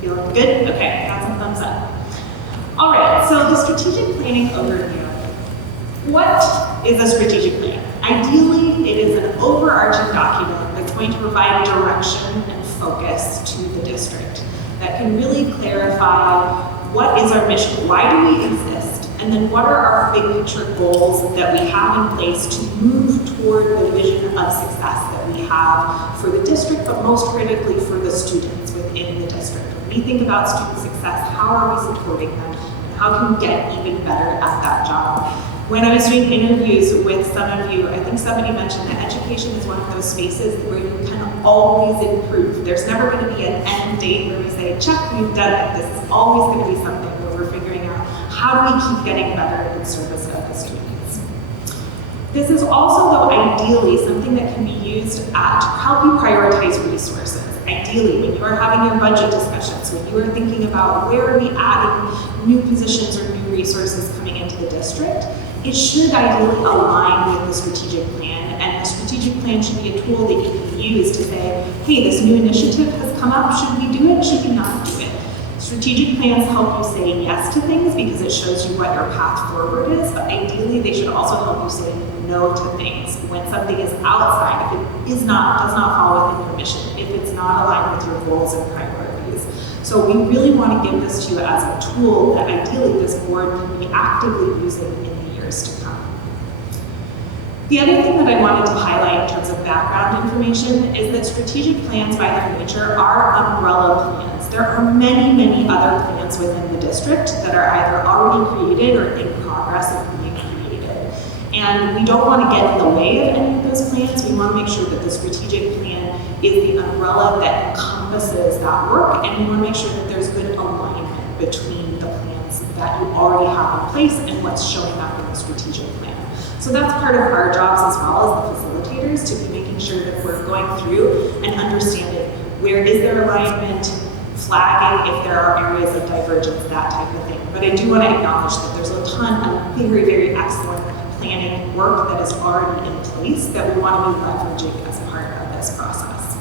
Feeling good? Okay, got some thumbs up. All right, so the strategic planning overview. What is a strategic plan? Ideally, it is an overarching document that's going to provide direction and focus to the district that can really clarify what is our mission, why do we exist, and then what are our big picture goals that we have in place to move toward the vision of success that we have for the district, but most critically for the students within the district. When we think about student success, how are we supporting them, and how can we get even better at that job? When I was doing interviews with some of you, I think somebody mentioned that education is one of those spaces where you can always improve. There's never going to be an end date where we say, check, we've done it. This is always going to be something where we're figuring out how do we keep getting better in service of the students. This is also, though, ideally something that can be used to help you prioritize resources. Ideally, when you are having your budget discussions, when you are thinking about where are we adding new positions or new resources coming into the district, it should ideally align with the strategic plan, and the strategic plan should be a tool that you can use to say, hey, this new initiative has come up, should we do it, should we not do it? Strategic plans help you say yes to things because it shows you what your path forward is, but ideally they should also help you say no to things. When something is outside, if it does not fall within your mission, if it's not aligned with your goals and priorities. So we really want to give this to you as a tool that ideally this board can be actively using in the years to come. The other thing that I wanted to highlight in terms of background information is that strategic plans by their nature are umbrella plans. There are many, many other plans within the district that are either already created or in progress of being created. And we don't want to get in the way of any of those plans. We want to make sure that the strategic plan is the umbrella that encompasses that work, and we want to make sure that there's good alignment between the plans that you already have in place and what's showing up in the strategic plan. So that's part of our jobs as well as the facilitators, to be making sure that we're going through and understanding where is there alignment, flagging if there are areas of divergence, that type of thing. But I do want to acknowledge that there's a ton of very, very excellent planning work that is already in place that we want to be leveraging as part of this process.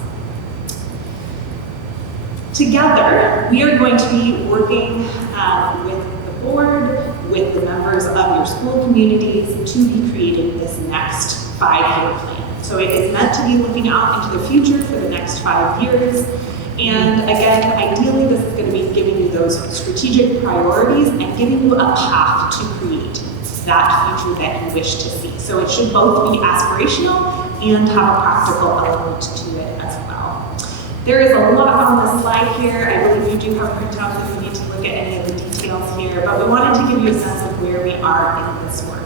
Together, we are going to be working with the board, with the members of your school communities to be creating this next 5-year plan. So it is meant to be looking out into the future for the next 5 years. And again, ideally, this is going to be giving you those strategic priorities and giving you a path to create that future that you wish to see. So it should both be aspirational and have a practical element to it as well. There is a lot on the slide here. I believe you do have printouts if you need to look at any of the details here, but we wanted to give you a sense of where we are in this work.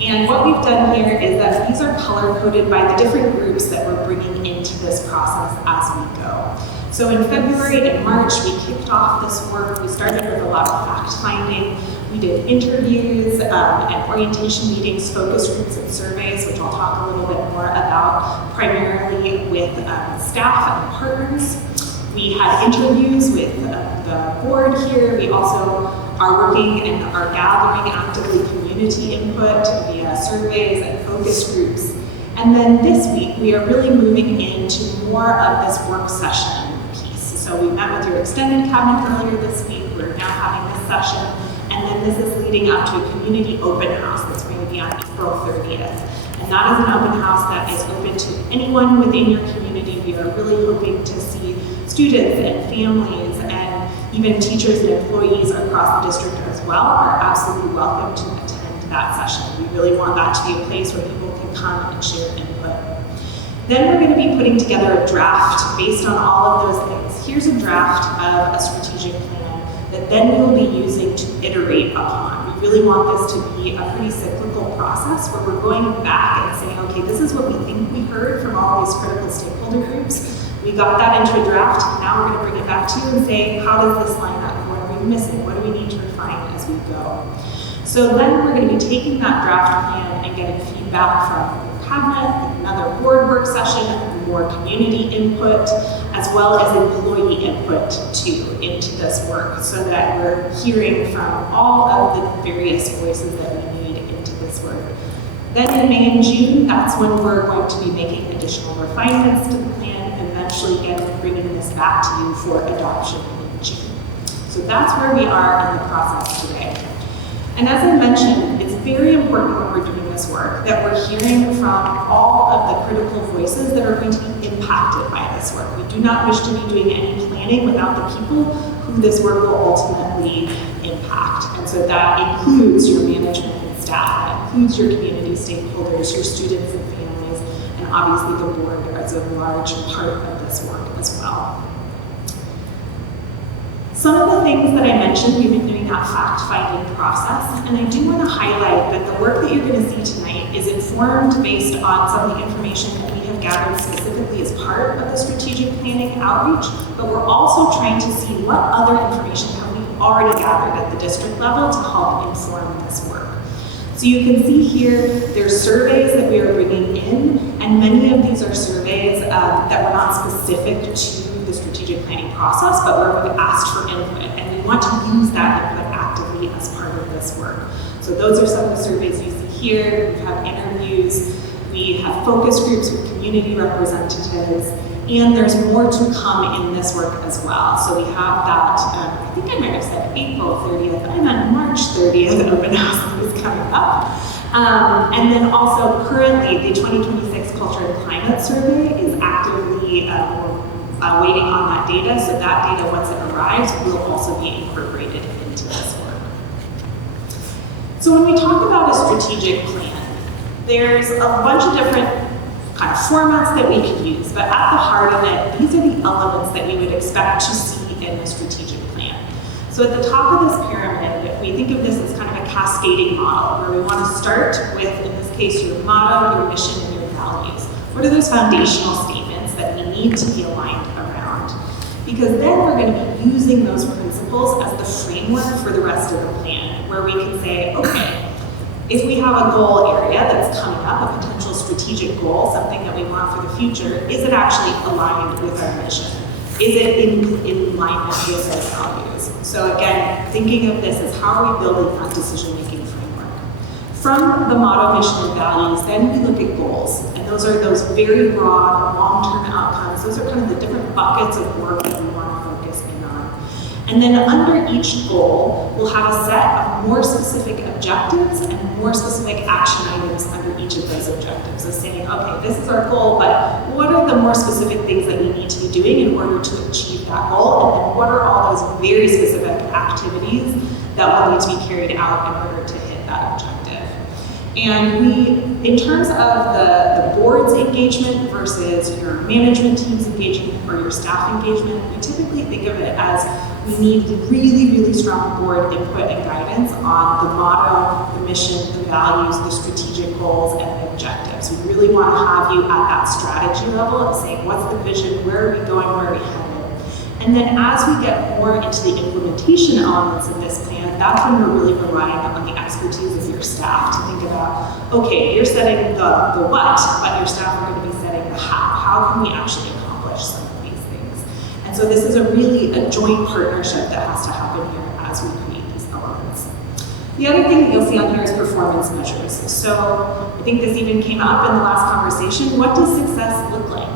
And what we've done here is that these are color-coded by the different groups that we're bringing into this process as we go. So in February and March, we kicked off this work. We started with a lot of fact-finding. We did interviews and orientation meetings, focus groups, and surveys, which I'll talk a little bit more about, primarily with staff and partners. We had interviews with the board here. We also are working and are gathering actively community input via surveys and focus groups. And then this week, we are really moving into more of this work session piece. So we met with your extended cabinet earlier this week. We're now having this session. And then this is leading up to a community open house that's going to be on April 30th. And that is an open house that is open to anyone within your community. We are really hoping to see students and families and even teachers and employees across the district as well are absolutely welcome to attend that session. We really want that to be a place where people can come and share input. Then we're going to be putting together a draft based on all of those things. Here's a draft of a strategic plan that then we'll be using to iterate upon. We really want this to be a pretty cyclical process where we're going back and saying, okay, this is what we think we heard from all these critical stakeholder groups. We got that into a draft. Now we're going to bring it back to you and say, how does this line up? What are we missing? What do we need to refine as we go? So then we're going to be taking that draft plan and getting feedback from the cabinet, another board work session, more community input, as well as employee input too into this work so that we're hearing from all of the various voices that we need into this work. Then in May and June, that's when we're going to be making additional refinements to the plan and eventually bringing this back to you for adoption in June. So that's where we are in the process today. And as I mentioned, it's very important when we're doing this work that we're hearing from all of the critical voices that are going to be impacted by this work. We do not wish to be doing any planning without the people who this work will ultimately impact. And so that includes your management and staff, that includes your community stakeholders, your students and families, and obviously the board as a large part of this work as well. Some of the things that I mentioned, we've been doing that fact-finding process, and I do want to highlight that the work that you're going to see tonight is informed based on some of the information that we have gathered specifically as part of the strategic planning outreach, but we're also trying to see what other information have we already gathered at the district level to help inform this work. So you can see here, there's surveys that we are bringing in, and many of these are surveys that were not specific to the strategic planning process, but where we asked for input, and we want to use that input actively as part of this work. So those are some of the surveys you see here. We have interviews, we have focus groups with community representatives, and there's more to come in this work as well. So we have that, I think I might have said April 30th, I meant March 30th open house is coming up. And then also currently the 2026 Culture and Climate Survey is actively waiting on that data, so that data, once it arrives, will also be incorporated into this work. So when we talk about a strategic plan, there's a bunch of different kind of formats that we can use, but at the heart of it, these are the elements that we would expect to see in a strategic plan. So at the top of this pyramid, we think of this as kind of a cascading model, where we want to start with, in this case, your motto, your mission, and your values. What are those foundational statements that we need to be aligned around? Because then we're going to be using those principles as the framework for the rest of the plan, where we can say, okay, if we have a goal area that's coming up, a potential strategic goal, something that we want for the future, is it actually aligned with our mission? Is it in alignment with our values? So again, thinking of this as how are we building that decision-making framework? From the motto, mission, and values, then we look at goals. And those are those very broad, long-term outcomes. Those are kind of the different buckets of work that we want to focus in on. And then under each goal, we'll have a set of more specific objectives and more specific action items under each of those objectives. So saying, okay, this is our goal, but what are the more specific things that we need to be doing in order to achieve that goal? And then what are all those very specific activities that will need to be carried out in order to hit that objective? And we, in terms of the board's engagement versus your management team's engagement or your staff engagement, we typically think of it as we need really, really strong board input and guidance on the motto, the mission, mission, the values, the strategic goals, and the objectives. We really want to have you at that strategy level of saying, what's the vision, where are we going, where are we headed? And then as we get more into the implementation elements of this plan, that's when we're really relying on the expertise of your staff to think about, okay, you're setting the what, but your staff are going to be setting the how. How can we actually accomplish some of these things? And so this is a joint partnership that has to happen here as we create these elements. The other thing that you'll see on here is performance measures. So I think this even came up in the last conversation. What does success look like?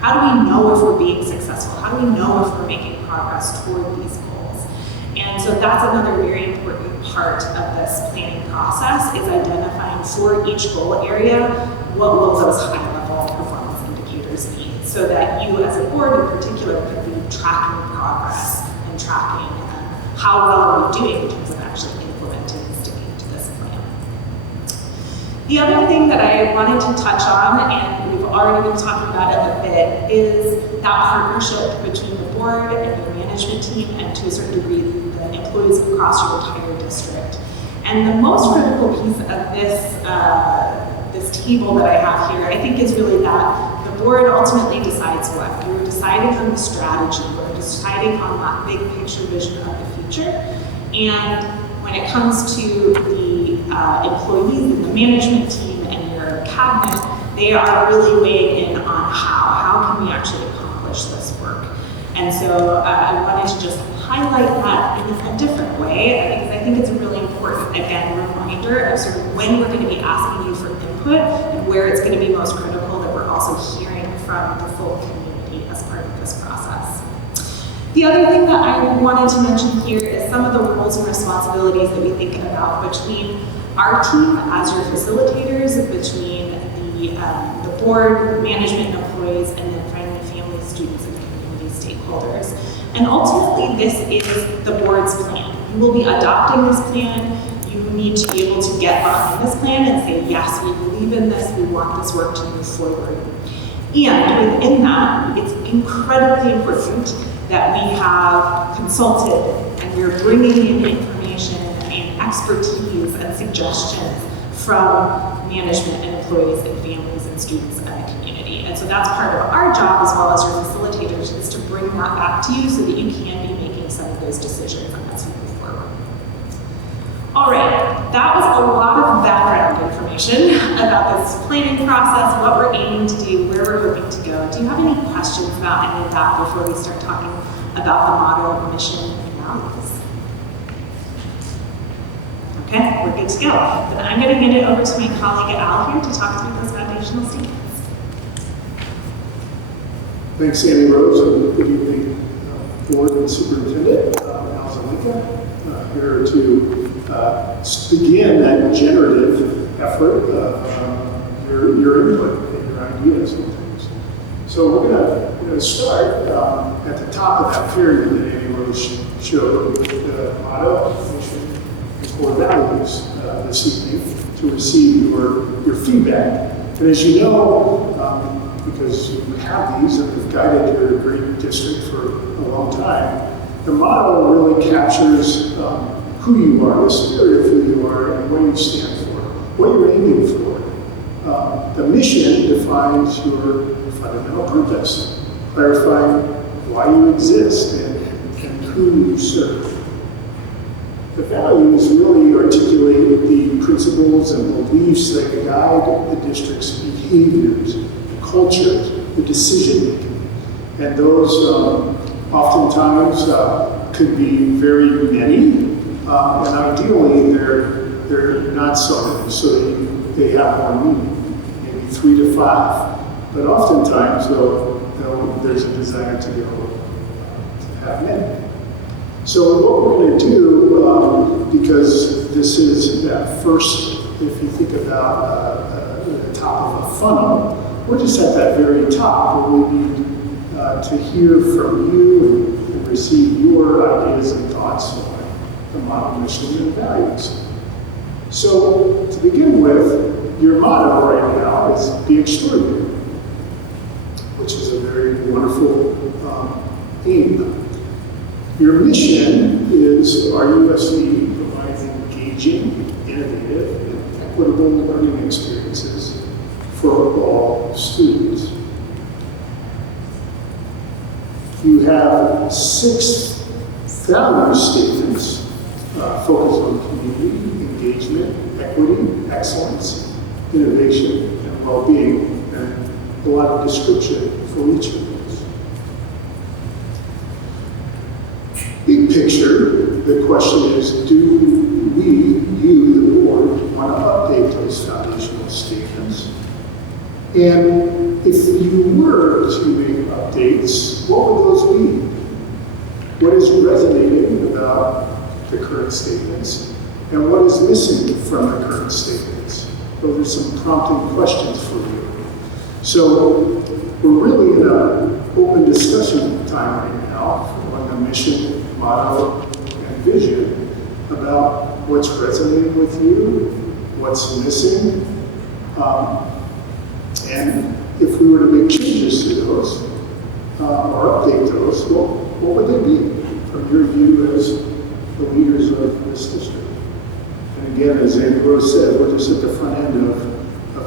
How do we know if we're being successful? How do we know if we're making progress toward these goals? And so that's another very important part of this planning process is identifying for each goal area, what will those high-level performance indicators be, so that you as a board in particular can be tracking progress and tracking how well are we doing in terms of actually implementing and sticking to this plan. The other thing that I wanted to touch on, and we've already been talking about it a bit, is that partnership between the board and your management team, and to a certain degree, the employees across your entire district. And the most critical piece of this table that I have here, I think, is really that the board ultimately decides what. You're deciding on the strategy, we're deciding on that big picture vision of the future. And when it comes to the employees and the management team and your cabinet, they are really weighing in on how can we actually accomplish this work. And so I wanted to just highlight that in a different way, because I think it's a really important, again, reminder of sort of when we're going to be asking you for input and where it's going to be most critical that we're also hearing from the full community as part of this process. The other thing that I wanted to mention here is some of the roles and responsibilities that we think about between our team as your facilitators, between the board, management, employees, and then finally families, students, and community stakeholders. And ultimately, this is the board's plan. You will be adopting this plan. You need to be able to get behind this plan and say, yes, we believe in this, we want this work to move forward. And within that, it's incredibly important that we have consulted and we're bringing in information and expertise and suggestions from management and employees and families and students and the community. And so that's part of our job as well as your facilitators, is to bring that back to you so that you can be making some of those decisions as we move forward. All right, that was a lot of background information about this planning process, what we're aiming to do, where we're hoping to go. Do you have any questions about any of that before we start talking about the motto, mission, and values? Okay, we're good to go. Then I'm going to hand it over to my colleague Al here to talk through those foundational statements. Thanks, Sandy Rose, and good evening, board and superintendent. Al Zalika, here to begin that generative effort of your input and your ideas and things. So we're going to start at the top of that pyramid that Amy Rose showed with the motto, mission, and core values this evening to receive your feedback. And as you know, because you have these and have guided your great district for a long time, the motto really captures who you are, the spirit of who you are, and what you stand for, what you're aiming for. The mission defines your fundamental purpose, clarifying why you exist and who you serve. The values really articulate the principles and beliefs that guide the district's behaviors, the culture, the decision making. And those oftentimes could be very many, and ideally they're not so many, so that they have more meaning, maybe 3 to 5. But oftentimes, though, there's a desire to go have many. So what we're going to do, because this is that first, if you think about the top of a funnel, we're just at that very top where we need to hear from you and receive your ideas and thoughts on the motto, mission, and values. So to begin with, your motto right now is be extraordinary, which is a very wonderful aim. Your mission is RUSD provides engagement engaging, innovative, and equitable learning experiences for all students. You have 6 value statements focused on community, engagement, equity, excellence, innovation, and well-being, and a lot of description for each of those. Big picture, the question is, do we, you, the board, want to update those foundational statements? And if you were to make updates, what would those be? What is resonating about the current statements? And what is missing from the current statements? Those are some prompting questions for you. So we're really in an open discussion time right now on the mission, motto, and vision about what's resonating with you, what's missing, and if we were to make changes to those or update those, what would they be from your view as the leaders of this district? And again, as Ambrose said, we're just at the front end of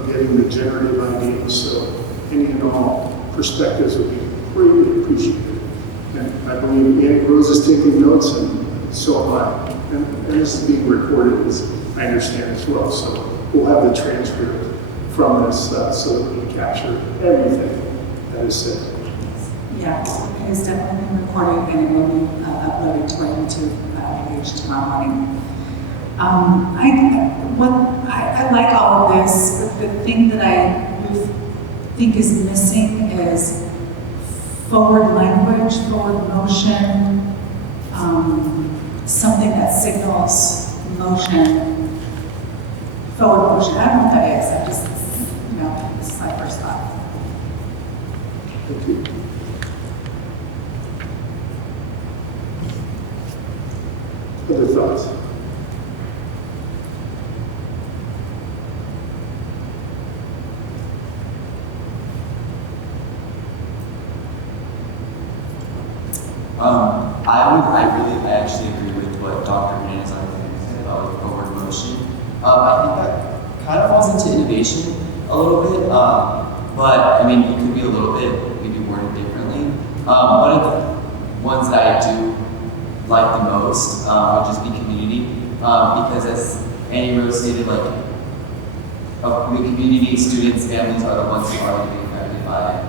getting the generative ideas, so any and all perspectives would be greatly appreciated. And I believe Ambrose is taking notes, and so am I. And this is being recorded, as I understand as well, so we'll have the transcript from this so that we can capture everything that is said. Yeah, it is definitely being recorded, and it will be uploaded to our YouTube page tomorrow morning. I like all of this. The thing that I think is missing is forward language, forward motion, something that signals motion, forward motion. I don't know what that is. I just, this is my first thought. Thank you. Other thoughts? I actually agree with what Dr. Hernandez said about forward motion. I think that kind of falls into innovation a little bit, but I mean, it could be a little bit maybe worded differently. One of the ones that I do like the most would just be community, because as Annie Rose stated, like the community, students, families are the ones who are being affected by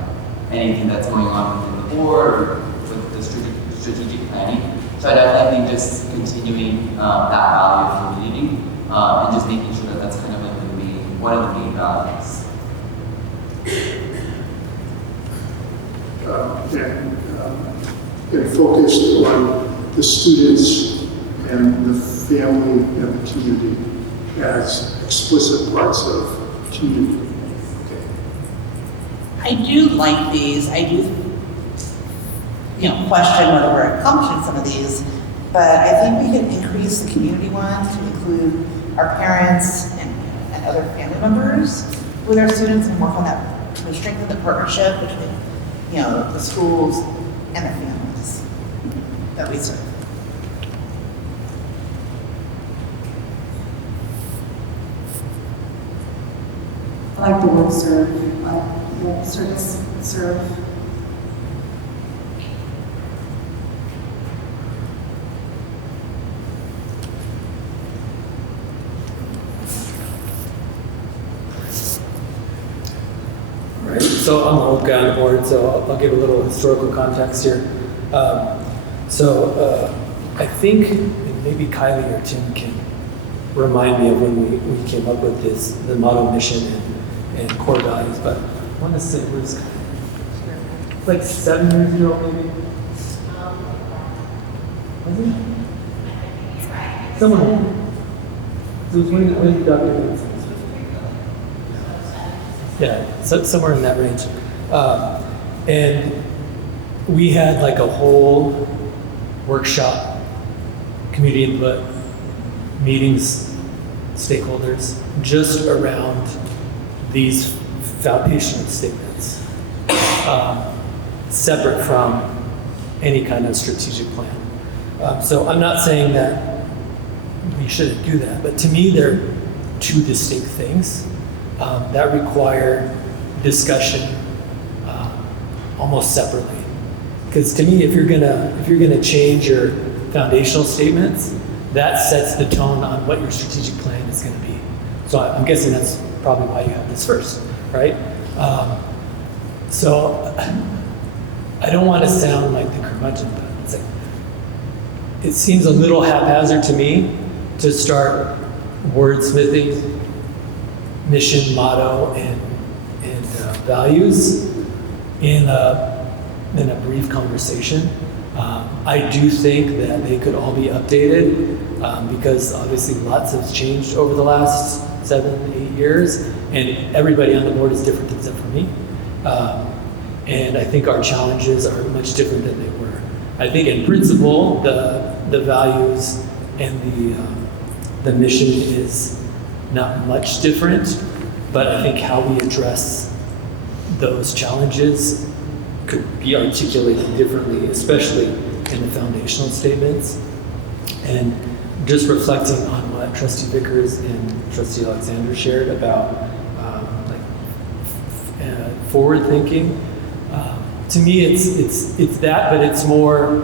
anything that's going on within the board or with the strategic planning. So I definitely think just continuing that value of community and just making sure that that's kind of like one of the main values. And focused on the students and the family and the community as explicit parts of community. I do like these. I do, question whether we're accomplishing some of these, but I think we can increase the community ones to include our parents and other family members with our students and work on that to strengthen the partnership between, the schools and the families that we serve. I like the word serve, service, serve. Right. So I'm the old guy on the board, so I'll give a little historical context here. I think maybe Kylie or Tim can remind me of when we came up with the motto, mission, and core values, but I want to say it was like 7 years ago, maybe? Was it? Somewhere. It was when Dr. Benson. Yeah, somewhere in that range. And we had like a whole workshop, community input, meetings, stakeholders, just around these foundational statements, separate from any kind of strategic plan. So I'm not saying that we you shouldn't do that. But to me, they're two distinct things that require discussion almost separately. Because to me, if you're gonna change your foundational statements, that sets the tone on what your strategic plan is going to be. So I'm guessing that's probably why you have this first, right? So I don't want to sound like the curmudgeon, but it's like, it seems a little haphazard to me to start wordsmithing mission, motto, and values in a brief conversation. I do think that they could all be updated because obviously lots has changed over the last 7-8 years, and everybody on the board is different except for me. And I think our challenges are much different than they were. I think in principle, the values and the mission is not much different, but I think how we address those challenges could be articulated differently, especially in the foundational statements. And just reflecting on what Trustee Vickers and Trustee Alexander shared about forward thinking, to me it's that, but it's more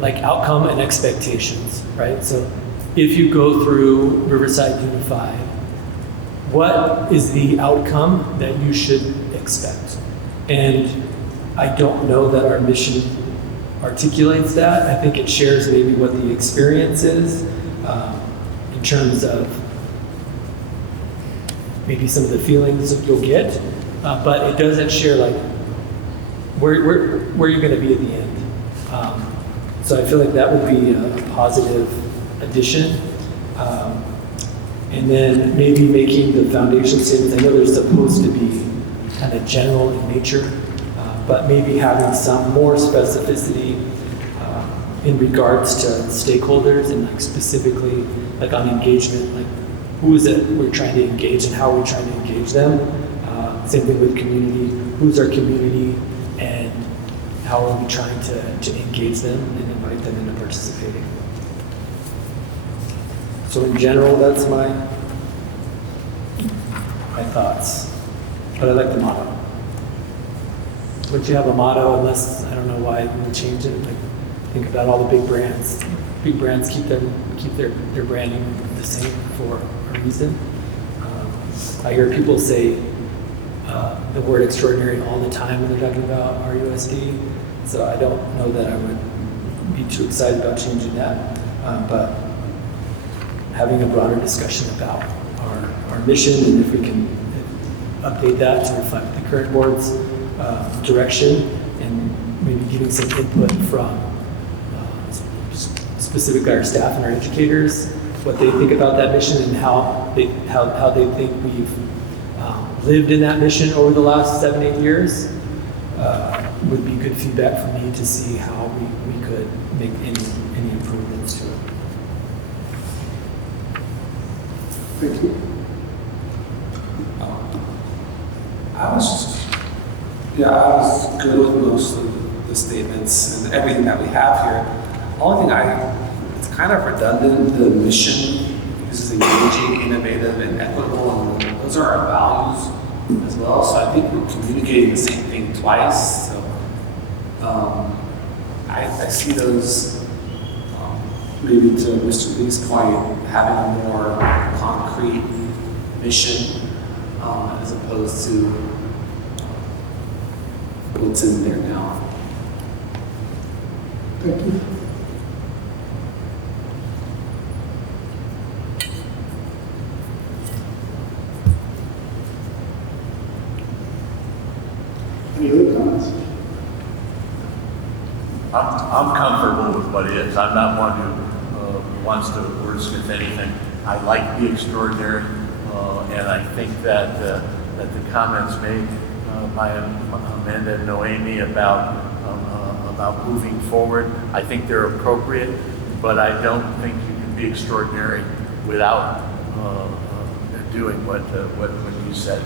like outcome and expectations, right? So if you go through Riverside Unified, what is the outcome that you should expect? And I don't know that our mission articulates that. I think it shares maybe what the experience is in terms of maybe some of the feelings that you'll get, but it doesn't share like where you're going to be at the end. So I feel like that would be a positive addition. And then maybe making the foundation statements, I know they're supposed to be kind of general in nature, but maybe having some more specificity in regards to stakeholders and like specifically like on engagement, like who is it we're trying to engage and how are we trying to engage them? Same thing with community, who's our community and how are we trying to engage them and invite them into participating? So in general, that's my thoughts, but I like the motto. Once you have a motto, unless, I don't know why you would change it, like think about all the big brands. Big brands keep their branding the same for a reason. I hear people say the word extraordinary all the time when they're talking about RUSD, so I don't know that I would be too excited about changing that, but having a broader discussion about our mission and if we can update that to reflect the current board's direction and maybe getting some input from specifically our staff and our educators, what they think about that mission and how they think we've lived in that mission over the last 7-8 years would be good feedback for me to see how we could make any improvements to it. Thank you. I was good with most of the statements and everything that we have here. Only thing it's kind of redundant, the mission. This is engaging, innovative, and equitable, and those are our values as well. So I think we're communicating the same thing twice. So I see those, maybe to Mr. Lee's point, having a more concrete mission as opposed to what's in there now. Thank you. Any other comments? I'm comfortable with what is. I'm not one who wants to wordsmith anything. I like the extraordinary, and I think that the comments made by Amanda and Noemi about moving forward, I think they're appropriate, but I don't think you can be extraordinary without doing what you said.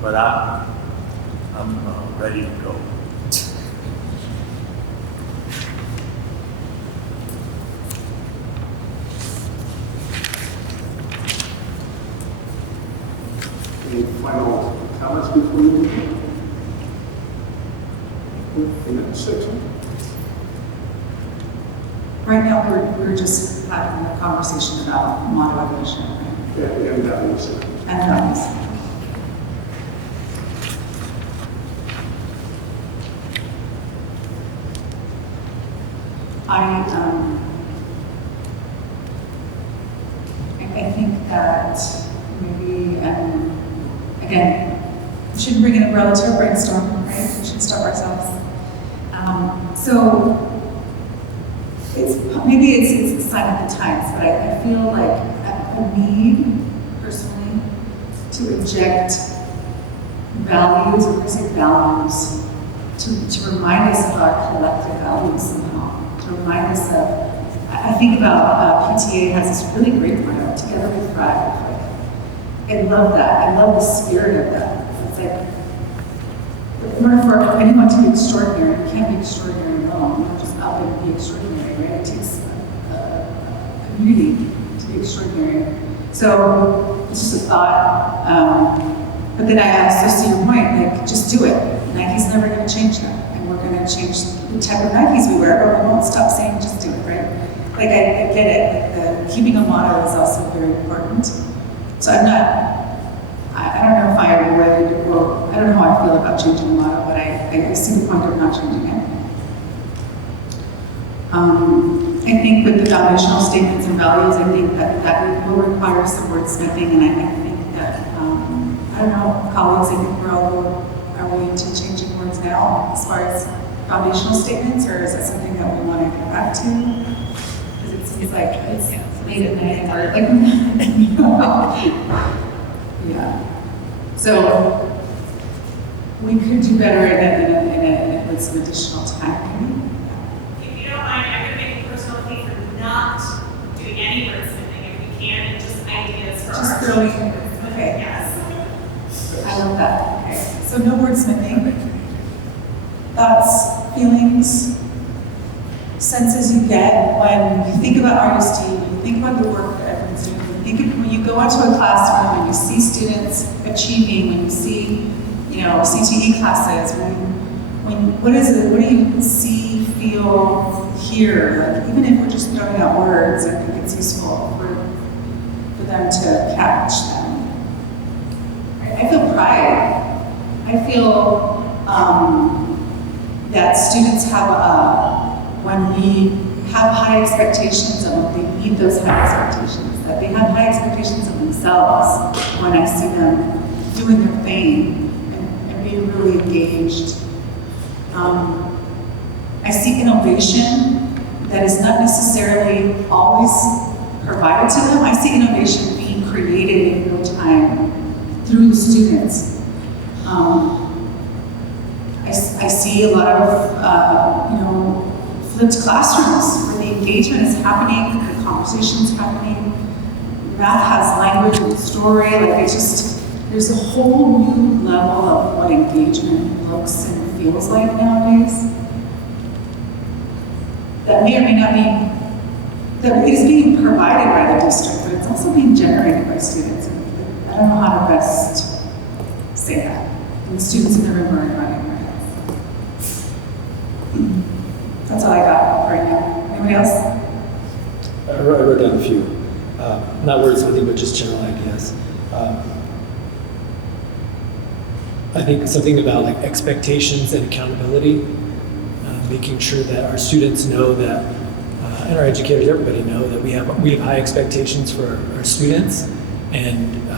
But I'm ready to go. Any final comments before we move on? The next section. Right now, we're just having a conversation about motivation, right? And values. And values. I think that maybe, again, we shouldn't bring an umbrella to a brainstorm, right? We should stop ourselves. So maybe it's a sign of the times, but I feel like a need, personally, to inject values, or say values, to remind us of our collective values somehow, to remind us of, I think about PTA has this really great motto, Together We Thrive. I love that. I love the spirit of that. It's like, in order for anyone to be extraordinary, you can't be extraordinary alone. You don't just up and be extraordinary, right? It takes a community to be extraordinary. So it's just a thought. But then I also see your point, like, just do it. Nike's never going to change that. And we're going to change the type of Nikes we wear, but we won't stop saying just do it, right? Like, I get it. Like, keeping a motto is also very important. So I don't know if I would, or I don't know how I feel about changing the motto, but I see the point of not changing it. I think with the foundational statements and values, I think that will require some wordsmithing, and I think that, I don't know, colleagues, I think we're all are we to changing words now as far as foundational statements, or is that something that we want to get back to? Because it seems like it's late at night, or like, yeah. So we could do better in it with some additional time. If you don't mind, I'm going to make a personal plea for not doing any wordsmithing if we can, and just ideas for Just our throwing, teachers. okay. Yes. I love that. Okay. So no wordsmithing. Thoughts, feelings, senses you get when you think about RUSD, when you think about the work that everyone's doing, when you go into a classroom and you see students achieving, when you see, CTE classes, what do you see, feel, hear? Like, even if we're just throwing out words, I think it's useful for them to catch them. I feel pride. I feel that students have, when we have high expectations of them, they meet those high expectations, that they have high expectations of themselves when I see them doing their thing and being really engaged. I see innovation that is not necessarily always provided to them. I see innovation being created in real time through the students. I see a lot of, flipped classrooms where the engagement is happening, the conversation's happening, math has language and story, like there's a whole new level of what engagement looks and feels like nowadays. That may or may not be, that is being provided by the district, but it's also being generated by students. I don't know how to best say that. And the students in the room are running their heads. That's all I got right now. Anybody else? I wrote down a few, not wordsmithing, but just general ideas. I think something about like expectations and accountability, making sure that our students know that, and our educators, everybody know that we have high expectations for our students, and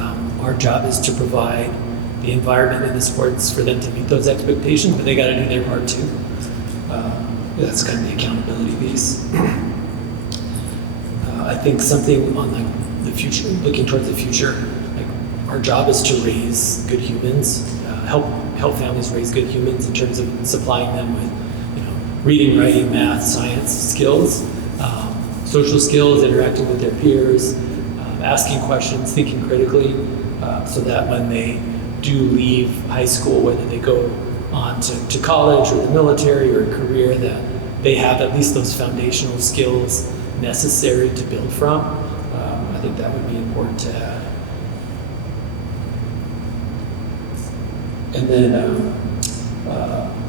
our job is to provide the environment and the supports for them to meet those expectations, but they got to do their part too. That's kind of the accountability piece. I think something on like the future, looking towards the future, like our job is to raise good humans, help families raise good humans in terms of supplying them with, reading, writing, math, science skills, social skills, interacting with their peers, asking questions, thinking critically, so that when they do leave high school, whether they go on to college or the military or a career, that they have at least those foundational skills necessary to build from. I think that would be important to add. And then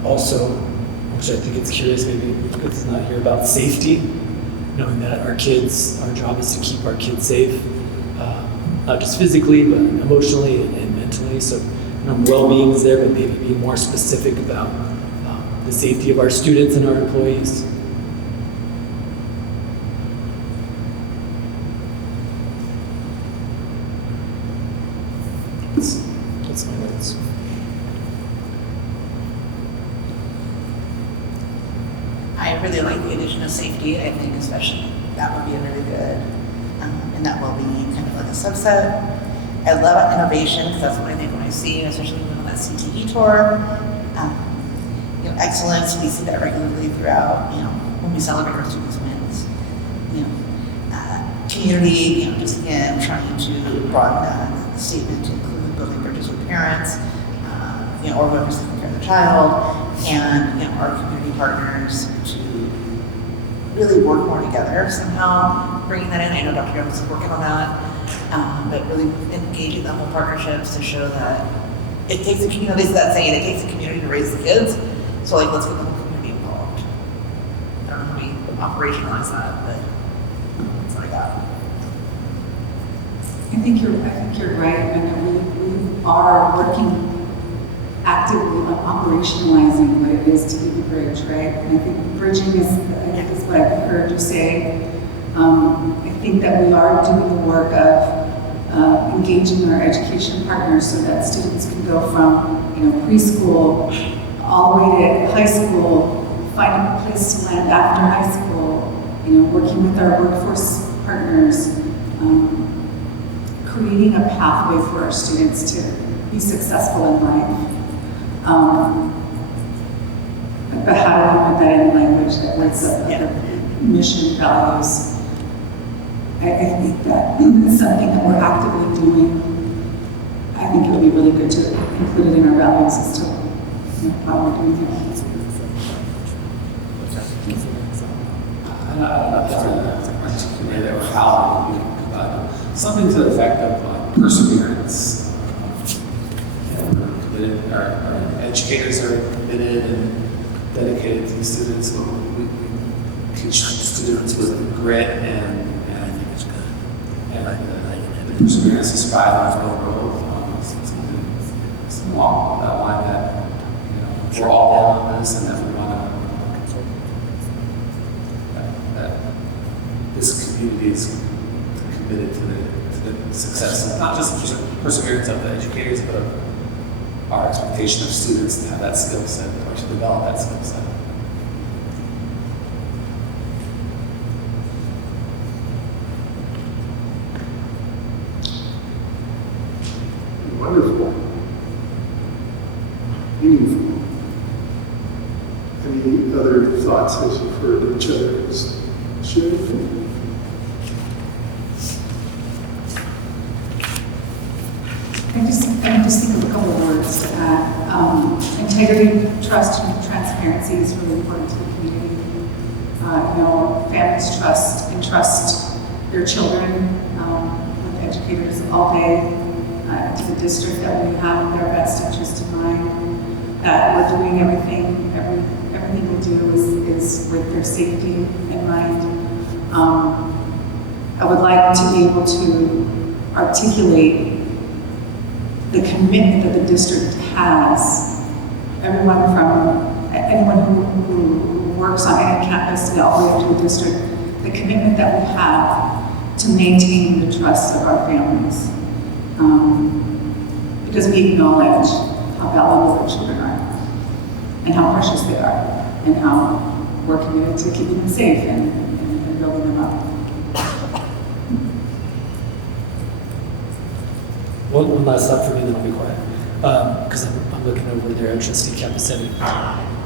also, which I think it's curious, maybe because it's not here, about safety, knowing that our job is to keep our kids safe, not just physically, but emotionally and mentally. So well-being is there, but maybe being more specific about the safety of our students and our employees. That's my notes. I really like the addition of safety. I think especially that would be a really good, and that will be kind of like a subset. I love innovation because that's what I think when I see, especially when on that CTE tour. Excellence, we see that regularly throughout, when we celebrate our students' wins. Community, just again, trying to broaden that statement to include building bridges with parents, or whoever's taking care of the child, and, our community partners to really work more together somehow, bringing that in. I know Dr. Jones is working on that, but really engaging them in partnerships to show that it takes a community, this is that saying, it takes a community to raise the kids. So let's get the whole community involved. I don't know how we operationalize that, but that's what I got. I think you're right, and we are working actively on operationalizing what it is to be the bridge, right? And I think bridging is what I've heard you say. I think that we are doing the work of engaging our education partners so that students can go from, preschool all the way to high school, find a place to land after high school, working with our workforce partners, creating a pathway for our students to be successful in life. But how do we put that in language that lights up the mission values? I think that is something that we're actively doing. I think it would be really good to include it in our values as to how we're doing it. I'm not sure that's articulated or how we but something to the effect of perseverance. Our educators are committed and dedicated to the students. We teach students with grit and I think it's good. And the perseverance to strive and grow. Along that line that we're all in on this, and that we want to that this community is committed to the success, not just perseverance of the educators, but of our expectation of students to have that skill set or to develop that skill set. Wonderful. Meaningful. Any other thoughts as you've heard each other's sharing? I just think of a couple of words to add. Integrity, trust, and transparency is really important to the community. Families entrust their children with educators all day to the district that we have their best interest in mind. That we're doing everything we do is with their safety in mind. I would like to be able to articulate the commitment that the district has. Anyone who works on any campus to all the way up to the district, the commitment that we have to maintaining the trust of our families. Because we acknowledge how valuable our children are, and how precious they are, and how we're committed to keeping them safe and building them up. One last thought for me, then I'll be quiet. Because I'm looking over there at Trustee Capaceni.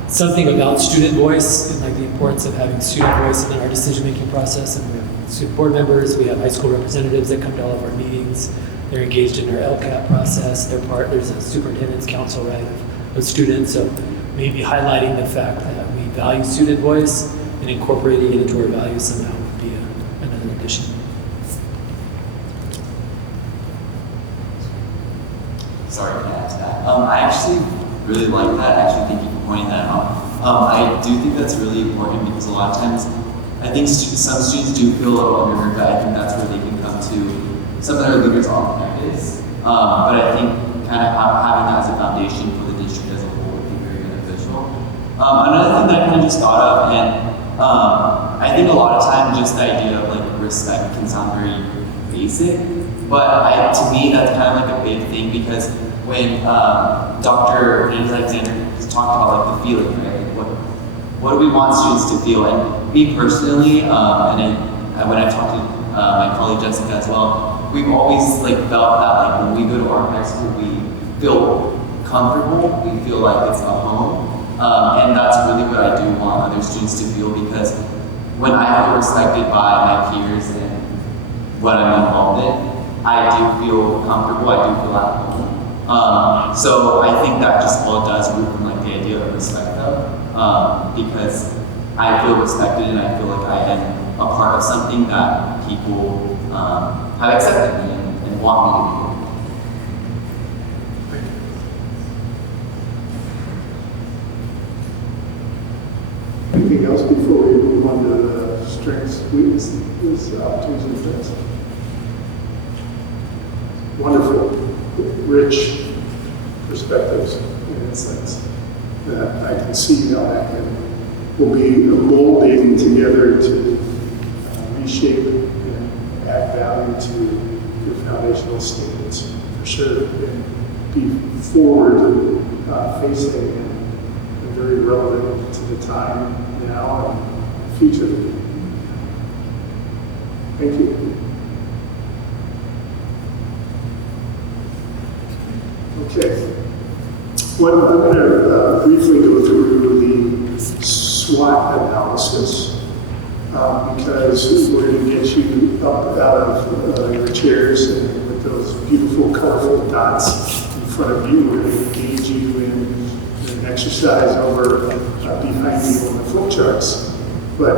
Something about student voice and the importance of having student voice in our decision-making process. And we have student board members, we have high school representatives that come to all of our meetings. They're engaged in our LCAP process. There's a superintendent's council, right, of students. So maybe highlighting the fact that we value student voice and incorporating it into our values somehow would be another addition. Sorry, can I add to that? I actually really like that. Actually, thank you for pointing that out. I do think that's really important because a lot of times, I think some students do feel a little underheard, but I think that's where they can come to some of their leaders on campus. But I think kind of having that as a foundation for the district as a whole would be very beneficial. Another thing that I kind of just thought of, and I think a lot of times just the idea of like respect can sound very basic, but to me that's kind of like a big thing because when Dr. Alexander talked about like the feeling, right? Like what do we want students to feel? And me personally, when I talked to my colleague Jessica as well, we've always like felt that like when we go to our high school, we feel comfortable, we feel like it's a home, and that's really what I do want other students to feel because when I feel respected by my peers and what I'm involved in, I do feel comfortable, I do feel at home. So I think that just all does root from like the idea of respect though, because I feel respected and I feel like I am a part of something that people have accepted me and want me to be. Anything else before we move on to the strengths, weaknesses, opportunities, and threats? Wonderful, rich perspectives and insights that I can see how that will be molding together to reshape and add value to your foundational statements for sure, and be forward facing and very relevant to the time now and future. Thank you. Okay. Well, I'm going to briefly go through the SWOT analysis because we're going to get you up out of your chairs and with those beautiful, colorful dots in front of you, we're going to engage you in an exercise over behind you on the flip charts. But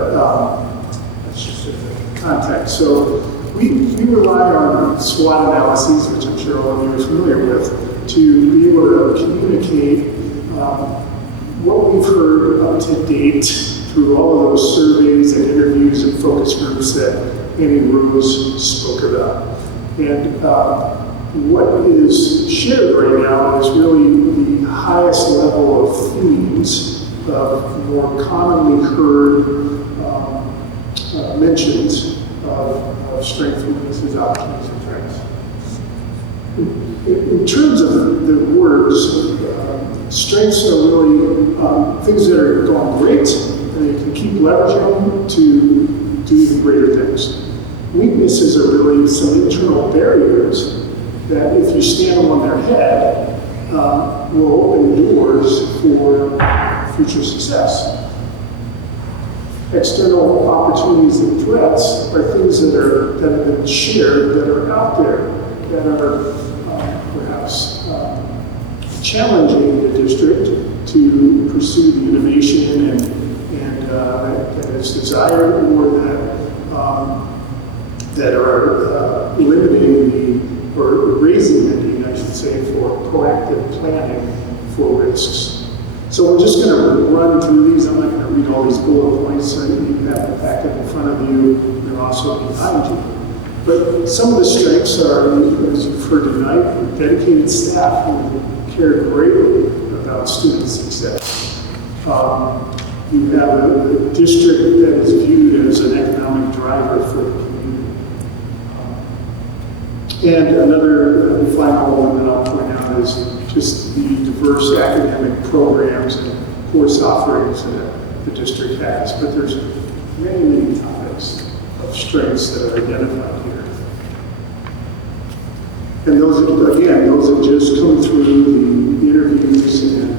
that's just a context. So we rely on SWOT analyses, which I'm sure all of you are familiar with, to be able to communicate what we've heard up to date through all of those surveys and interviews and focus groups that Annie Rose spoke about. And what is shared right now is really the highest level of themes of more commonly heard mentions of strengths, weaknesses, opportunities, and threats. In terms of the words, strengths are really things that are going great and you can keep leveraging to do even greater things. Weaknesses are really some internal barriers that if you stand them on their head, will open doors for future success. External opportunities and threats are things that have been shared, that are out there, that are perhaps challenging the district to pursue the innovation and that is desired, or that are limiting or raising the need, I should say, for proactive planning for risks. So we're just going to run through these. I'm not going to read all these bullet points. You have the packet in front of you. They're also behind you. But some of the strengths are, as you've heard tonight, dedicated staff who care greatly about student success. You have a district that is viewed as an economic driver for the community. And another final one that I'll point out is just the diverse academic programs and course offerings that the district has. But there's many, many topics of strengths that are identified here. And those have just come through the interviews and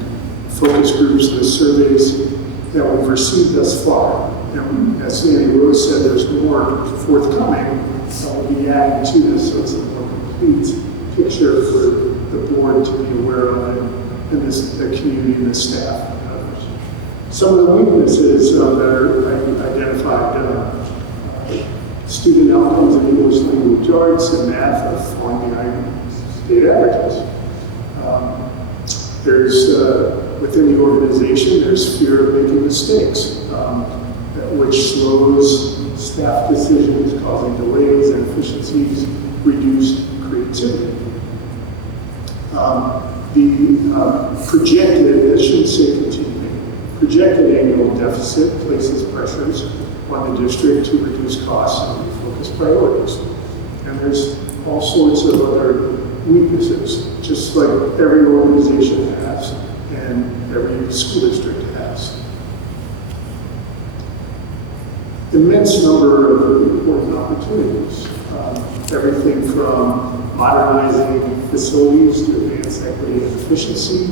focus groups and the surveys that we've received thus far. And as Annie Rose said, there's more forthcoming that will be added to this, so it's a more complete picture for the board to be aware of and the community and the staff and others. Some of the weaknesses that are identified, student outcomes in English language arts and math are falling behind state averages. There's, within the organization, there's fear of making mistakes, which slows staff decisions, causing delays, inefficiencies, reduced creativity. The projected, I shouldn't say continuing, projected annual deficit places pressures on the district to reduce costs and refocus priorities. And there's all sorts of other weaknesses, just like every organization has and every school district has. Immense number of important opportunities, everything from modernizing facilities to advance equity and efficiency,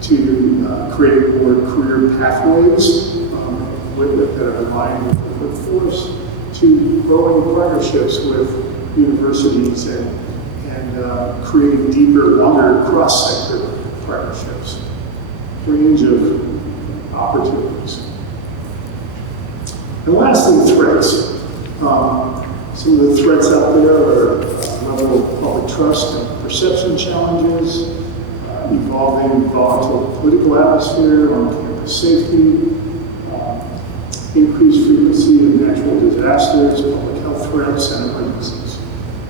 to create more career pathways that are aligned with the workforce, to growing partnerships with universities and creating deeper, longer cross-sector partnerships. Range of opportunities. And lastly, threats. Some of the threats out there are level of public trust and perception challenges, evolving volatile political atmosphere, on-campus safety, increased frequency of natural disasters, public health threats, and emergencies.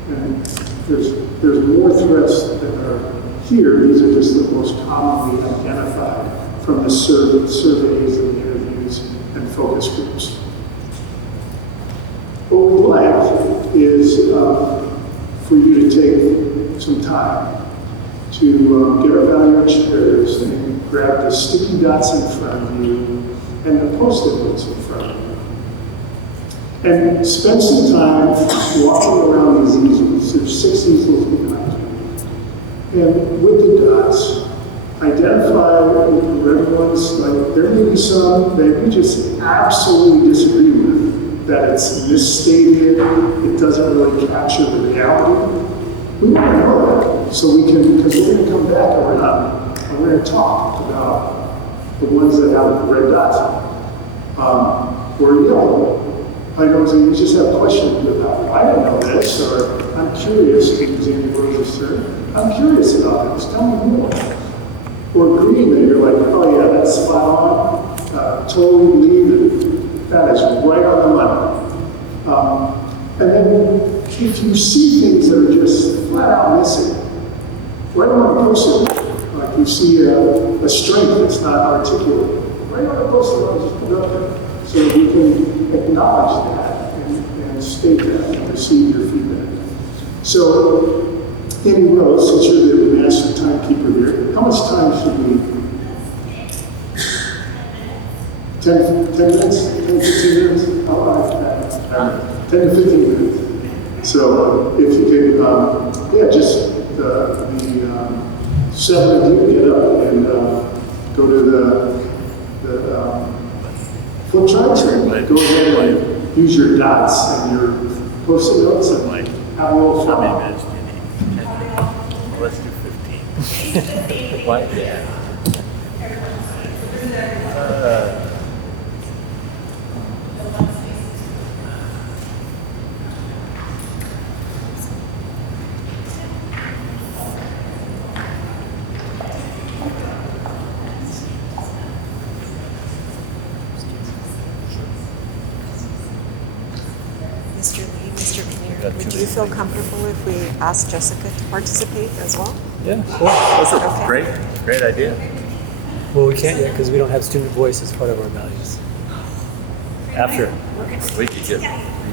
And there's more threats that are here. These are just the most commonly identified from the surveys and the interviews and focus groups. What we'd like is for you to take some time to get our value chairs and grab the sticky dots in front of you and the post-it notes in front of you. And spend some time walking around these easels. There's 6 easels behind you. And with the dots, identify with the red ones. Like, there may be some that you just absolutely disagree with, that it's misstated, it doesn't really capture the reality. We want to know that, so we can, because we're going to come back and we're going to talk about the ones that have red dots on them. Or yellow items that you just have questions about. I don't know this, or I'm curious, using the word discern. I'm curious about this, tell me more. Or green, that you're like, oh yeah, that's spot on, totally believe it, that is right on the money. And then if you see things that are just flat out missing, right on the post-it, like you see a strength that's not articulate, right on the post-it, just put it up there, so that you can acknowledge that and state that and receive your feedback. So, Amy Rose, since you're the master timekeeper here, how much time should we? 10 minutes? 10, 15 minutes? How about 10 to 15 minutes. So if you could, just the 7 of you get up and go to the flip charts and go ahead and use your dots and your post-it notes and have a little fun. How many minutes do you need? 10 minutes? Let's do 15. Why? Yeah. Mr. Lee, Mr. Kinnear, would you feel comfortable if we asked Jessica to participate as well? Yeah, sure. Is it okay? Great idea. Well, we can't yet because we don't have student voice as part of our values. After. We could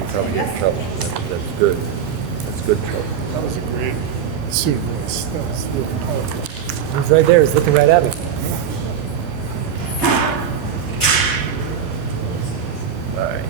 probably get in trouble. That's good. That's good trouble. That was a great student voice. That was really powerful. He's right there. He's looking right at me. All right.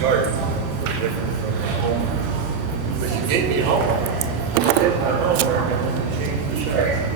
chart was different from my home. But you gave me homework. I did my homework and then you changed the chart.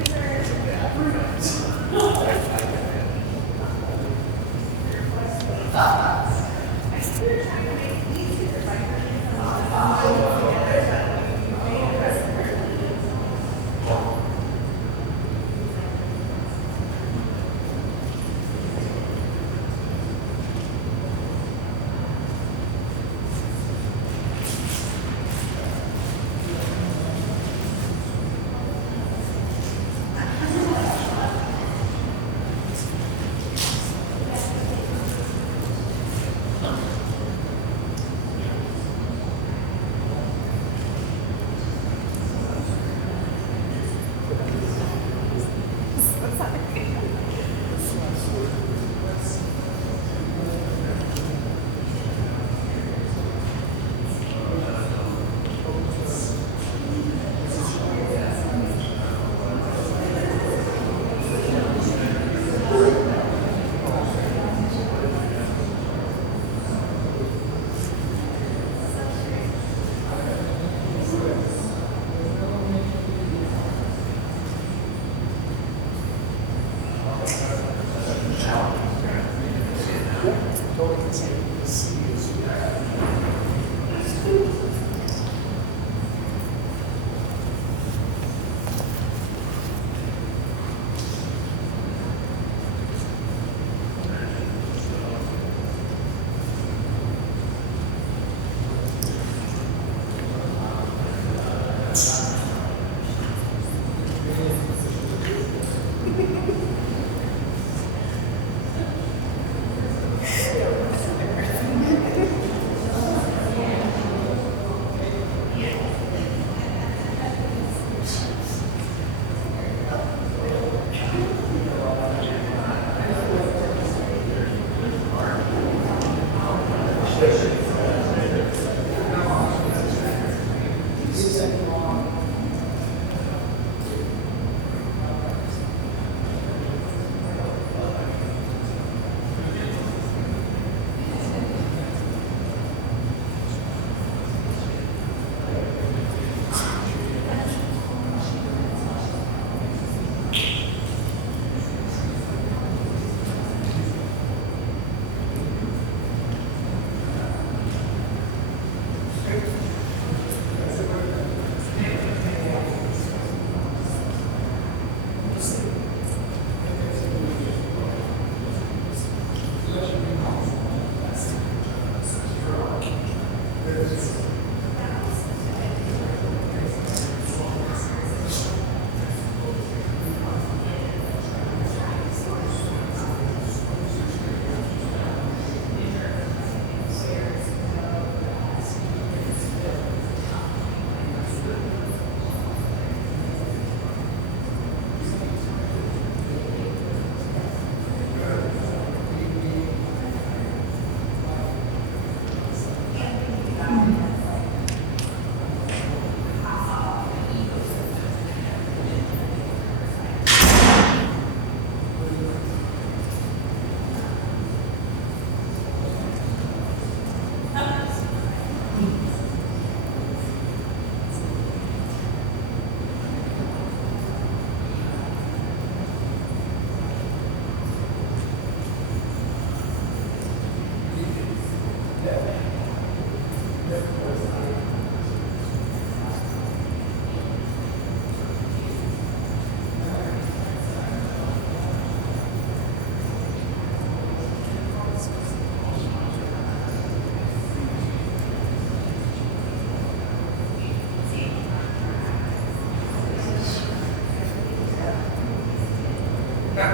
Are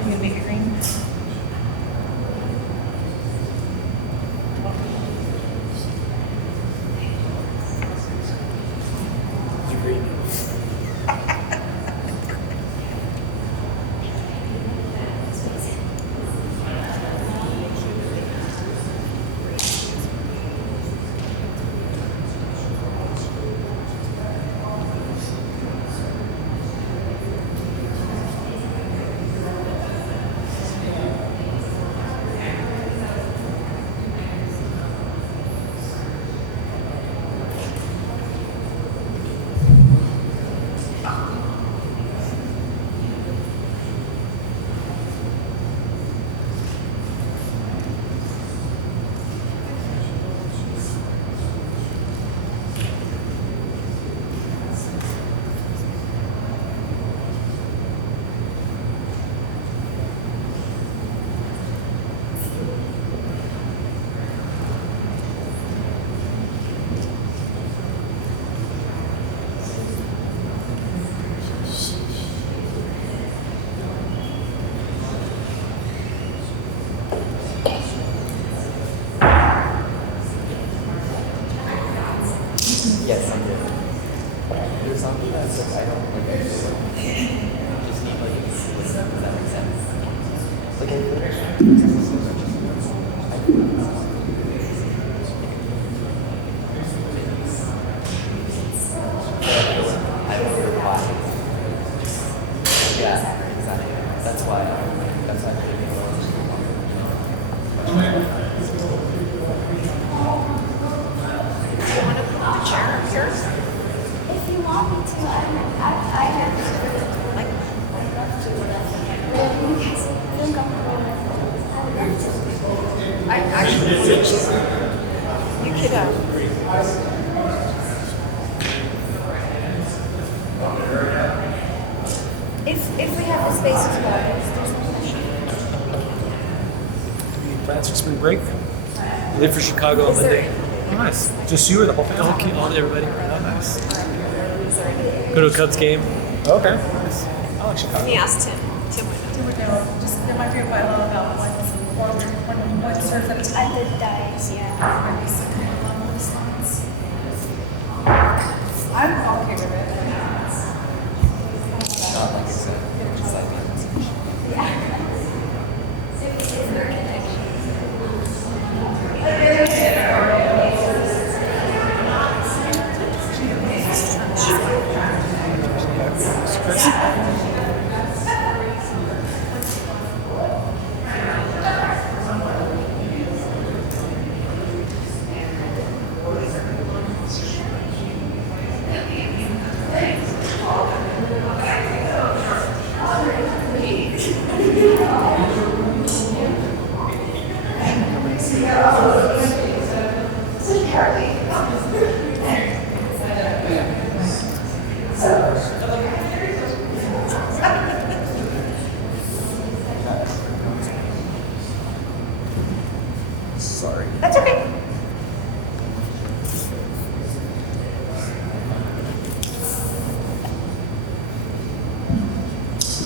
you gonna make it green? Yes, I did. There's something that's like, I don't like it. Just need like, does that make sense? Like, I don't reply. Yeah, exactly. That's why I really If you want me to, I have to. Like, I'd love to. Whatever you guys feel comfortable with, I would love to. I actually want to. You could, If we have the space as well, there's no pressure. Any plans for spring break? You leave for Chicago on Monday. Oh, nice. Just you or the whole family? All everybody. Oh, nice. Go to a Cubs game. Okay. Nice. I like Chicago. Let me ask Tim. Tim would know. Just there might be quite a lot about what serves at a time. I did diet, yeah. I'm okay with it. not like it's a side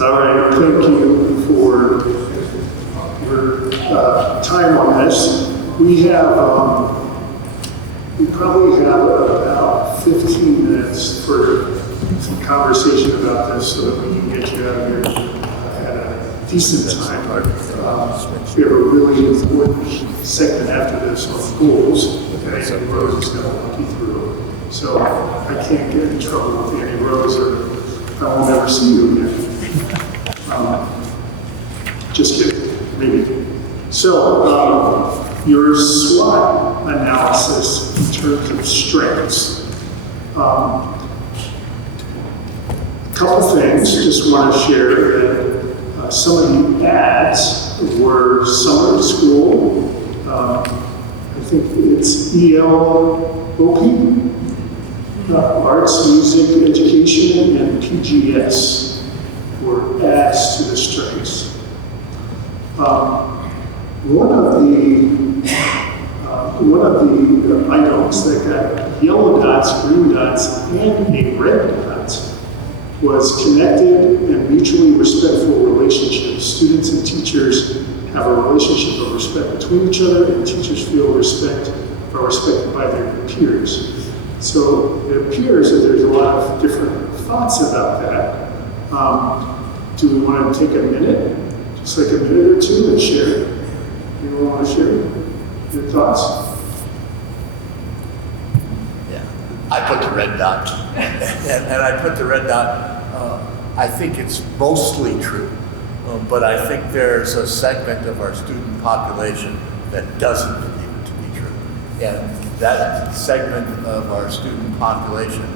All right, thank you for your time on this. We probably have about 15 minutes for some conversation about this so that we can get you out of here at a decent time. We have a really important segment after this on goals that Andy Rose is going to walk you through. So I can't get in trouble with Andy Rose or I will never see you again. Just kidding, maybe. So your SWOT analysis in terms of strengths. Couple things, just want to share that some of the ads were summer school. I think it's ELOP, Arts, Music, Education, and PGS were ads to the strengths. One of the items that got yellow dots, green dots, and a red dot was connected and mutually respectful relationships. Students and teachers have a relationship of respect between each other, and teachers feel are respected by their peers. So it appears that there's a lot of different thoughts about that. Do we want to take a minute, just like a minute or two, and share? Anyone want to share your thoughts? I put the red dot, and I put the red dot. I think it's mostly true, but I think there's a segment of our student population that doesn't believe it to be true. And that segment of our student population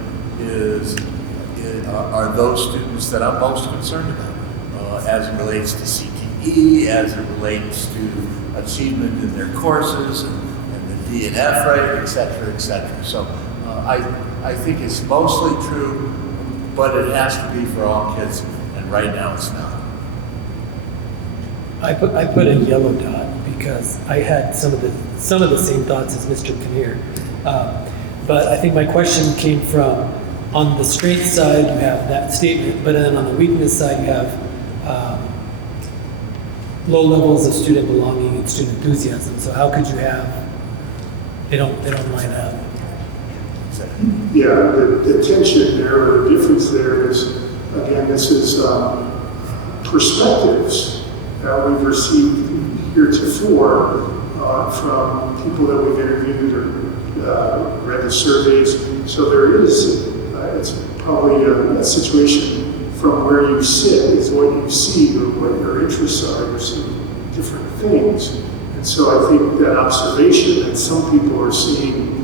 are those students that I'm most concerned about, as it relates to CTE, as it relates to achievement in their courses, and the DNF rate, et cetera, et cetera. So I think it's mostly true, but it has to be for all kids, and right now it's not. I put a yellow dot because I had some of the same thoughts as Mr. Kinnear. But I think my question came from, on the strength side, you have that statement, but then on the weakness side, you have low levels of student belonging and student enthusiasm. So how could you have, they don't line up. Yeah, the tension there, or the difference there is, again, this is perspectives that we've received heretofore from people that we've interviewed or read the surveys. So there is, it's probably a situation from where you sit is what you see or what your interests are. You're seeing different things. And so I think that observation that some people are seeing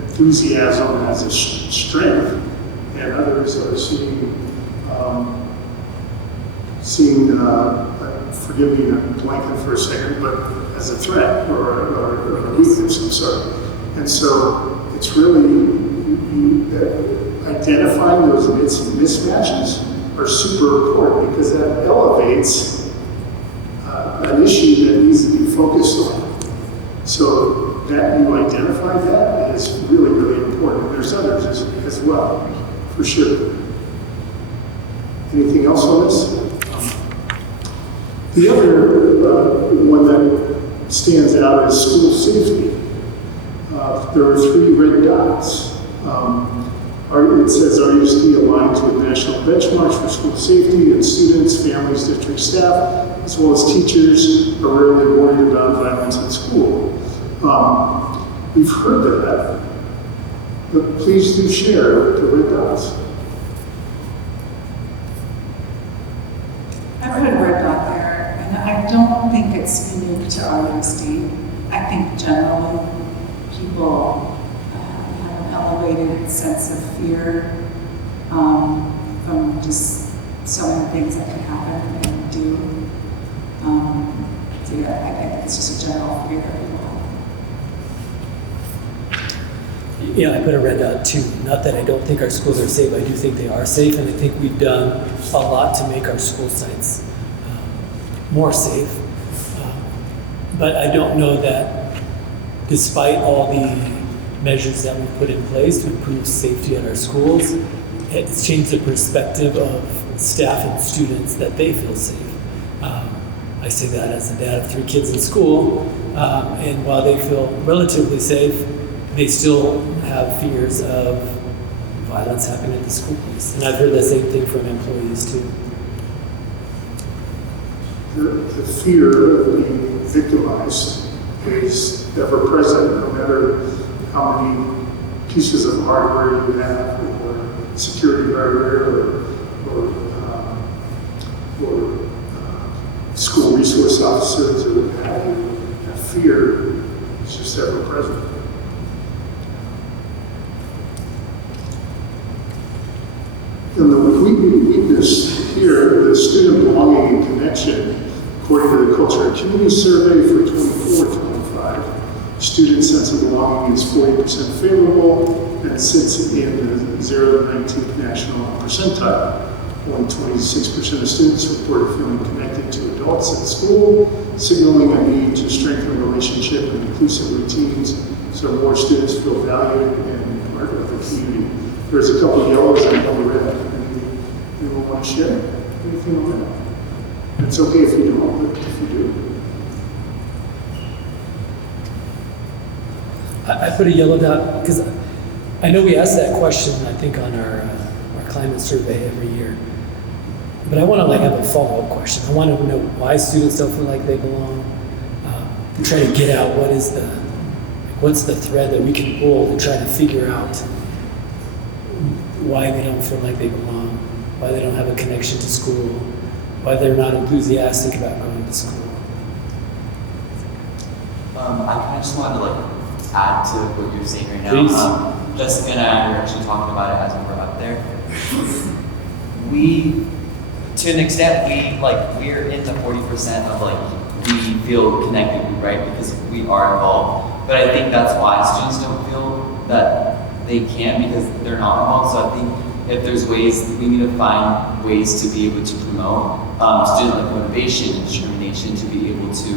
enthusiasm as a strength, and others are seeing, forgive me, I'm blanking for a second, but as a threat or a weakness, I'm sorry. And so it's really, identifying those mismatches are super important because that elevates an issue that needs to be focused on. So that you identify that is really, really important. There's others as well, for sure. Anything else on this? The other one that stands out is school safety. There are 3 red dots. It says RUSD aligns with national benchmarks for school safety, and students, families, district staff, as well as teachers are rarely worried about violence at school. We've heard that, but please do share the red dots. I put a red dot there, and I don't think it's unique to RUSD. I think generally people have an elevated sense of fear from just so many things that can happen and do. So yeah, I think it's just a general fear that people have. Yeah, I put a red dot too. Not that I don't think our schools are safe. I do think they are safe, and I think we've done a lot to make our school sites more safe. But I don't know that despite all the measures that we've put in place to improve safety at our schools, it's changed the perspective of staff and students that they feel safe. I say that as a dad of 3 kids in school, and while they feel relatively safe, they still have fears of violence happening at the schools. And I've heard the same thing from employees too. The fear of being victimized is ever present, no matter how many pieces of hardware you have, or security barrier, or school resource officers, or what have you. That fear is just ever present. And the weakness here, the student belonging and connection, according to the Culture and Community Survey for 24-25, student sense of belonging is 40% favorable and sits in the 0 to 19th national percentile. Only 26% of students reported feeling connected to adults at school, signaling a need to strengthen relationship and inclusive routines so more students feel valued and part of the community. There's a couple of yellows and a couple of red. Anyone want to share anything on that? It's okay if you don't, but if you do. I put a yellow dot because I know we ask that question, I think, on our climate survey every year. But I want to have a follow-up question. I want to know why students don't feel like they belong. Try to get out what's the thread that we can pull to try to figure out why they don't feel like they belong, why they don't have a connection to school, why they're not enthusiastic about going to school. I kind of just wanted to add to what you're saying right now. Please. Jessica and I were actually talking about it as we were up there. To an extent, we're in the 40% of we feel connected, right? Because we are involved. But I think that's why students don't feel that they can, because they're not involved. So I think if there's ways, we need to find ways to be able to promote student motivation and determination to be able to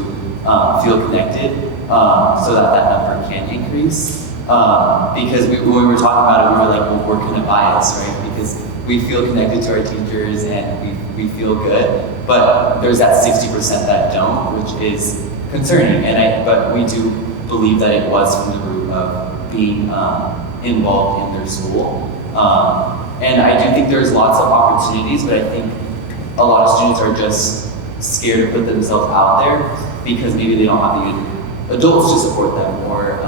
feel connected, so that number can increase. Because when we were talking about it, we were like, well, we're kind of biased, right? Because we feel connected to our teachers and we feel good, but there's that 60% that don't, which is concerning. But we do believe that it was from the root of being involved in their school. And I do think there's lots of opportunities, but I think a lot of students are just scared to put themselves out there because maybe they don't have the adults to support them, or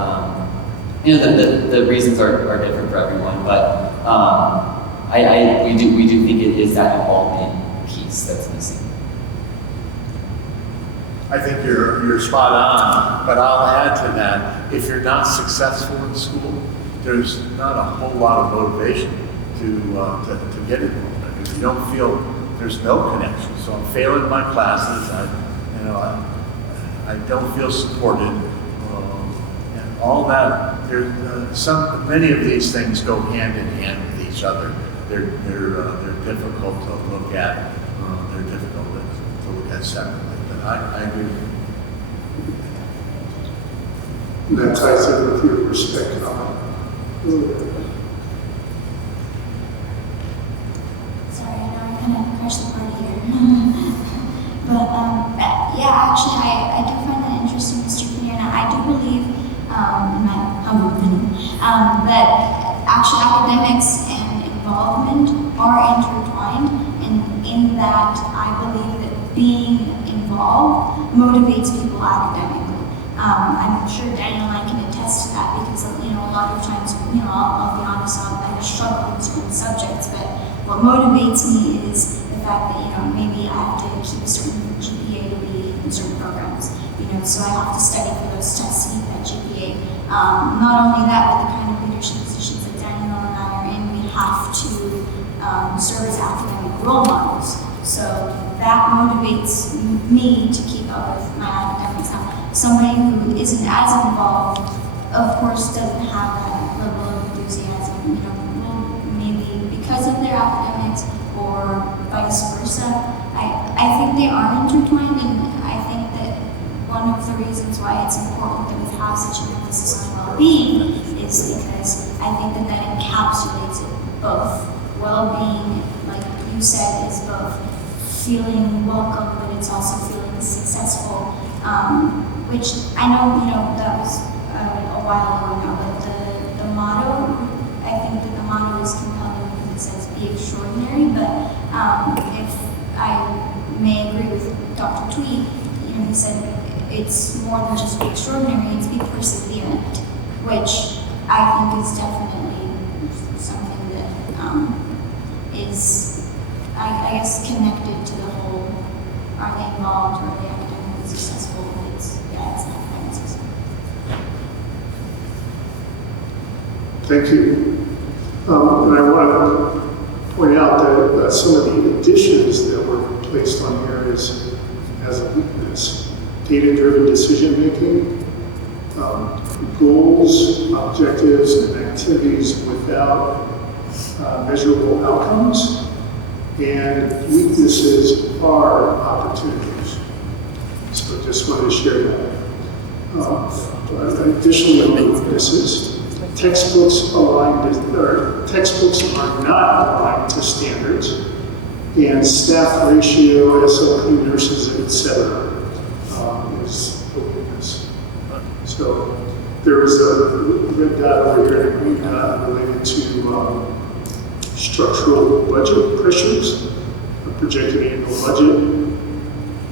the reasons are different for everyone. But we do think it is that involvement piece that's missing. I think you're spot on, but I'll add to that, if you're not successful in school, there's not a whole lot of motivation to get involved. If you don't feel there's no connection, so I'm failing my classes, I don't feel supported, and all that. Many of these things go hand in hand with each other. They're difficult to look at. They're difficult to look at separately. But I agree. And that ties in with your respect comment. Sorry, I know I kind of crashed the party here. But yeah, actually, I do find that interesting, Mr. Pinera. I do believe, in my humble opinion, that actually academics and involvement are intertwined, and in that I believe that being involved motivates people academically. I'm sure Daniel and I can attest to that because, a lot of times, I'll be honest, I struggle with certain subjects, but what motivates me is the fact that, maybe I have to keep a certain GPA to be in certain programs, so I have to study for those tests to keep that GPA. Not only that, but the kind of leadership positions that Daniel and I are in, we have to serve as academic role models. So that motivates me to keep up with my academics. Now, somebody who isn't as involved, of course, doesn't have that level of enthusiasm, will maybe because of their academics or vice versa. I think they are intertwined, and I think that one of the reasons why it's important that we have such an emphasis on well-being is because I think that encapsulates it both. Well-being, like you said is both feeling welcome, but it's also feeling successful, which I know, that was a while ago now, but the motto, I think that the motto is compelling because it says be extraordinary, but if I may agree with Dr. Tweed, he said it's more than just be extraordinary, it's be perseverant, which I think is definitely something that is, I guess, connected to the whole, are they involved, are they academically successful? It's academic success. Thank you. And I want to point out that some of the additions that were placed on here as a weakness: data-driven decision-making, goals, objectives, and activities without measurable outcomes, and weaknesses are opportunities. So just wanted to share that. Additionally, on weaknesses, textbooks are not aligned to standards, and staff ratio, SLP nurses, etc. Is a weakness. So there is a red dot over here and a green dot related to structural budget pressures, a projected annual budget,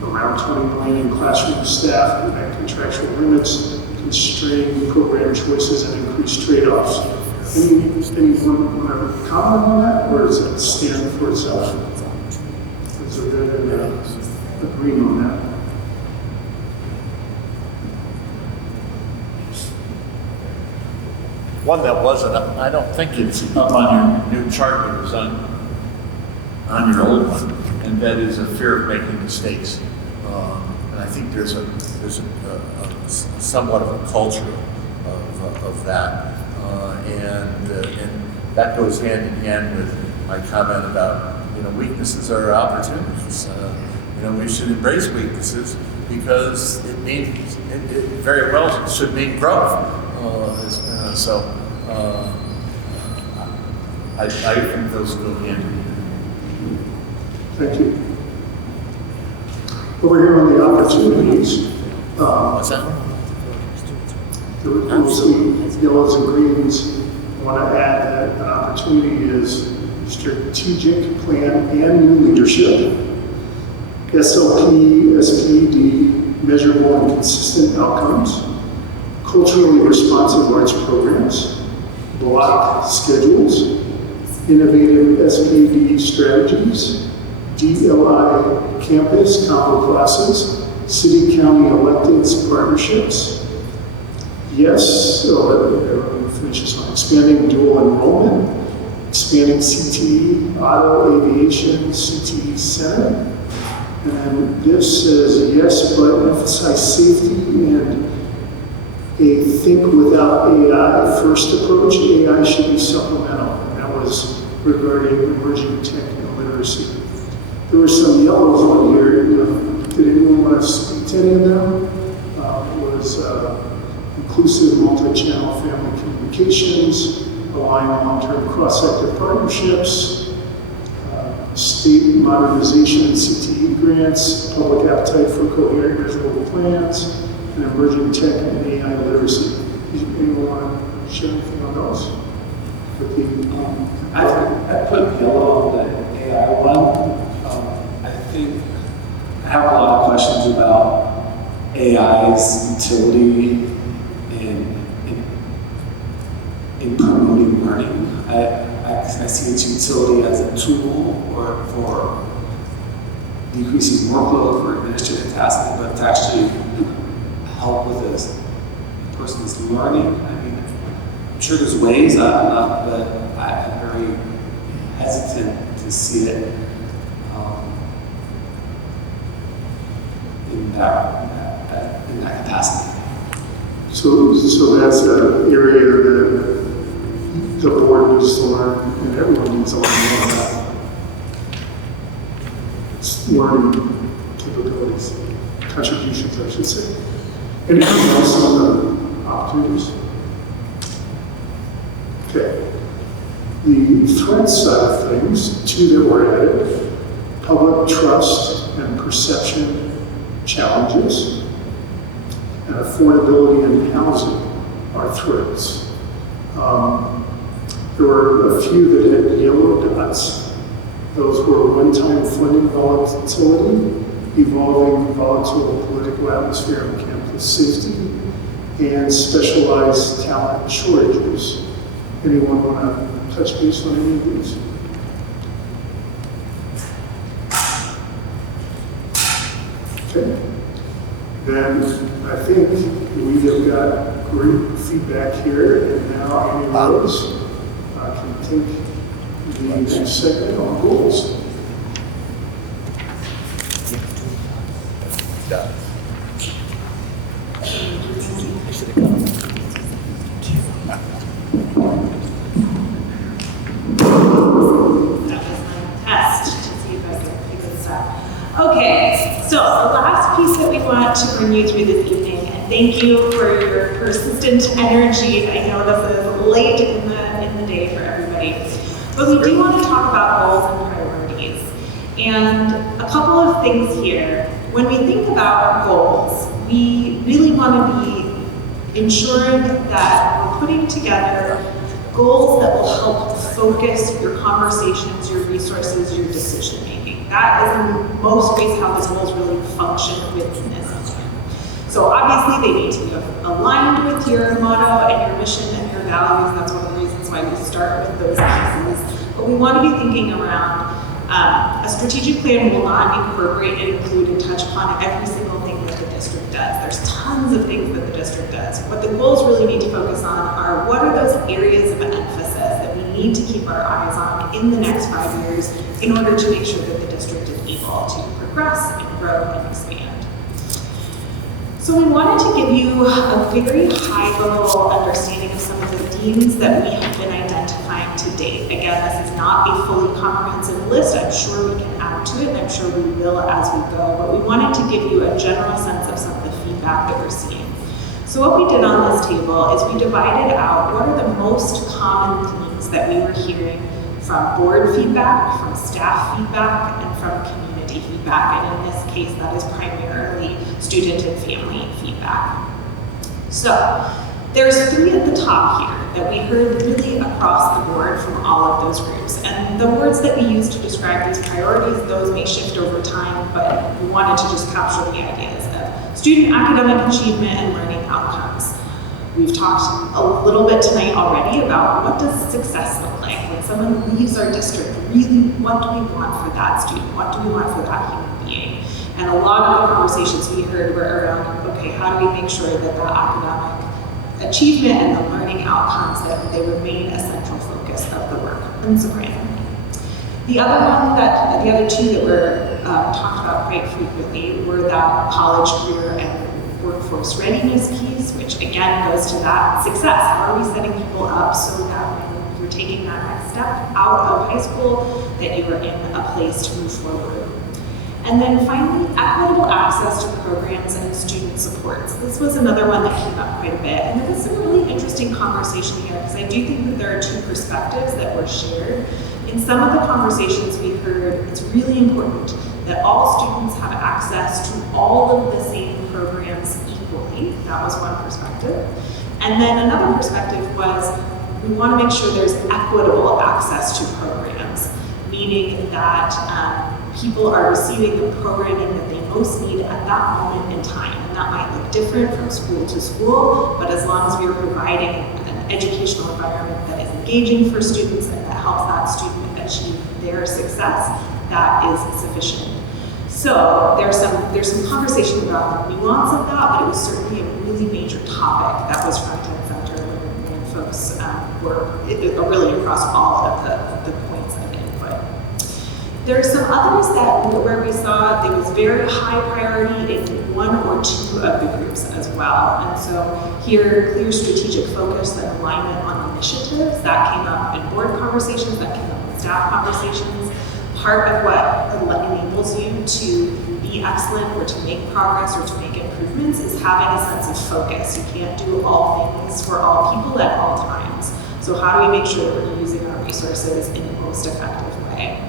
around 20 million in classroom staff, and contractual limits, constrained program choices, and increased trade-offs. Anyone want to comment on that, or does it stand for itself? Is there red and green on that? One that wasn't, I don't think it's up on your new chart, but it was on your old one, and that is a fear of making mistakes. And I think there's a somewhat of a culture of that, and that goes hand in hand with my comment about weaknesses are opportunities. We should embrace weaknesses because it means it very well should mean growth. I think those go hand in hand. Thank you. Over here on the opportunities, what's that? Those yellows and greens. I want to add that an opportunity is strategic plan and new leadership, SLP, SPD, measurable and consistent outcomes, culturally responsive arts programs, block schedules, innovative SPD strategies, DLI campus combo classes, city-county electeds partnerships. Yes, let me finish this one. Expanding dual enrollment, expanding CTE, auto aviation, CTE center. And this says yes, but emphasize safety and a think without AI first approach. AI should be supplemental. And that was regarding emerging tech and literacy. There were some yellows on here. Did anyone want to speak to any of them? Was inclusive multi-channel family communications, align long-term cross-sector partnerships, state modernization and CTE grants, public appetite for coherent measurable plans, and emerging tech and AI literacy. Anyone want to share anything on those? I put yellow on the AI one. I think I have a lot of questions about AI's utility in promoting learning. I see its utility as a tool for decreasing workload for administrative tasks, but to actually help with a person's learning. I mean, I'm sure there's ways, but I'm very hesitant to see it in that capacity. So that's an area that the board needs to learn, and everyone needs to learn more about. It's learning capabilities, contributions, I should say. Anything else on the opportunities? Okay. The threat side of things, two that were added: public trust and perception challenges, and affordability in housing are threats. There were a few that had yellow dots. Those were one-time funding volatility, evolving volatile political atmosphere and campus safety, and specialized talent shortages. Anyone want to touch base on any of these? Okay. Then I think we have got great feedback here, and now Amy Rose can take the next segment on goals. Okay, so the last piece that we want to bring you through this evening, and thank you for your persistent energy. I know this is late in the day for everybody, but we do want to talk about goals and priorities. And a couple of things here. When we think about goals, we really want to be ensuring that we're putting together goals that will help focus your conversations, your resources, your decision making. That is in most ways how these goals really function within this institute. So obviously they need to be aligned with your motto and your mission and your values. That's one of the reasons why we start with those pieces. But we want to be thinking around a strategic plan will not incorporate and include and touch upon every single thing that the district does. There's tons of things that the district does. What the goals really need to focus on are what are those areas of emphasis that we need to keep our eyes on in the next 5 years in order to make sure that the district is able to progress and grow and expand. So we wanted to give you a very high-level understanding of some of the themes that we have been identifying to date. Again, this is not a fully comprehensive list. I'm sure we can add to it, and I'm sure we will as we go, but we wanted to give you a general sense of some of the feedback that we're seeing. So what we did on this table is we divided out what are the most common themes that we were hearing from board feedback, from staff feedback, and from community feedback, and in this case, that is primarily student and family feedback. So, there's 3 at the top here that we heard really across the board from all of those groups. And the words that we use to describe these priorities, those may shift over time, but we wanted to just capture the ideas of student academic achievement and learning outcomes. We've talked a little bit tonight already about what does success look like when someone leaves our district. Really, what do we want for that student? What do we want for that human being? And a lot of the conversations we heard were around, okay, how do we make sure that that academic achievement and the learning outcomes, that they remain a central focus of the work in Soprano. The other 2 that were talked about quite frequently were that college career and workforce readiness piece, which again goes to that success. How are we setting people up so that when you're taking that next step out of high school, that you are in a place to move forward? And then finally, equitable access to programs and student supports. This was another one that came up quite a bit. And there was some really interesting conversation here, because I do think that there are 2 perspectives that were shared. In some of the conversations we heard, it's really important that all students have access to all of the same programs equally. That was one perspective. And then another perspective was, we want to make sure there's equitable access to programs, meaning that people are receiving the programming that they most need at that moment in time. And that might look different from school to school, but as long as we are providing an educational environment that is engaging for students and that helps that student achieve their success, that is sufficient. So there's some conversation about the nuance of that, but it was certainly a really major topic that was front and center when folks were really across all of the points of input. There are some others where we that there was very high priority in 1 or 2 of the groups as well. And so here, clear strategic focus and alignment on initiatives, that came up in board conversations, that came up in staff conversations. Part of what enables you to be excellent or to make progress or to make improvements is having a sense of focus. You can't do all things for all people at all times. So how do we make sure that we're using our resources resources in the most effective way.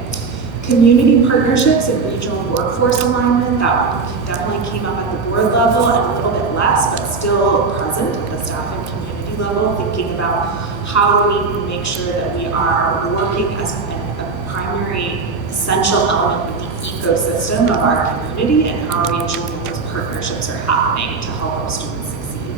Community partnerships and regional workforce alignment, that one definitely came up at the board level and a little bit less, but still present at the staff and community level, thinking about how do we make sure that we are working as a primary essential element of the ecosystem of our community, and how are we ensuring that those partnerships are happening to help our students succeed.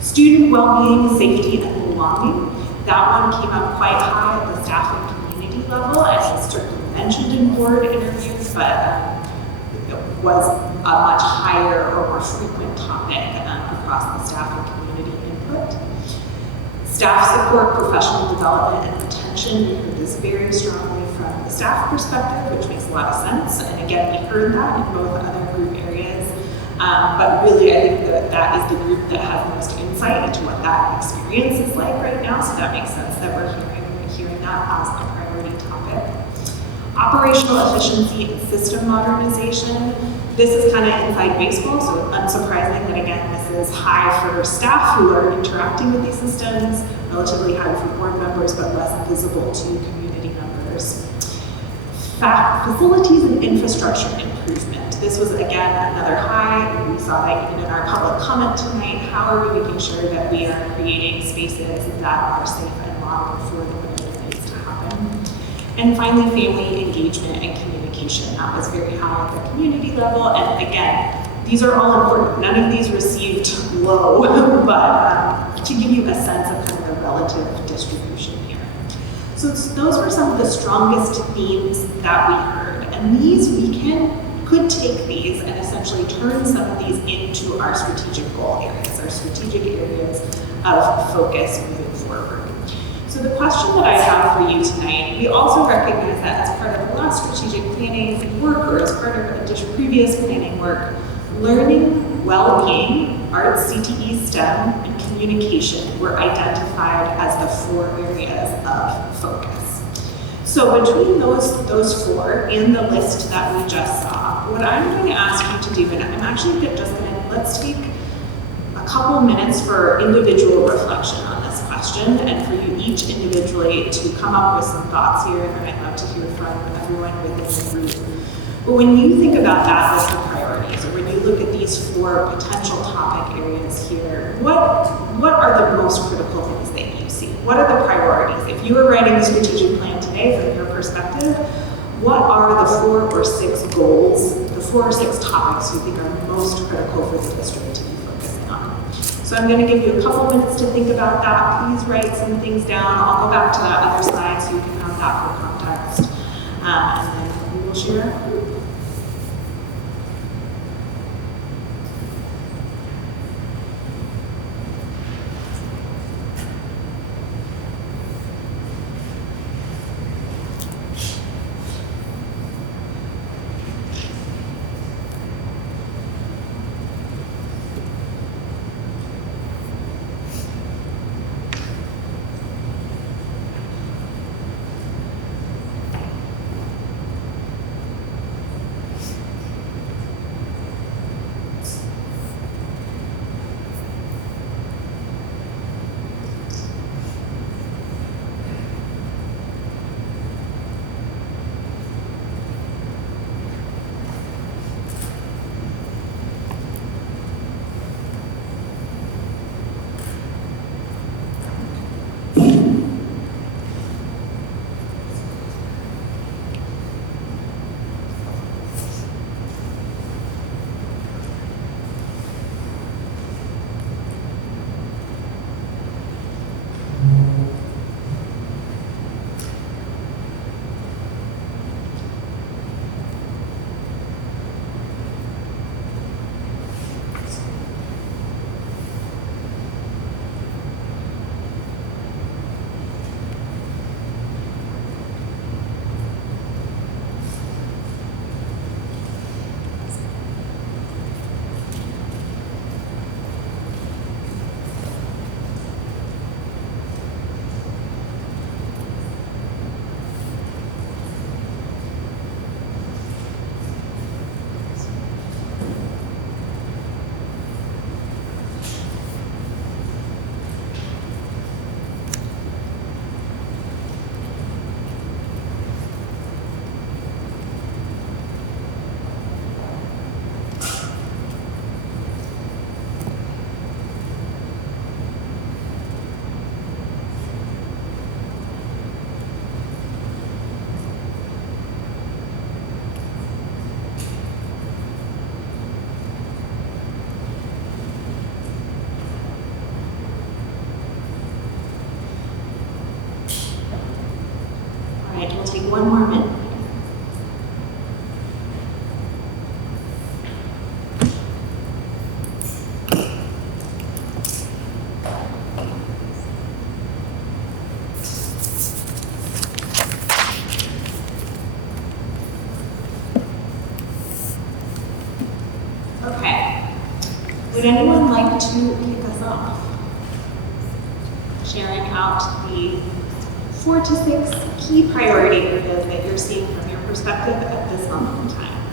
Student well-being, safety, and belonging, that one came up quite high at the staff and community level, and it's certainly mentioned in board interviews, but it was a much higher or more frequent topic across the staff and community input. Staff support, professional development, and retention, we heard this very strongly from the staff perspective, which makes a lot of sense. And again, we heard that in both other group areas. But really, I think that is the group that has the most insight into what that experience is like right now. So that makes sense that we're hearing that as a priority topic. Operational efficiency and system modernization. This is kind of inside baseball, so unsurprising that again, this is high for staff who are interacting with these systems, relatively high for board members, but less visible to community members. Facilities and infrastructure improvement. This was again another high. We saw that even in our public comment tonight. How are we making sure that we are creating spaces that are safe and modern for the women that needs to happen? And finally, family engagement and communication. That was very high at the community level. And again, these are all important. None of these received low, but to give you a sense of kind of the relative distribution here. So those were some of the strongest themes that we heard. And these, could take these and essentially turn some of these into our strategic goal areas, our strategic areas of focus moving forward. So the question that I have for you tonight, we also recognize that as part of the last strategic planning work, or as part of the previous planning work, learning, well-being, arts, CTE, STEM, and communication were identified as the 4 areas of focus. So between those 4 and the list that we just saw, what I'm going to ask you to do, and I'm actually just going to, let's take a couple minutes for individual reflection on this question, and for you each individually to come up with some thoughts here, and I'd love to hear from everyone within the group. But when you think about that list of priorities, or when you look at these 4 potential topic areas here, what are the most critical things that you see? What are the priorities? If you were writing the strategic plan today from your perspective, what are the 4 or 6 goals, the 4 or 6 topics you think are most critical for the district to be focusing on? So I'm going to give you a couple minutes to think about that. Please write some things down. I'll go back to that other slide so you can have that for context. And then we will share. Would anyone like to kick us off? Sharing out the 4 to 6 key priority areas that you're seeing from your perspective at this moment in time.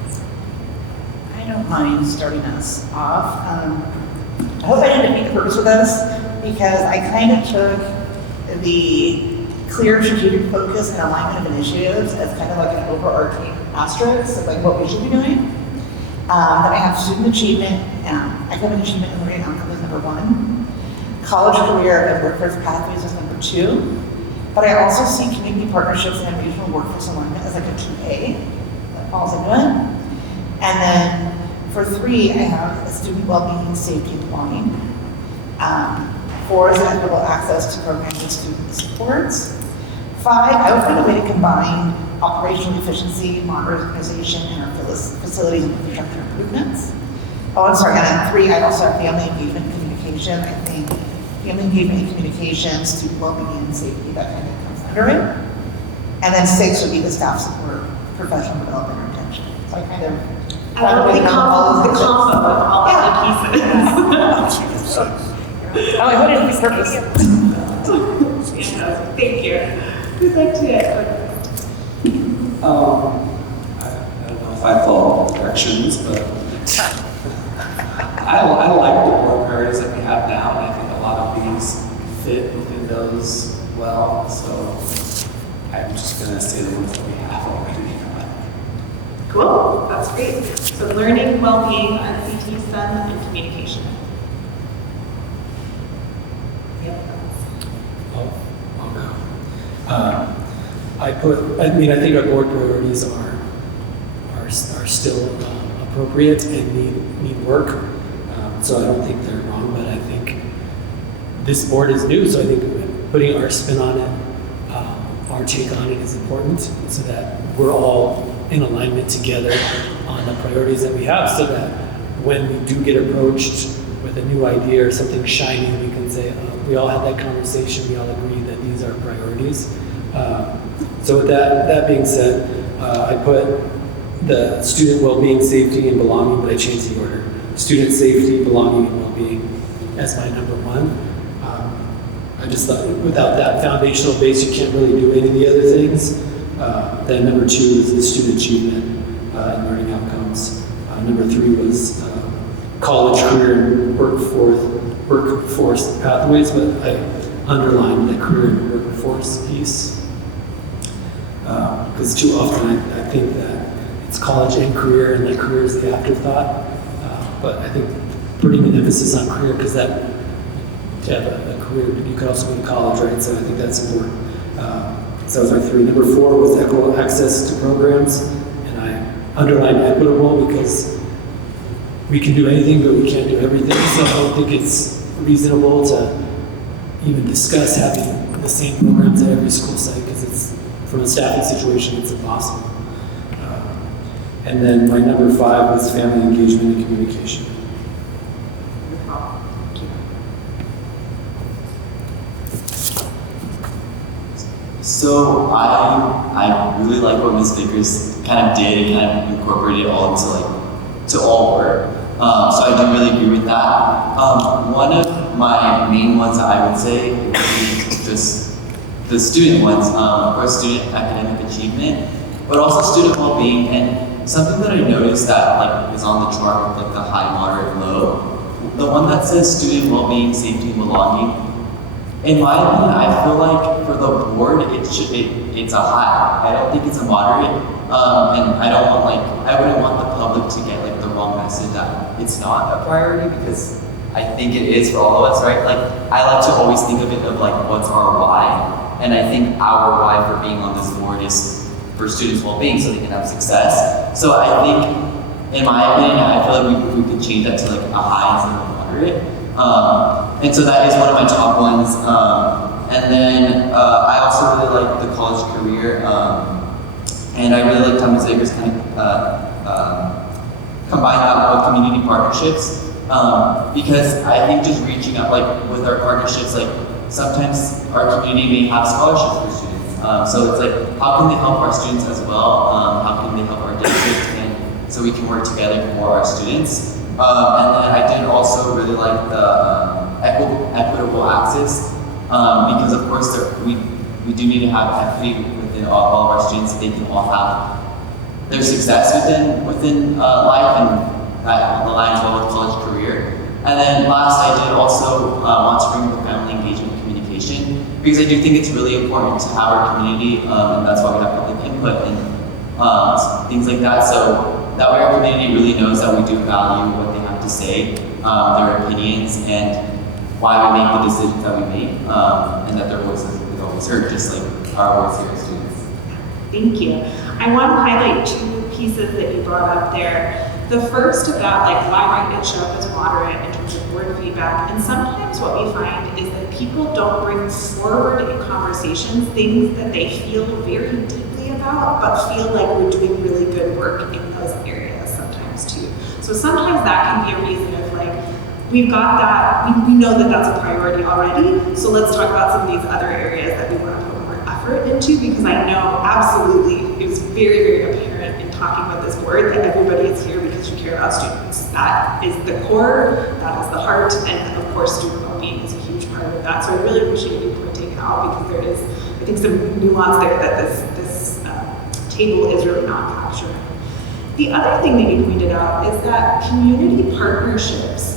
I don't mind starting us off. I hope I didn't defeat the purpose with this because I kind of took the clear strategic focus and alignment of initiatives as kind of like an overarching asterisk of like what we should be doing. Then I have student achievement, academic achievement and learning outcomes as number 1. College career and workforce pathways is number 2. But I also see community partnerships and regional workforce alignment as like a 2A that falls into it. And then for 3, I have student well-being, safety, and belonging. 4 is equitable access to programs and student supports. 5, I would find a way to combine operational efficiency, modernization, and our facilities and infrastructure improvements. Oh, I'm sorry, and then 3, I also have family engagement and communication. I think family engagement and communication, student well-being and safety, that kind of comes under it. And then 6 would be the staff support, professional development, and retention. So I kind of I love the combo of all the pieces. Oh, I put it in purpose. Yeah, thank you. Who'd like to I don't know if I follow directions, but I like the board priorities that we have now, and I think a lot of these fit within those well. So I'm just going to say the ones that we have already. Cool, that's great. So learning, well-being, ICT, STEM, and communication. Yep. I think our board priorities are still appropriate and need work. So I don't think they're wrong, but I think this board is new, so I think putting our spin on it, our take on it is important, so that we're all in alignment together on the priorities that we have, so that when we do get approached with a new idea or something shiny, we can say, we all had that conversation, we all agree that these are priorities. So with that being said, I put the student well-being, safety, and belonging, but I changed the order. Student safety, belonging, and well-being as my number 1. I just thought without that foundational base, you can't really do any of the other things. Then number 2 is the student achievement and learning outcomes. Number 3 was college, career, and workforce pathways, but I underlined the career and workforce piece. Because too often I think that it's college and career, and that career is the afterthought. But I think putting an emphasis on career, because that to have a career, you could also go to college, right? So I think that's important. So that was my 3. Number 4 was equitable access to programs, and I underlined equitable because we can do anything, but we can't do everything. So I don't think it's reasonable to even discuss having the same programs at every school site, because it's, from a staffing situation, it's impossible. And then my number 5 was family engagement and communication. So I really like what Ms. Vickers kind of did and kind of incorporated it all into to all work. So I do really agree with that. One of my main ones I would say would be just the student ones. Of course, student academic achievement, but also student well-being. And something that I noticed that is on the chart with the high, moderate, low. The one that says student well-being, safety, and belonging. In my opinion, I feel like for the board, it's a high. I don't think it's a moderate, and I wouldn't want the public to get the wrong message that it's not a priority, because I think it is for all of us, right? I like to always think of it of what's our why, and I think our why for being on this board is for students' well-being, so they can have success. So I think, in my opinion, I feel like we could change that to a high instead of a moderate. And so that is one of my top ones. And then I also really like the college career. And I really like how Ms. Akers kind of combined that with community partnerships. Because I think just reaching out with our partnerships, sometimes our community may have scholarships for students. So it's how can they help our students as well? How can they help our district? And so we can work together for our students. And then I did also really like the equitable access, because of course we do need to have equity within all of our students, so they can all have their success within life, and that aligns well with college career. And then last, I did also want to bring the family engagement communication, because I do think it's really important to have our community, and that's why we have public input and things like that. So that way our community really knows that we do value what they have to say, their opinions, and why we make the decisions that we make, and that their voices is always heard, just like our voice here as students. Thank you. I want to highlight two pieces that you brought up there. The first about why might it show up as moderate in terms of board feedback, and sometimes what we find is that people don't bring forward in conversations things that they feel very deeply about, but feel like we're doing really good work in those areas sometimes too. So sometimes that can be a reason of we've got that, we know that that's a priority already, so let's talk about some of these other areas that we want to put more effort into, because I know absolutely it was very, very apparent in talking with this board that everybody is here because you care about students. That is the core, that is the heart, and of course student well-being is a huge part of that. So I really appreciate you pointing it out, because there is, I think, some nuance there that this table is really not capturing. The other thing that you pointed out is that community partnerships,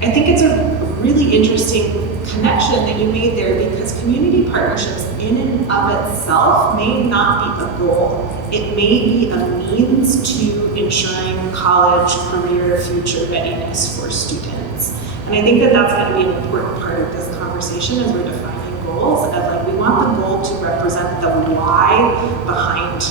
I think it's a really interesting connection that you made there, because community partnerships in and of itself may not be a goal. It may be a means to ensuring college, career, future readiness for students. And I think that that's going to be an important part of this conversation as we're defining goals, of we want the goal to represent the why behind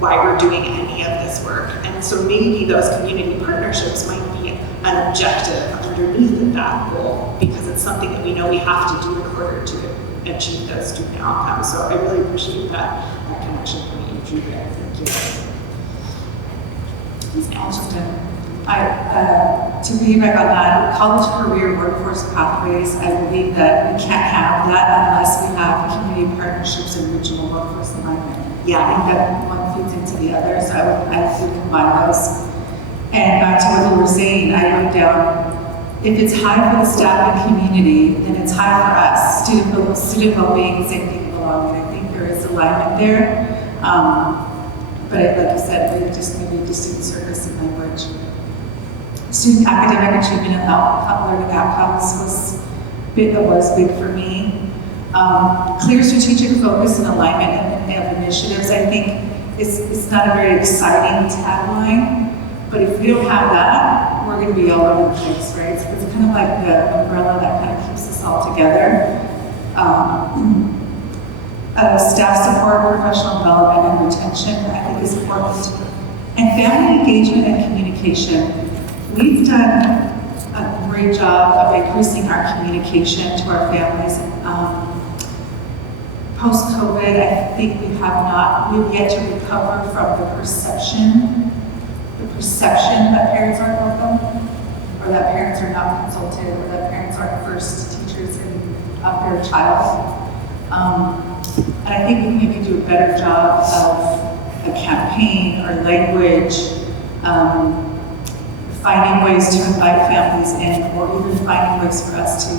why we're doing any of this work. And so maybe those community partnerships might be an objective underneath that goal, because it's something that we know we have to do in order to achieve those student outcomes. So I really appreciate that connection point you drew there. Thank you. I'll just to piggyback on that, college career workforce pathways, I believe that we can't have that unless we have community partnerships and regional workforce alignment. Yeah, I think that one feeds into the other, so I would combine those. And back to what you were saying, I wrote down, if it's high for the staff and community, then it's high for us. Student well-being, same thing, belonging. I think there is alignment there. But like you said, we just maybe just in service and language. Student academic achievement and learning outcomes was big for me. Clear strategic focus and alignment of initiatives, I think, it's not a very exciting tagline. But if we don't have that, we're going to be all over the place, right? So it's kind of like the umbrella that kind of keeps us all together. Staff support, professional development, and retention, I think is important. And family engagement and communication. We've done a great job of increasing our communication to our families. Post-COVID, I think we've yet to recover from the perception that parents aren't welcome, or that parents are not consulted, or that parents aren't first teachers of their child. And I think we can maybe do a better job of a campaign or language, finding ways to invite families in, or even finding ways for us to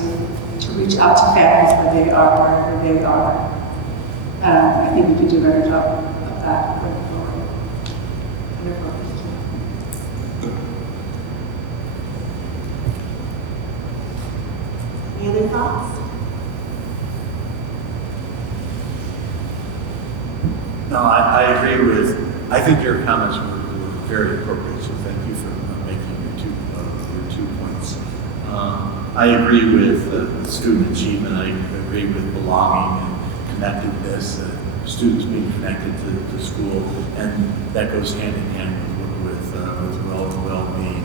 reach out to families where they are, wherever they are. I think we could do a better job of that going forward. Wonderful. Any other thoughts? No, I agree with, I think your comments were very appropriate, so thank you for making your two points. I agree with student achievement, I agree with belonging and connectedness, students being connected to school, and that goes hand in hand with well-being.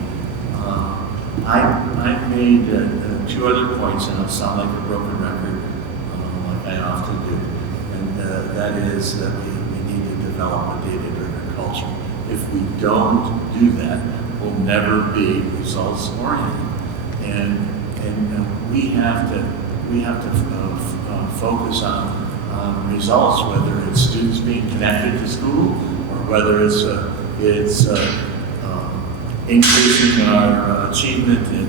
I made two other points, and I'll sound like a broken record, like I often do, and that is that we need to develop a data-driven culture. If we don't do that, we'll never be results-oriented, and we have to focus on results, whether it's students being connected to school or whether it's increasing our achievement in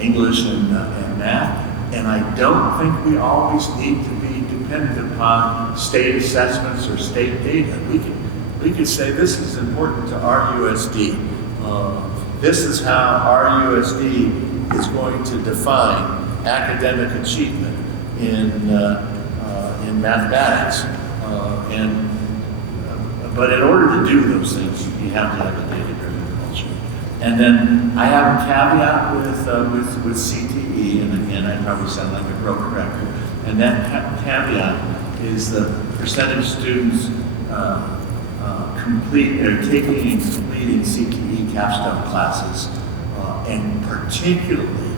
English and math. And I don't think we always need to be dependent upon state assessments or state data. We could say this is important to RUSD. This is how RUSD is going to define academic achievement in mathematics. But in order to do those things, you have to have a data-driven culture. And then I have a caveat with CTE, and again, I probably sound like a broken record. And that caveat is the percentage students taking and completing CTE capstone classes, and particularly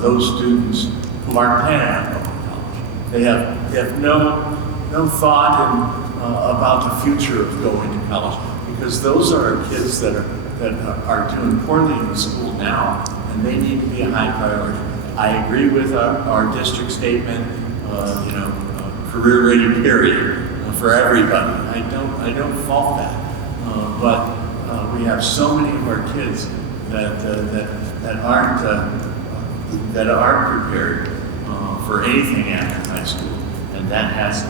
those students who aren't planning on going to college. They have no thought about the future of going to college, because those are kids that are doing poorly in school now, and they need to be a high priority. I agree with our district statement, career ready period for everybody. I don't fault that, but we have so many of our kids that aren't prepared for anything after high school, and that has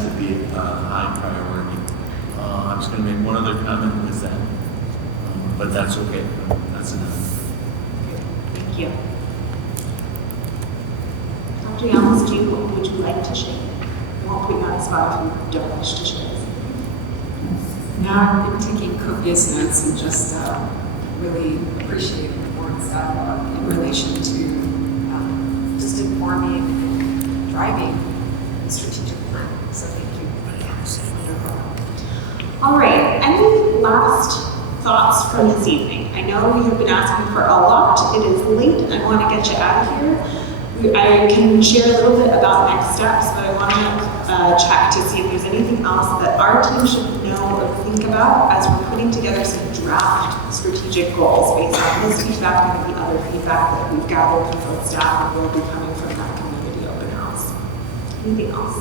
to be a high priority. I was going to make one other comment with that, but that's okay. That's enough. Thank you. Dr. Yamos, would you like to share? I won't put you on the spot if you don't wish to share. Now I've been taking copious notes and just really appreciate the board's dialogue in relation to just informing and driving the strategic plan. So thank you. All right, any last thoughts from this evening? I know we have been asking for a lot. It is late. I want to get you out of here. I can share a little bit about next steps, but I want to check to see if there's anything else that our team should know or think about as we're putting together some draft strategic goals based on this feedback and the other feedback that we've gathered from both staff and will be coming from that community open house. Anything else?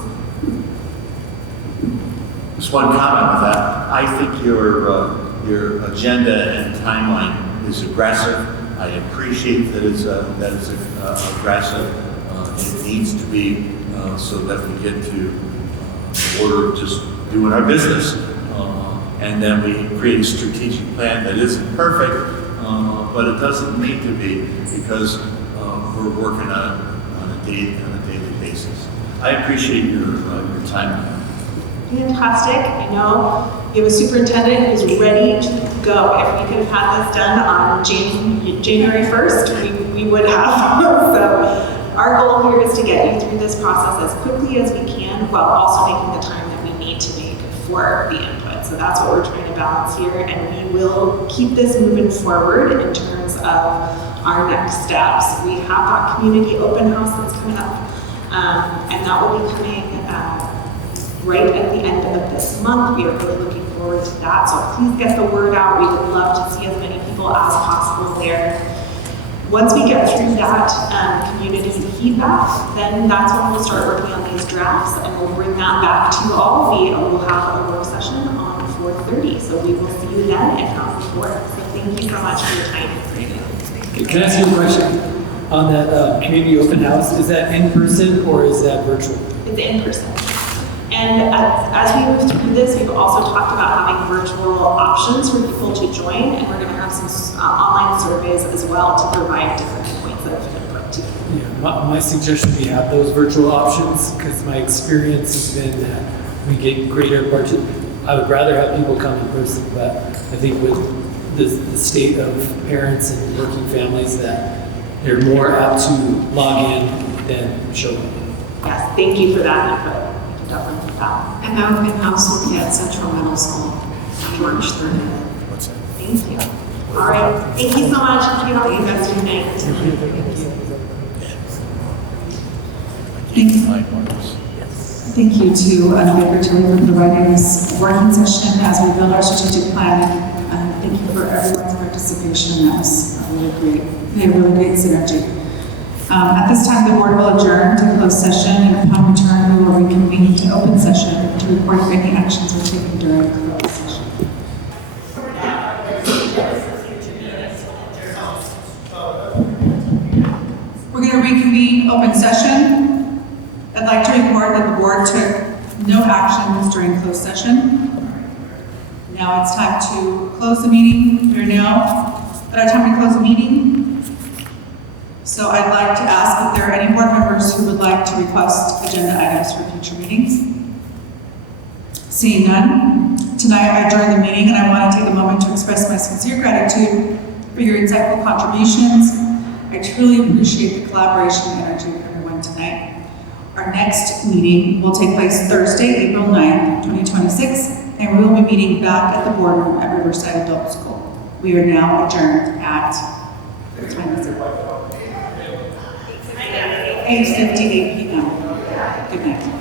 Just one comment with that. I think your agenda and timeline is aggressive. I appreciate that it's aggressive. It needs to be so that we get to order just doing our business. And then we create a strategic plan that isn't perfect, but it doesn't need to be, because we're working on a daily basis. I appreciate your time. Fantastic. I know you have a superintendent who's ready to go. If we could have had this done on January 1st, we would have. So our goal here is to get you through this process as quickly as we can, while also making the time that we need to make for the input. So that's what we're trying to balance here, and we will keep this moving forward in terms of our next steps. We have that community open house that's coming up, and that will be coming right at the end of this month. We are really looking forward to that. So please get the word out. We would love to see as many people as possible there. Once we get through that community feedback, then that's when we'll start working on these drafts, and we'll bring that back to you all. We will have a work session on 4:30. So we will see you then, if not before. So thank you so much for your time. Can I ask you a question on that community open house? Is that in person or is that virtual? It's in person. And as we move through this, we've also talked about having virtual options for people to join, and we're going to have some online surveys as well to provide different points of input to you. Yeah, my suggestion would be have those virtual options, because my experience has been that we get greater I would rather have people come in person, but I think with the state of parents and working families, that they're more apt to log in than show up. Yes, thank you for that input. Definitely that. And that open house will be at Central Middle School, March 30th. What's that? Thank you. All right, thank you so much. Have a good rest of your night. Thank you to Baker Tilly for providing this working session as we build our strategic plan. Thank you for everyone's participation. That was really great. We had a really great synergy. At this time, the board will adjourn to closed session, and upon return, we will reconvene to open session to report if any actions were taken during closed session. convene open session. I'd like to report that the board took no actions during closed session. Now it's time to close the meeting. We're now at our time to close the meeting. So I'd like to ask if there are any board members who would like to request agenda items for future meetings. Seeing none, tonight I adjourn the meeting, and I want to take a moment to express my sincere gratitude for your insightful contributions. I truly appreciate the collaboration and energy of everyone tonight. Our next meeting will take place Thursday, April 9th, 2026, and we will be meeting back at the boardroom at Riverside Adult School. We are now adjourned at, what time is it? 8:58 p.m. Good night.